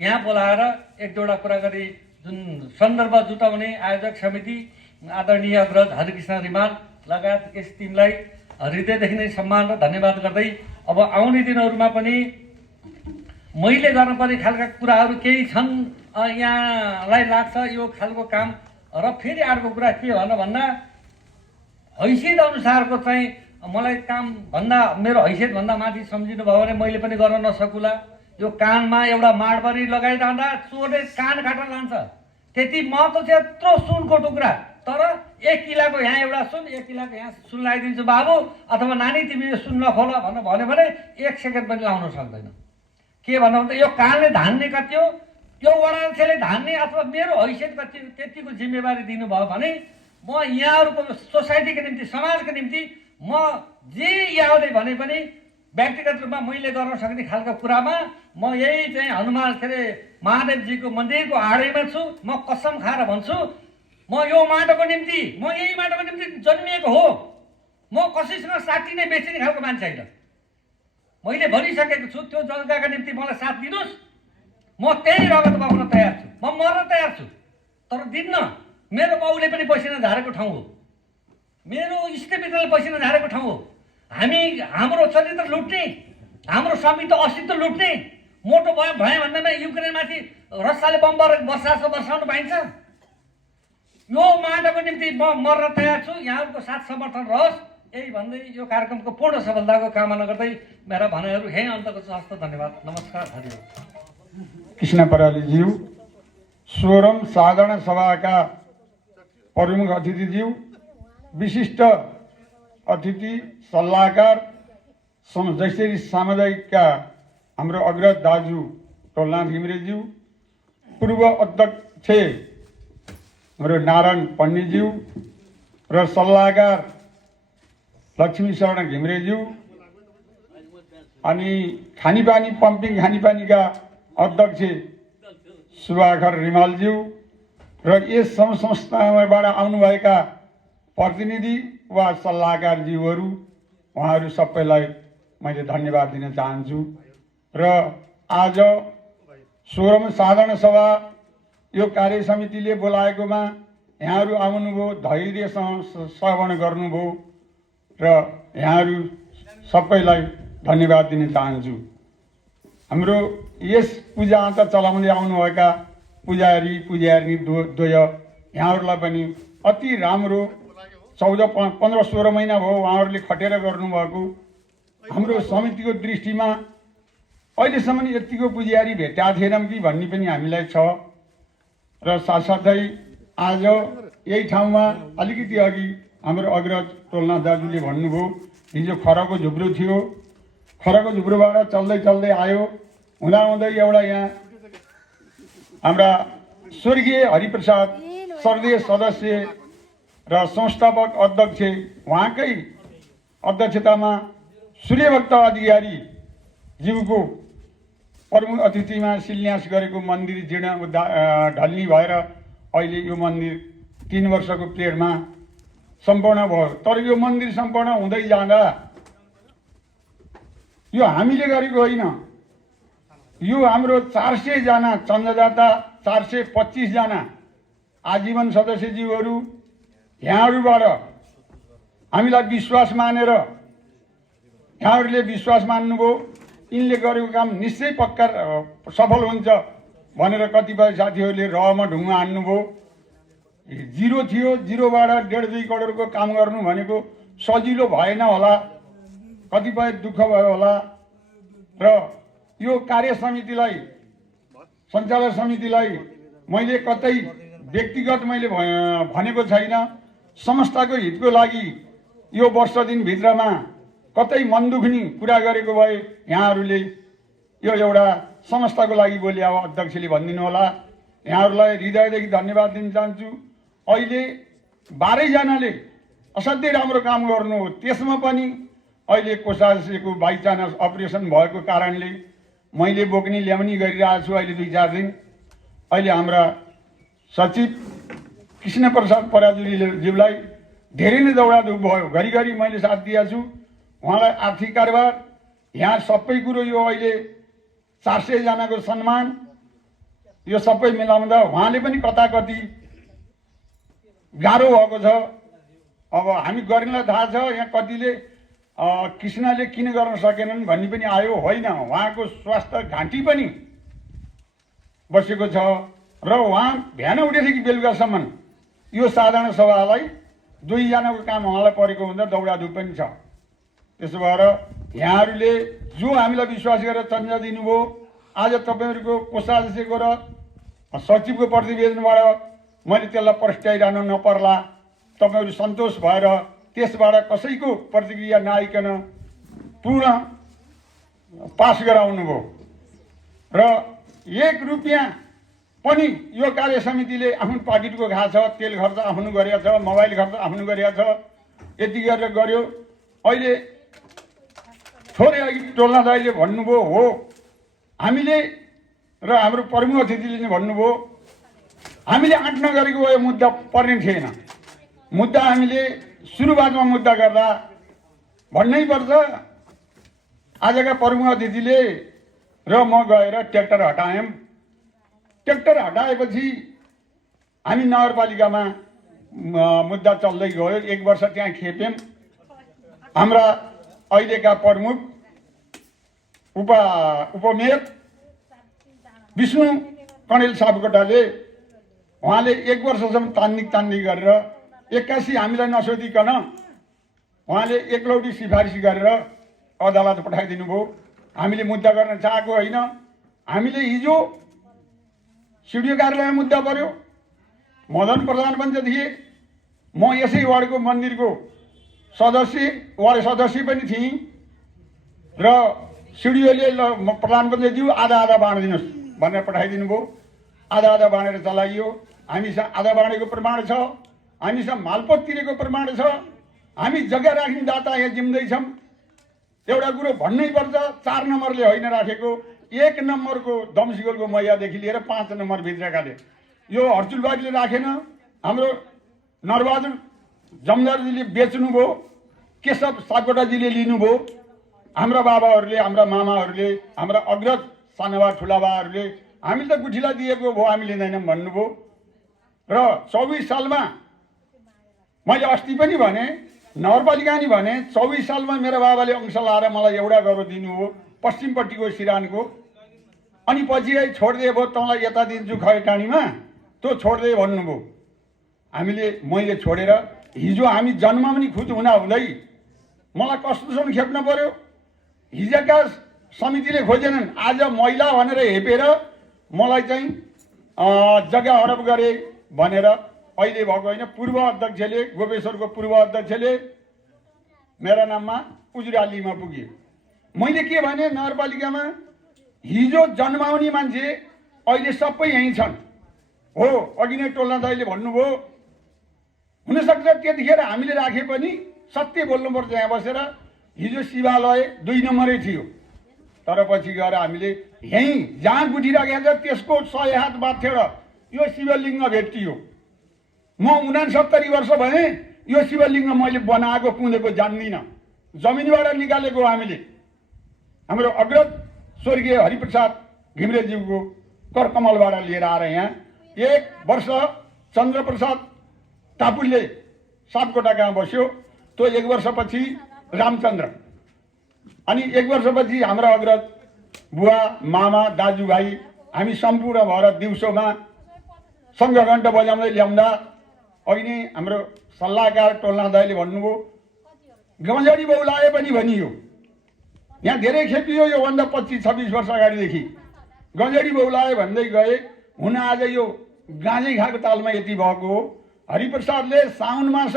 यहाँ बोलाएर एक दुईवटा कुरा गरी जुन सन्दर्भ जुटाउने आयोजक समिति आदरणीय अग्रज हरिकृष्ण रिमाल लगायत यस टिमलाई हृदयदेखि नै सम्मान र धन्यवाद गर्दै अब आउने दिनहरूमा पनि मैले गर्नुपर्ने खालका कुराहरू केही छन् यहाँलाई लाग्छ यो खालको काम। र फेरि अर्को कुरा के भन्दा हैसियत अनुसारको चाहिँ मलाई काम भन्दा मेरो हैसियतभन्दा माथि सम्झिनु भयो भने मैले पनि गर्न नसकुला। यो कानमा एउटा माडबरी लगाइरहँदा चोरले कान काटेर लान्छ, त्यति महत्त्व छ यत्रो सुनको टुक्रा। तर 1 किलोको यहाँ एउटा सुन, 1 किलोको यहाँ सुन लगाइदिन्छु बाबु अथवा नानी तिमी यो सुन नखोल भनेर भन्यो भने 1 सेकेन्ड पनि लाउन सक्दैन। के भन्नु भने यो कानले धान्ने कति हो, यो वडाध्यक्षले धान्ने अथवा मेरो हैसियत कति, त्यतिको जिम्मेवारी दिनुभयो भने म यहाँहरूको सोसाइटीको निम्ति, समाजको निम्ति म जे यादै भने पनि व्यक्तिगत रूपमा मैले गर्न सक्ने खालको कुरामा म यही चाहिँ हनुमान के अरे महादेवजीको मन्दिरको आडैमा छु। म कसम खाएर भन्छु म यो माटोको निम्ति, म यही माटोको निम्ति जन्मिएको हो। म कसैसँग साटिने बेचिने खालको मान्छे होइन। मैले भनिसकेको छु त्यो जग्गाका निम्ति मलाई साथ दिनुहोस्, म त्यही रगत बगाउन तयार छु, म मर्न तयार छु। तर दिन्न। मेरो बाउले पनि पसिना झारेको ठाउँ हो, मेरो इष्टमित्रले पसिना झारेको ठाउँ हो। हाम्रो चरित्र लुट्ने, हाम्रो स्वामित्व अस्तित्व लुट्ने, मोटो भए भन्दैमा युक्रेनमाथि रसियाले बम बर्साउनु पाइन्छ। यो माटोको निम्ति म मर्न तयार छु, यहाँहरूको साथ समर्थन रहोस् यही भन्दै यो कार्यक्रमको पूर्ण सफलताको कामना गर्दै मेरा भनाइहरू यही अन्त गर्छु। हस्त धन्यवाद, नमस्कार, हरिओम। कृष्ण परालीज्यू, 16औं साधारण सभाका प्रमुख अतिथिज्यू, विशिष्ट अतिथि सल्लाहकार, जसरी सामुदायिकका हाम्रो अग्रज दाजु टोलनाथ घिमिरेज्यू, पूर्व अध्यक्ष हाम्रो नारायण पण्डितज्यू र सल्लाहकार लक्ष्मी शरण घिमिरेज्यू, अनि खानेपानी पम्पिङ खानेपानीका अध्यक्ष सुभाकर रिमालज्यू र यस संस्थाबाट आउनुभएका प्रतिनिधि वा सल्लाहकारज्यूहरू, उहाँहरू सबैलाई मैले धन्यवाद दिन चाहन्छु। र आज 16औं साधारण सभा यो कार्य समितिले बोलाएकोमा यहाँहरू आउनुभयो, धैर्यसँग श्रवण गर्नुभयो र यहाँहरू सबैलाई धन्यवाद दिन चाहन्छु। हाम्रो यस पूजा अन्त चलाउँदै आउनुभएका पुजारी द्वय यहाँहरूलाई पनि अति राम्रो 14, 15, 16 महिना भयो उहाँहरूले खटेर गर्नुभएको। हाम्रो समितिको दृष्टिमा अहिलेसम्म यतिको पुजारी भेटेका थिएनौँ कि भन्ने पनि हामीलाई छ। र साथसाथै आज यही ठाउँमा अलिकति अघि हाम्रो अग्रज टोलनाथ दाजुले भन्नुभयो, हिजो खरको झुब्रो थियो, खरको झुब्रोबाट चल्दै चल्दै आयो, हुँदाहुँदै एउटा यहाँ हाम्रा स्वर्गीय हरिप्रसाद सर्दीय सदस्य र संस्थापक अध्यक्ष उहाँकै अध्यक्षतामा सूर्यभक्त अधिकारी ज्यूको प्रमुख अतिथिमा शिलान्यास गरेको मन्दिर जीर्ण ढल्नी भएर अहिले यो मन्दिर 3 वर्षको पिरियडमा सम्पूर्ण भयो। तर यो मन्दिर सम्पूर्ण हुँदै जाँदा यो हामीले गरेको होइन, यो हाम्रो 400 जना चन्ददाता, 425 जना आजीवन सदस्यज्यूहरू यहाँहरूबाट हामीलाई विश्वास मानेर यहाँहरूले विश्वास मान्नुभयो, यिनले गरेको काम निश्चय पक्का सफल हुन्छ भनेर कतिपय साथीहरूले रहमा ढुङ्गा हान्नुभयो। 0 थियो, 0बाट 1.5-2 करोडको काम गर्नु भनेको सजिलो भएन होला, कतिपय दुःख भयो होला। र यो कार्य समितिलाई, सञ्चालन समितिलाई मैले कतै व्यक्तिगत मैले भनेको छैन, संस्थाको हितको लागि यो वर्ष दिनभित्रमा कतै मन दुख्ने कुरा गरेको भए यहाँहरूले यो एउटा संस्थाको लागि बोले अब अध्यक्षले भनिदिनु होला। यहाँहरूलाई हृदयदेखि धन्यवाद दिन चाहन्छु। अहिले 12 जनाले असाध्यै राम्रो काम गर्नु हो, त्यसमा पनि अहिले कोषाध्यक्षको बाइचान्स अपरेसन भएको कारणले मैले बोक्ने ल्याउने गरिरहेको छु अहिले 2-4 दिन। अहिले हाम्रा सचिव कृष्णप्रसाद पराजुलीज्यूलाई धेरै नै दौडाधुप भयो। घरिघरि मैले साथ दिएको छु उहाँलाई। आर्थिक कारोबार यहाँ सबै कुरो यो अहिले 400 जनाको सम्मान यो सबै मिलाउँदा उहाँले पनि कता कति गाह्रो भएको छ। अब हामी गर्नेलाई थाहा छ, यहाँ कतिले कृष्णले किन गर्न सकेनन् भन्ने पनि आयो। होइन, उहाँको स्वास्थ्य घाँटी पनि बसेको छ र उहाँ बिहान उठेदेखि बेलुकासम्म यो साधारण सभालाई 2 जनाको काम उहाँलाई परेको हुँदा दौडाधुप पनि छ। त्यसो भएर यहाँहरूले जो हामीलाई विश्वास गरेर चन्दा दिनुभयो, आज तपाईँहरूको कोषाध्यक्षको र सचिवको प्रतिवेदनबाट मैले त्यसलाई प्रस्ट्याइरहनु नपर्ला। तपाईँहरू सन्तोष भएर त्यसबाट कसैको प्रतिक्रिया नआइकन पूर्ण पास गराउनु भयो र 1 रुपियाँ पनि यो कार्य समितिले आफ्नो पाकेटको खाएको छ। तेल खर्च आफ्नो गरेको छ, मोबाइल खर्च आफ्नो गरेको छ, यति गरेर गर्यो। अहिले थोरै अघि टोल्ना दाइले भन्नुभयो हो, हामीले र हाम्रो प्रमुख अतिथिले नै भन्नुभयो हामीले आँट नगरेको यो मुद्दा पर्ने थिएन। मुद्दा हामीले सुरुवातमा मुद्दा गर्दा भन्नै पर्छ। आजका प्रमुख अतिथिले र म गएर ट्र्याक्टर हटायौँ। ट्र्याक्टर हटाएपछि हामी नगरपालिकामा मुद्दा चल्दै गयो। 1 वर्ष त्यहाँ खेप्यौँ। हाम्रा अहिलेका प्रमुख उपमेयर विष्णु कणेल सापकोटाले उहाँले 1 वर्षसम्म तान्नी गरेर 81 हामीलाई नसोधिकन उहाँले एकलौटी सिफारिस गरेर अदालत पठाइदिनु भयो। हामीले मुद्दा गर्न चाहेको होइन। हामीले हिजो सिडिओ कार्यालयमा मुद्दा पर्यो। मदन प्रधान पनि थिए, म यसै वार्डको मन्दिरको वार्ड सदस्य पनि थिएँ र सिडिओले ल प्रधान पञ्चायतज्यू आधा बाँडिदिनुहोस् भनेर पठाइदिनु भयो। आधा बाँडेर चलाइयो। हामीसँग आधा बाँडेको प्रमाण छ, हामीसँग मालपोत तिरेको प्रमाण छ, हामी जग्गा राख्ने दाता यहाँ जिम्दैछौँ। एउटा कुरो भन्नै पर्छ, 4 नम्बरले होइन राखेको, 1 नम्बरको दमसिगोलको मैयादेखि लिएर 5 नम्बर भित्रकाले यो हर्चुलबारीले राखेन। हाम्रो नरबहादुर जमदारजीले बेच्नुभयो, केशव सापकोटाजीले लिनुभयो। हाम्रा बाबाहरूले, हाम्रा मामाहरूले, हाम्रा अग्रज सानोबा ठुलाबाहरूले हामीले त गुठीलाई दिएको भयो, हामी लिँदैनौँ भन्नुभयो। र 24 सालमा मैले अस्ति पनि भने, नगरपालिका नि भने 24 सालमा मेरो बाबाले अंश लाएर मलाई एउटा गरेर दिनुभयो पश्चिमपट्टिको सिरानको। अनि पछि छोड्दै भयो, तँलाई यता दिन्छु खैटानीमा, त्यो छोड्दै भन्नुभयो। मैले छोडेर हिजो हामी जन्म पनि खुद हुँदै मलाई कस्तोसम्म खेप्न पर्यो। हिजोका समितिले खोजेनन्, आज महिला भनेर हेपेर मलाई चाहिँ जग्गा हडप गरे भनेर अहिले भएको होइन। पूर्व अध्यक्षले, गोपेश्वरको पूर्व अध्यक्षले मेरा नाममा उजुरालीमा पुगे। मैले के भने नगरपालिकामा हिजो जन्माउने मान्छे अहिले सबै यहीँ छन्। हो, अघि नै टोल्ना दाइले भन्नुभयो, हुनसक्छ त्यतिखेर हामीले राखे पनि सत्य बोल्नुपर्छ। यहाँ बसेर हिजो शिवालय 2 नम्बरै थियो, तर पछि गएर हामीले यहीँ जहाँ गुठी राखेको छ त्यसको 100 हात बाँधेर यो शिवलिङ्ग भेटियो। म 69 वर्ष भएँ, यो शिवलिङ्ग मैले बनाएको कुँदेको जान्दिनँ, जमिनबाट निकालेको हामीले। हाम्रो अग्रज स्वर्गीय हरिप्रसाद घिमिरेज्यूको करकमलबाट लिएर आएर यहाँ 1 वर्ष चन्द्रप्रसाद टापुलले सापकोटा कहाँ बस्यो। त्यो 1 वर्षपछि रामचन्द्र, अनि 1 वर्षपछि हाम्रा अग्रज बुवा मामा दाजुभाइ हामी सम्पूर्ण भएर दिउँसोमा सङ्घघण्ट बजाउँदै ल्याउँदा अघि नै हाम्रो सल्लाहकार टोल्ना दाइले भन्नुभयो गमजडी बौलाए पनि भनियो। यहाँ धेरै खेपियो, योभन्दा 25-26 वर्ष अगाडिदेखि गजडी बौलाए भन्दै गए। हुन आज यो गाँजै खाएको तालमा यति भएको हो। हरिप्रसादले साउन मास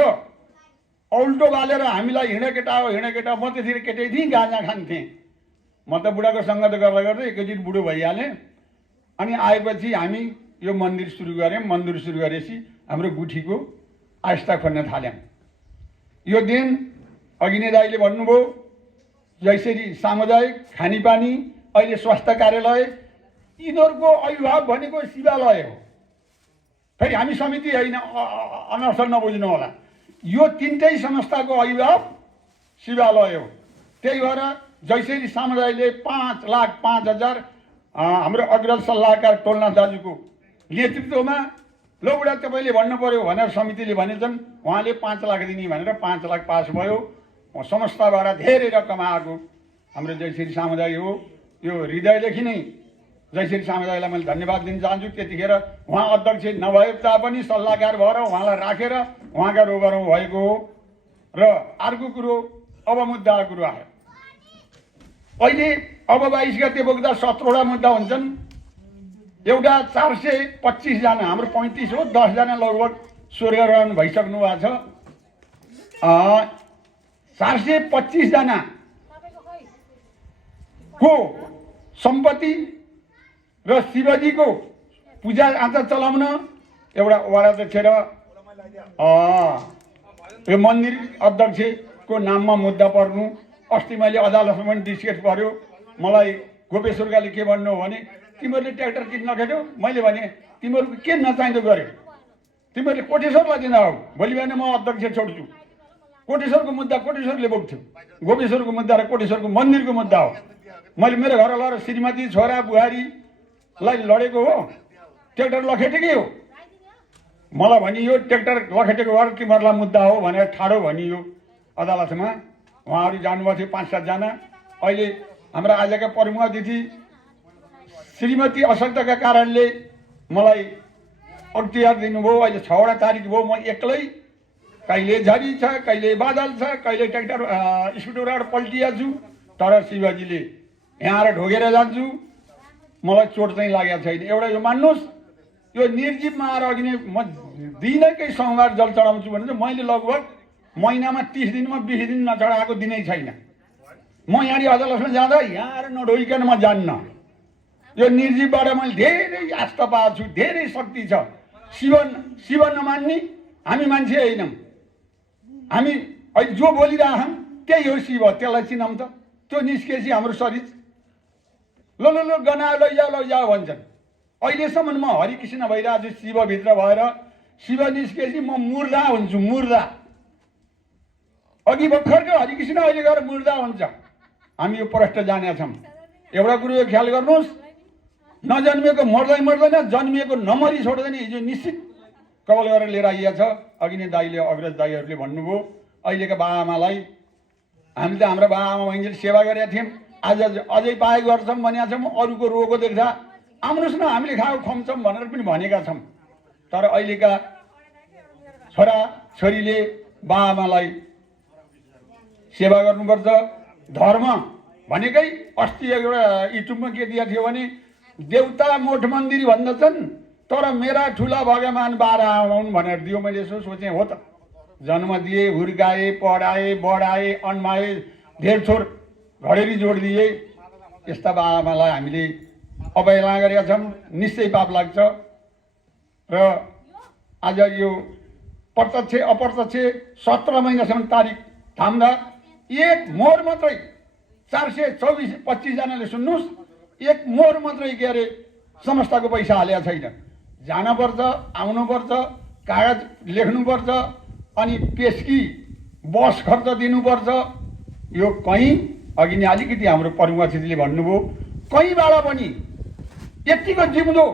औल्टो बालेर हामीलाई हिँडे केटा हो, हिँडे केटा। म त्यतिखेर केटै थिएँ, गाँजा खान्थेँ। म त बुढाको सङ्गत गर्दा गर्दै एकैचोटि बुढो भइहालेँ। अनि आएपछि हामी यो मन्दिर सुरु गऱ्यौँ। मन्दिर सुरु गरेपछि हाम्रो गुठीको आस्था खोज्न थाल्यौँ। यो दिन अघि नै दाइले भन्नुभयो, जसरी सामुदायिक खानेपानी, अहिले स्वास्थ्य कार्यालय, यिनीहरूको अभिभावक भनेको शिवालय हो। फेरि हामी समिति होइन अनर्सल नबुझ्नु होला। यो तिनटै संस्थाको अभिभावक शिवालय हो। त्यही भएर जैसेरी समुदायले 5,05,000 हाम्रो अग्रज सल्लाहकार टोलनाथ दाजुको नेतृत्वमा लो बुढा तपाईँले भन्नु पर्यो भनेर समितिले भनेछन्। उहाँले 5 लाख दिने भनेर 5 लाख पास भयो। संस्थाबाट धेरै रकम आएको हाम्रो जयश्री समुदाय हो। यो हृदयदेखि नै जयश्री समुदायलाई मैले धन्यवाद दिन चाहन्छु। त्यतिखेर उहाँ अध्यक्ष नभए तापनि सल्लाहकार भएर उहाँलाई राखेर उहाँका रोगरौँ भएको हो। र अर्को कुरो अब मुद्दा कुरो आयो। अहिले अब 22 गते बोक्दा 17वटा मुद्दा हुन्छन्। एउटा 425 जना, हाम्रो 35 हो, 10 जना लगभग स्वर्गरोहण भइसक्नु भएको छ। 425 जना को सम्पत्ति र शिवजीको पूजा आजा चलाउन एउटा वडाध्यक्ष र यो मन्दिर अध्यक्षको नाममा मुद्दा पर्नु। अस्ति मैले अदालतमा पनि डिस्कस पर्यो। मलाई गोपेश्वरकाले के भन्नु हो भने तिमीहरूले ट्र्याक्टर किन्न नखेट्यौ। मैले भने तिमीहरूको के नचाहिँदो गर्यो, तिमीहरूले कोटेश्वरलाई दिँदा हो। भोलि बिहान म अध्यक्ष छोड्छु। कोटेश्वरको मुद्दा कोटेश्वरले बोक्थ्यो। गोपेश्वरको मुद्दा र कोटेश्वरको मन्दिरको मुद्दा हो। मैले मेरो घर लगाएर श्रीमती छोरा बुहारीलाई लडेको हो, ट्र्याक्टर लखेटेकै हो। मलाई भनियो ट्र्याक्टर लखेटेको भएर तिमीहरूलाई मुद्दा हो भनेर ठाडो भनियो अदालतमा। उहाँहरू जानुभएको थियो 5-7 जना। अहिले हाम्रा आजका प्रमुख अतिथि श्रीमती अशक्तका कारणले मलाई अख्तियार दिनुभयो। अहिले 6वटा तारिक भयो। म एक्लै, कहिले झरी छ, कहिले बादल छ, कहिले ट्र्याक्टर स्कुटरबाट पल्टिएको छु। तर शिवजीले यहाँ आएर ढोगेर जान्छु। मलाई चोट चाहिँ लागेको छैन। एउटा यो मान्नुहोस्, यो निर्जीवमा आएर अघि नै म दिनकै सोमबार जल चढाउँछु भने चाहिँ मैले लगभग महिनामा 30 दिनमा 20 दिन नचढाएको दिनै छैन। म यहाँनिर अदालतमा जाँदा यहाँ आएर नढोइकन म जान्न। यो निर्जीवबाट मैले धेरै आस्था पाएको छु, धेरै शक्ति छ। शिव नमान्ने हामी मान्छे होइनौँ। हामी अहिले जो बोलिरहेछौँ त्यही हो शिव। त्यसलाई चिनाउँ त। त्यो निस्केपछि हाम्रो शरीर लो लो लो गना लैजाऊ भन्छन्। अहिलेसम्म म हरिकृष्ण भइरहेको छु शिवभित्र भएर। शिव निस्केपछि म मुर्दा हुन्छु, मुर्दा। अघि भर्खरको हरिकृष्ण अहिले गएर मुर्दा हुन्छ। हामी यो प्रष्ट जानेका छौँ। एउटा कुरो यो ख्याल गर्नुहोस्, नजन्मिएको मर्दैन, जन्मिएको नमरी छोड्दैन। हिजो निश्चित कबल गरेर लिएर आइएको छ। अघि नै दाइले, अग्रज दाइहरूले भन्नुभयो अहिलेका बाआमालाई हामीले त हाम्रो बाआमा बहिनीले सेवा गरेका थियौँ। आज अझै पाए गर्छौँ भनेका छौँ। अरूको रोगको देख्दा आउनुहोस् न हामीले खाएको खुवाउँछौँ भनेर पनि भनेका छौँ। तर अहिलेका छोरा छोरीले बाआमालाई सेवा गर्नुपर्छ। धर्म भनेकै अस्ति एउटा युट्युबमा के दिएको थियो भने देउता मोठ मन्दिर भन्दछन्, तर मेरा ठुला भगवान 12 आउन् भनेर दियो। मैले यसो सोचेँ, हो त। जन्म दिए, हुर्काए, पढाए, बढाए, अन्माए, धेरथोर घडेरी जोड दिए। यस्ता बाआमालाई हामीले अवहेलना गरेका छौँ। निश्चय पाप लाग्छ। र आज यो प्रत्यक्ष अप्रत्यक्ष 17 महिनासम्म तारिक थाम्दा एक मोहर मात्रै 425 जनाले सुन्नुहोस्, एक मोहर मात्रै के अरे संस्थाको पैसा हालेको छैन। जानुपर्छ, आउनुपर्छ, कागज लेख्नुपर्छ, अनि पेस्की बस खर्च दिनुपर्छ। यो कहीँ अघि नै अलिकति हाम्रो प्रमुख अतिथिले भन्नुभयो, कहीँबाट पनि यतिको जिउँदो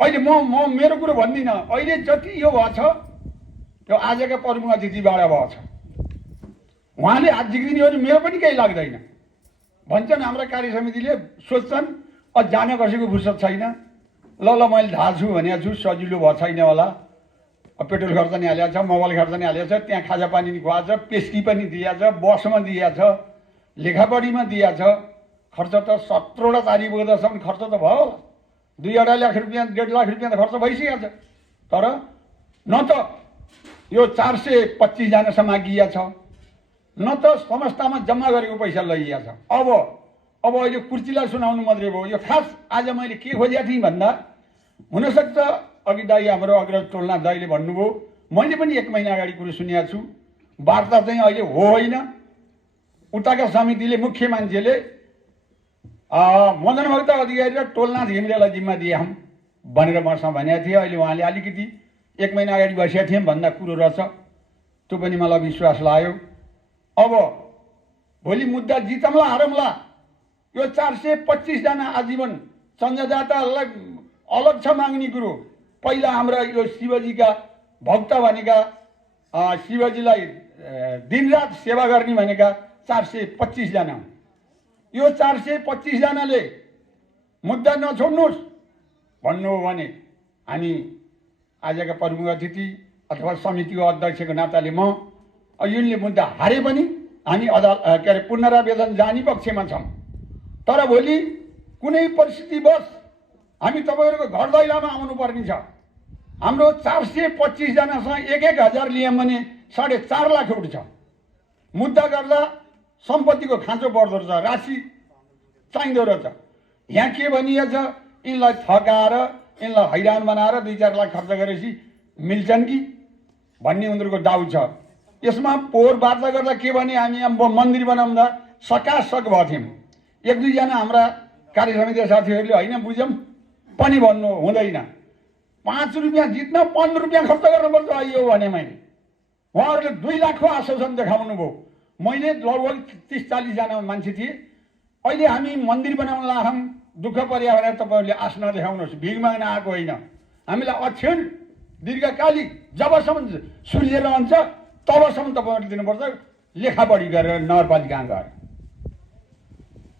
अहिले म मेरो कुरो भन्दिनँ। अहिले जति यो भएको छ त्यो आजका प्रमुख अतिथिबाट भएको छ। उहाँले हात झिक्दिने हो भने मेरो पनि केही लाग्दैन भन्छन्। हाम्रा कार्य समितिले सोच्छन् अझ जान कसैको फुर्सद छैन। ल मैले थाहा छु भनेको छु, सजिलो भएको छैन होला। पेट्रोल खर्च नि हालेको छ, मोबाइल खर्च नि हालेको छ, त्यहाँ खाजा पानी नि खुवाएको छ, पेस्की पनि दिएको छ, बसमा दिएको छ, लेखापढीमा दिएको छ। खर्च त 17वटा तारिक बग्दासम्म खर्च त भयो होला। 2-2.5 लाख रुपियाँ, 1.5 लाख रुपियाँ त खर्च भइसकेको छ। तर न त यो 425 जना समागिया छ, न त संस्थामा जम्मा गरेको पैसा लैया छ। अब अहिले कुर्चीलाई सुनाउनु मात्रै भयो। यो खास आज मैले के खोजेको थिएँ भन्दा, हुनसक्छ अघि दाइ हाम्रो अग्रज टोलनाथ दाइले भन्नुभयो, मैले पनि 1 महिना अगाडि कुरो सुनेको छु। वार्ता चाहिँ अहिले हो होइन। उताका समितिले मुख्य मान्छेले मदन भक्त अधिकारी र टोलनाथ घिमिरेलाई जिम्मा दिए हौँ। भनेर मसँग भनेको थिएँ। अहिले उहाँले अलिकति 1 महिना अगाडि बसेका थियौँ भन्दा कुरो रहेछ, त्यो पनि मलाई विश्वास लाग्यो। अब भोलि मुद्दा जितौँला हारौँला, यो 425 जना आजीवन संजादाताहरूलाई अलग छ माग्ने कुरो। पहिला हाम्रा यो शिवजीका भक्त भनेका शिवजीलाई दिनरात सेवा गर्ने भनेका 425 जना। यो 425 जनाले मुद्दा नछोड्नुहोस् भन्नु हो भने हामी आजका प्रमुख अतिथि अथवा समितिको अध्यक्षको नाताले म युनियनले मुद्दा हारे पनि हामी के अरे पुनरावेदन जाने पक्षमा छौँ। तर भोलि कुनै परिस्थितिवश हामी तपाईँहरूको घर दैलामा आउनुपर्ने छ। हाम्रो 425 जनासँग 1-1 हजार लियौँ भने 4.5 लाख उठ्छ। मुद्दा गर्दा सम्पत्तिको खाँचो बढ्दो रहेछ, राशि चाहिँदो रहेछ। यहाँ के भनिएको छ, यिनलाई थकाएर यिनलाई हैरान बनाएर 2-4 लाख खर्च गरेपछि मिल्छन् कि भन्ने उनीहरूको डाउट छ। यसमा पोहोर वार्ता गर्दा के भने हामी यहाँ मन्दिर बनाउँदा सकासक भएको थियौँ। 1-2 जना हाम्रा कार्य समिति साथीहरूले होइन बुझौँ पनि भन्नु हुँदैन, 5 रुपियाँ जित्न 15 रुपियाँ खर्च गर्नुपर्छ यो भने मैले। उहाँहरूले 2 लाखको आश्वासन देखाउनु भयो। मैले लगभग 30-40 जना मान्छे थिएँ। अहिले हामी मन्दिर बनाउन लाग्छौँ, दुःख पर्या भनेर तपाईँहरूले आश नदेखाउनुहोस्, भिख माग्न आएको होइन। हामीलाई अक्षण दीर्घकालिक जबसम्म सूर्य रहन्छ तबसम्म तपाईँहरूले दिनुपर्छ, लेखापढी गरेर नगरपालिकामा गएर।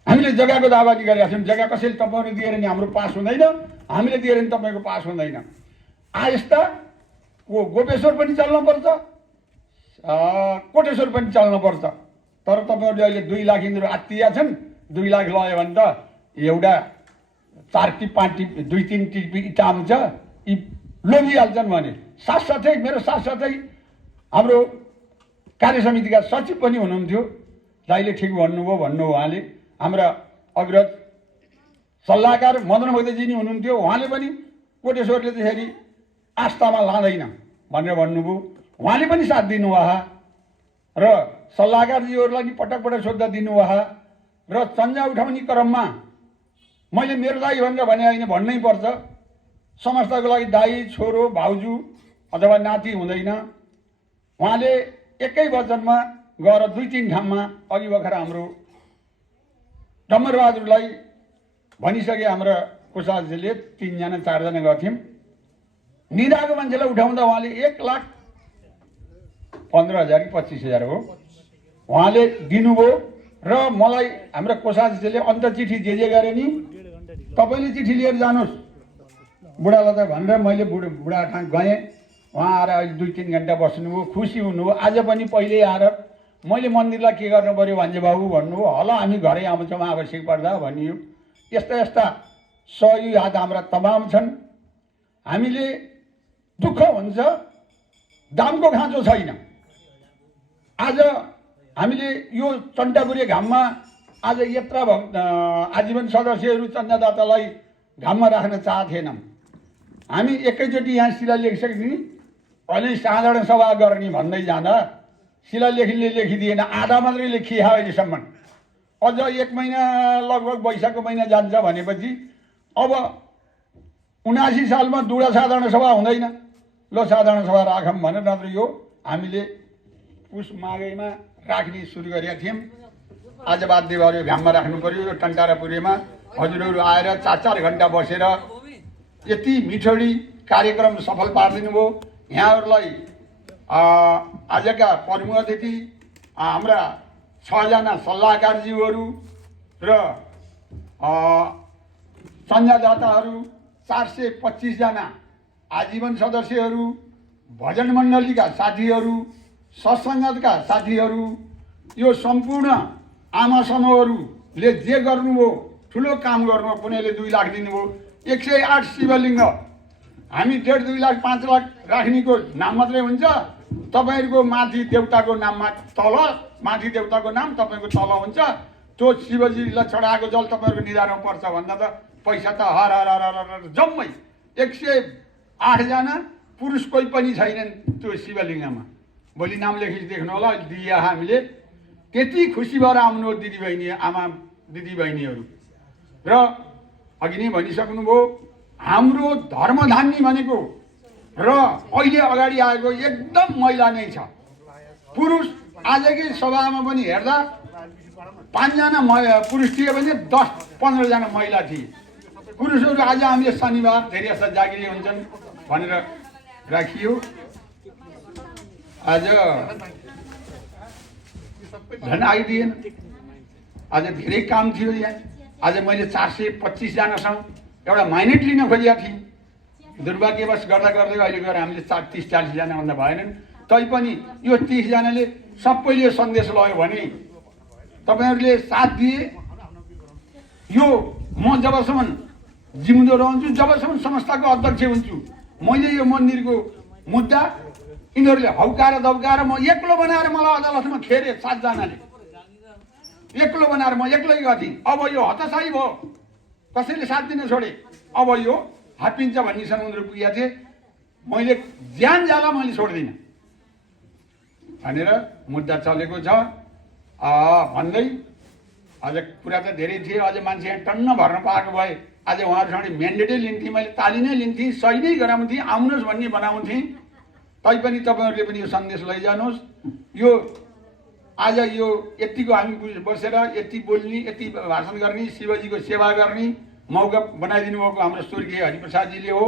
हामीले जग्गाको दावादी गरेका छौँ, जग्गा कसैले तपाईँहरूले दिएर नि हाम्रो पास हुँदैन, हामीले दिएर नि तपाईँको पास हुँदैन। आयस्ता गोपेश्वर पनि चल्नुपर्छ, कोटेश्वर पनि चल्नुपर्छ। तर तपाईँहरूले अहिले 2 लाख यिनीहरू आत्तिया छन्, 2 लाख लयो भने त एउटा 4 टिप 5 टिप 2-3 टिप इँटा आउँछ, यी लोभिहाल्छन् भने। साथसाथै मेरो साथसाथै हाम्रो कार्य समितिका सचिव पनि हुनुहुन्थ्यो, दाइले ठिक भन्नुभयो भन्नु उहाँले। हाम्रा अग्रज सल्लाहकार मदन भोइदेजी नि हुनुहुन्थ्यो, उहाँले पनि कोटेश्वरले त्यसरी आस्थामा लाँदैन भनेर भन्नुभयो, उहाँले पनि साथ दिनुभयो। र सल्लाहकारजीहरूलाई नि पटक पटक सोद्धा दिनुभयो। र चन्जा उठाउने क्रममा मैले मेरो दाइ भनेर भने होइन, भन्नै पर्छ। समस्तको लागि दाइ, छोरो, भाउजू अथवा नाति हुँदैन। उहाँले एकै वचनमा गएर 2-3 ठाउँमा अघि भर्खर हाम्रो डम्बरबहादुरलाई भनिसके हाम्रा कोषाध्यक्षले 3 जना 4 जना गएको थियौँ। निदाको मान्छेलाई उठाउँदा उहाँले 1,15,000 कि 25,000 हो उहाँले दिनुभयो। र मलाई हाम्रा कोषाध्यक्षले अन्त चिठी जे गरे नि तपाईँले चिठी लिएर जानुहोस् बुढालाई त भनेर मैले बुढा कहाँ गएँ। उहाँ आएर अहिले 2-3 घन्टा बस्नुभयो, खुसी हुनुभयो। आज पनि पहिल्यै आएर मैले मन्दिरलाई के गर्नु पऱ्यो भन्जे बाबु भन्नुभयो, हल हामी घरै आउँछौँ आवश्यक पर्दा भनियो। यस्ता यस्ता सहयोगी हात हाम्रा तमाम छन्। हामीले दुःख हुन्छ, दामको खाँचो छैन। आज हामीले यो चन्टापुरे घाममा आज यत्र आजीवन सदस्यहरू चन्दादातालाई घाममा राख्न चाहेनौँ। हामी एकैचोटि यहाँ शिलालेख लेखिदिने अहिले साधारण सभा गर्ने भन्दै जाँदा शिलालेखले लेखिदिएन, आधा मात्रै लेखिया अहिलेसम्म। अझ 1 महिना लगभग वैशाखको महिना जान्छ भनेपछि अब 79 सालमा दुडा साधारण सभा हुँदैन। ल साधारण सभा राखौँ भनेर नत्र यो हामीले पुस माघैमा राख्ने सुरु गरेका थियौँ। आज बाध्य भयो, घाममा राख्नु पर्यो। यो टन्टारापुरेमा हजुरहरू आएर 4-4 घन्टा बसेर यति मिठोडी कार्यक्रम सफल पारिदिनु भयो। यहाँहरूलाई आजका प्रमुख अतिथि हाम्रा 6 जना सल्लाहकारज्यूहरू र संजादाताहरू, 425 जना आजीवन सदस्यहरू, भजन मण्डलीका साथीहरू, सत्सङ्गतका साथीहरू, यो सम्पूर्ण आमा समूहहरूले जे गर्नुभयो, ठुलो काम गर्नुभयो। कुनैले 2 लाख दिनुभयो, 108 शिवलिङ्ग। हामी 1.5-2 लाख 5 लाख राख्नेको नाम मात्रै हुन्छ। तपाईँहरूको माथि देउताको नाममा तल, माथि देउताको नाम तपाईँको तल हुन्छ। त्यो शिवजीलाई चढाएको जल तपाईँहरूको निधारमा पर्छ भन्दा त पैसा त हर हर हर हर जम्मै 108 जना पुरुष कोही पनि छैनन् त्यो शिवलिङ्गमा। भोलि नाम लेखेपछि देख्नु होला, दिया हामीले त्यति खुसी भएर आउनु दिदीबहिनी, आमा दिदीबहिनीहरू। र अघि नै भनिसक्नुभयो हाम्रो धर्मधान्नी भनेको र अहिले अगाडि आएको एकदम महिला नै छ। पुरुष आजकै सभामा पनि हेर्दा 5 जना पुरुष थिए भने 10-15 जना महिला थिए। पुरुषहरू आज हामीले शनिबार धेरै जस्ता जागिरी हुन्छन् भनेर राखियो। आज झन् आइदिएन। आज धेरै काम थियो यहाँ। आज मैले 425 जनासँग एउटा माइनेट लिन खोजेका थिएँ। दुर्भाग्यवश गर्दा गर्दै अहिले गएर हामीले 30-40 जनाभन्दा भएनन्। तैपनि यो 30 जनाले सबैले सन्देश लग्यो भने तपाईँहरूले साथ दिए। यो म जबसम्म जिउँदो रहन्छु, जबसम्म संस्थाको अध्यक्ष हुन्छु, मैले यो मन्दिरको मुद्दा यिनीहरूले हौकाएर दब्काएर म एक्लो बनाएर मलाई अदालतमा खेरे 7 जनाले एक्लो बनाएर म एक्लै गर्थेँ। अब यो हतसाई भयो, कसैले साथ दिन छोडे। अब यो हापिन्छ भन्नेसँग उनीहरू पुगेका थिए। मैले ज्यान जाला मैले छोड्दिनँ भनेर मुद्दा चलेको छ भन्दै अझ कुरा त धेरै थिए। अझ मान्छे यहाँ टन्न भर्न पाएको भए आज उहाँहरूसँग म्यान्डेटै लिन्थेँ, मैले ताली नै लिन्थेँ, सही नै गराउँथेँ, आउनुहोस् भन्ने बनाउँथेँ। तैपनि तपाईँहरूले पनि यो सन्देश लैजानुहोस्। यो आज यो यतिको हामी बसेर यति बोल्ने, यति भाषण गर्ने, शिवजीको सेवा गर्ने मौका बनाइदिनु भएको हाम्रो स्वर्गीय हरिप्रसादजीले हो।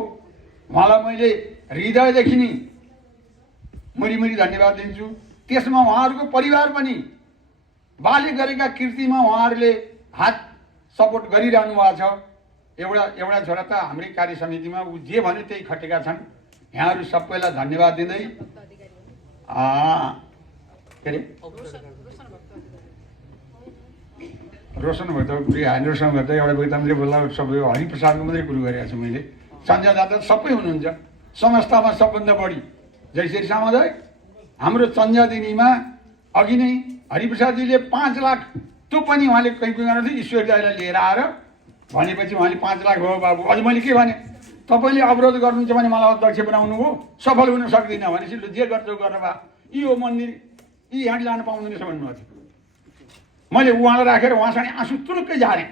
उहाँलाई मैले हृदयदेखि नै मरी धन्यवाद दिन्छु। त्यसमा उहाँहरूको परिवार पनि बाले गरेका कृतिमा उहाँहरूले हात सपोर्ट गरिरहनु भएको छ। एउटा छोरा त हाम्रै कार्य समितिमा ऊ जे भन्यो त्यही खटेका छन्। यहाँहरू सबैलाई धन्यवाद दिँदै के अरे रोशन भयो त हाइड्रोसँग गर्दा एउटा गौतमले बोल्दा सबै हरिप्रसादको मात्रै कुरो गरेको छु मैले। सञ्जय दादा सबै हुनुहुन्छ संस्थामा सबभन्दा बढी। जयश्री सामुदायिक हाम्रो चन्जादिनीमा अघि नै हरिप्रसादजीले 5 लाख त्यो पनि उहाँले कहीँ गर्नु थियो। ईश्वर दाईलाई लिएर आएर भनेपछि उहाँले 5 लाख भयो बाबु। अझ मैले के भने तपाईँले अवरोध गर्नुहुन्छ भने मलाई अध्यक्ष बनाउनु हो, सफल हुन सक्दिनँ भनेपछि लु जे गर्छौ गरेर भए यो मन्दिर यी यहाँ लान पाउँदैन रहेछ भन्नुभएको थियो। मैले उहाँलाई राखेर उहाँसँग आँसु तुलुक्कै झारेँ।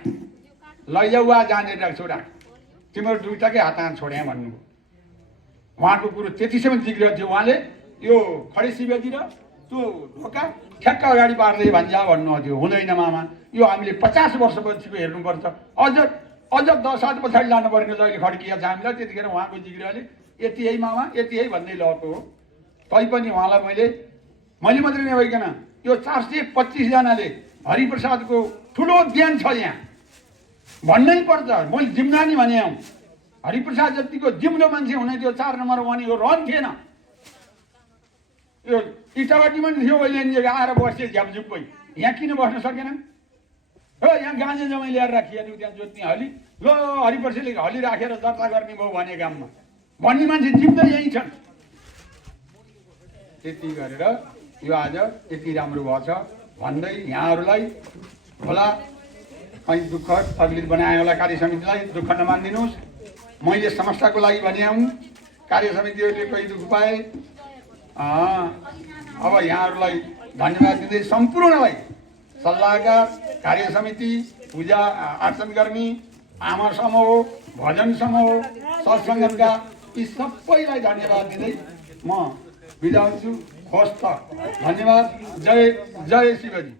लैजाऊ वा जानेर राख्छौ राख, तिमीहरू दुईटाकै हात हात छोड्या भन्नुभयो। उहाँको कुरो त्यतिसम्म जिग्रो थियो। उहाँले यो खडे शिवजी र त्यो ढोका ठ्याक्क अगाडि पार्दै भन्छ भन्नुभएको थियो। हुँदैन मामा, यो हामीले 50 वर्षपछिको हेर्नुपर्छ, अझ 10 साल पछाडि लानु पर्ने जहिले खड्किया छ हामीलाई। त्यतिखेर उहाँको जिग्रोले यति है मामा यति है भन्दै लगेको हो। तैपनि उहाँलाई मैले मात्रै नभइकन यो 425 जनाले हरिप्रसादको ठुलो ज्ञान छ यहाँ भन्नै पर्छ। मैले जिम्दानी भने हौ, हरिप्रसाद जतिको जिम्दो मान्छे हुने त्यो 4 नम्बर भनेको रहन्थेन। यो इटाबाटीमा पनि थियो अहिले आएर बस्थे झ्यापझुप्पै। यहाँ किन बस्न सकेनन्? हो यहाँ गाँजे जमाइ ल्याएर राखिया थियो त्यहाँ जोत्ने हली। ल हरिप्रसादले हली राखेर दर्ता गर्ने भयो भने गाममा भन्ने मान्छे जिम्दै यहीँ छन्। त्यति गरेर यो आज यति राम्रो भएछ भन्दै यहाँहरूलाई होला कहीँ दुःख तकलिफ बनाए होला कार्य समितिलाई दुःख नमानिदिनुहोस्। मैले संस्थाको लागि भने हौँ, कार्य समितिहरूले कोही दुःख पाए। अब यहाँहरूलाई धन्यवाद दिँदै सम्पूर्णलाई सल्लाहकार, कार्य समिति, पूजा अर्चन गर्ने, आमा समूह, भजन समूह, सत्सङ्गका यी सबैलाई धन्यवाद दिँदै म बिदा हुन्छु। होस् त, धन्यवाद। जय जय शिवजी।